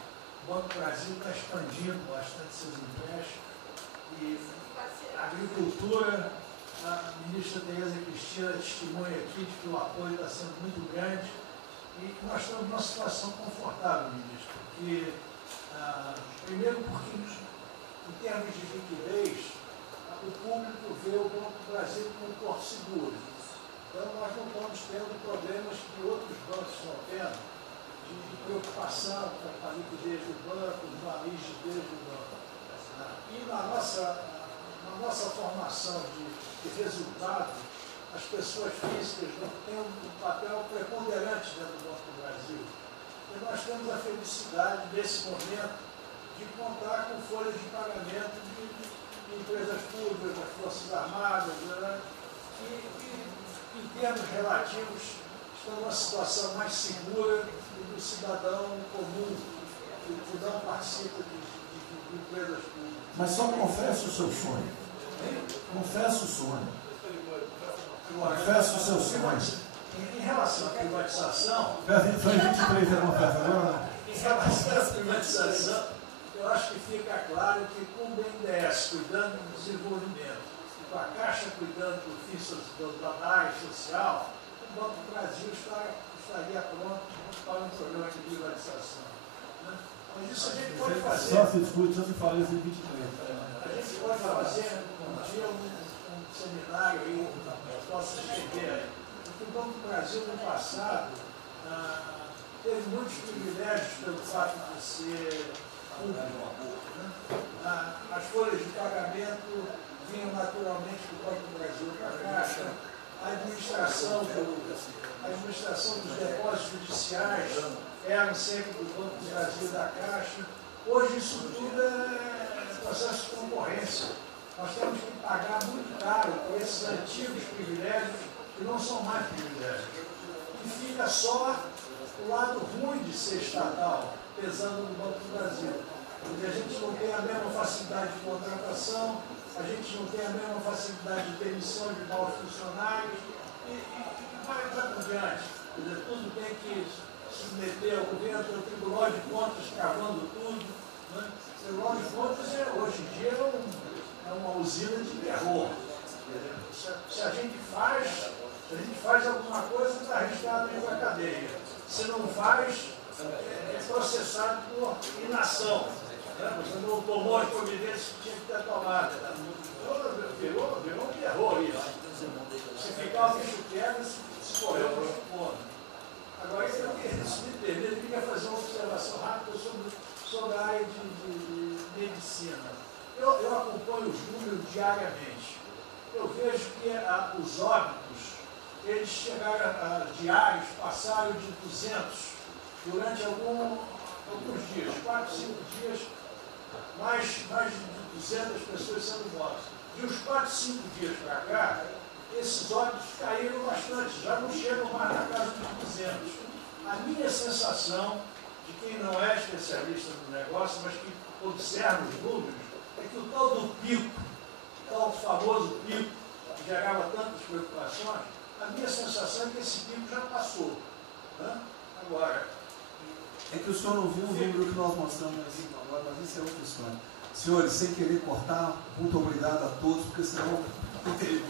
o Banco do Brasil está expandindo bastante seus empréstimos e a agricultura, a ministra Tereza Cristina testemunha aqui de que o apoio está sendo muito grande e nós estamos numa situação confortável, ministro, porque, primeiro porque em termos de liquidez, o público vê o Banco do Brasil como um porto seguro. Então, nós não estamos tendo problemas que outros bancos estão tendo, de preocupação com a liquidez do banco, a rigidez do banco. E na nossa formação de resultado, as pessoas físicas não têm um papel preponderante dentro do Banco do Brasil. E nós temos a felicidade, nesse momento, de contar com folhas de pagamento de empresas públicas, das Forças Armadas, né, que em termos relativos estão numa situação mais segura do cidadão comum, que não participa de empresas públicas. Mas só confessa o seu sonho. Confessa o sonho. Confessa o seu sonho. Em relação à privatização... Foi 23 a confessa, agora Em relação à privatização, eu acho que fica claro que com o BNDES cuidando do desenvolvimento e com a Caixa cuidando da área social, o Banco do Brasil estaria pronto para um programa de privatização. Né? Mas isso a gente pode fazer. Só se discute, só se fala isso em 23. A gente pode fazer um dia um seminário aí, posso escrever, porque o Banco do Brasil no passado teve muitos privilégios pelo fato de ser público. Né? As folhas de pagamento vinham naturalmente do Banco do Brasil para a Caixa, a administração dos depósitos judiciais eram sempre do Banco do Brasil e da Caixa. Hoje isso tudo é processo de concorrência. Nós temos que pagar muito caro por esses antigos privilégios que não são mais privilégios. E fica só o lado ruim de ser estatal, pesando no Banco do Brasil. Porque a gente não tem a mesma facilidade de contratação, a gente não tem a mesma facilidade de demissão de maus funcionários e vai por diante. Quer dizer, tudo tem que submeter ao governo, o Tribunal de Contas cavando tudo. Né? O Tribunal de Contas, hoje em dia, é uma usina de terror. Se a gente faz alguma coisa, está arriscado ir para a cadeia. Se não faz, é processado por inação. Você não tomou as providências que tinha que ter tomado. Virou um terror isso. Se ficar o bicho quebra, se correr o bicho come. Agora, se me permite, eu queria fazer uma observação rápida sobre a área de medicina. Eu acompanho os números diariamente. Eu vejo que os óbitos, eles chegaram diários, passaram de 200 durante alguns dias, 4, 5 dias, mais de 200 pessoas sendo mortas. De uns 4, 5 dias para cá, esses óbitos caíram bastante, já não chegam mais na casa de 200. A minha sensação, de quem não é especialista no negócio, mas que observa os números, é que o tal do pico, o tal famoso pico, que gerava tantas preocupações, a minha sensação é que esse pico já passou. Né? Agora... É que o senhor não viu o número que nós mostramos assim agora, mas isso é outra história. Senhores, sem querer cortar, muito obrigado a todos, porque senão não teria.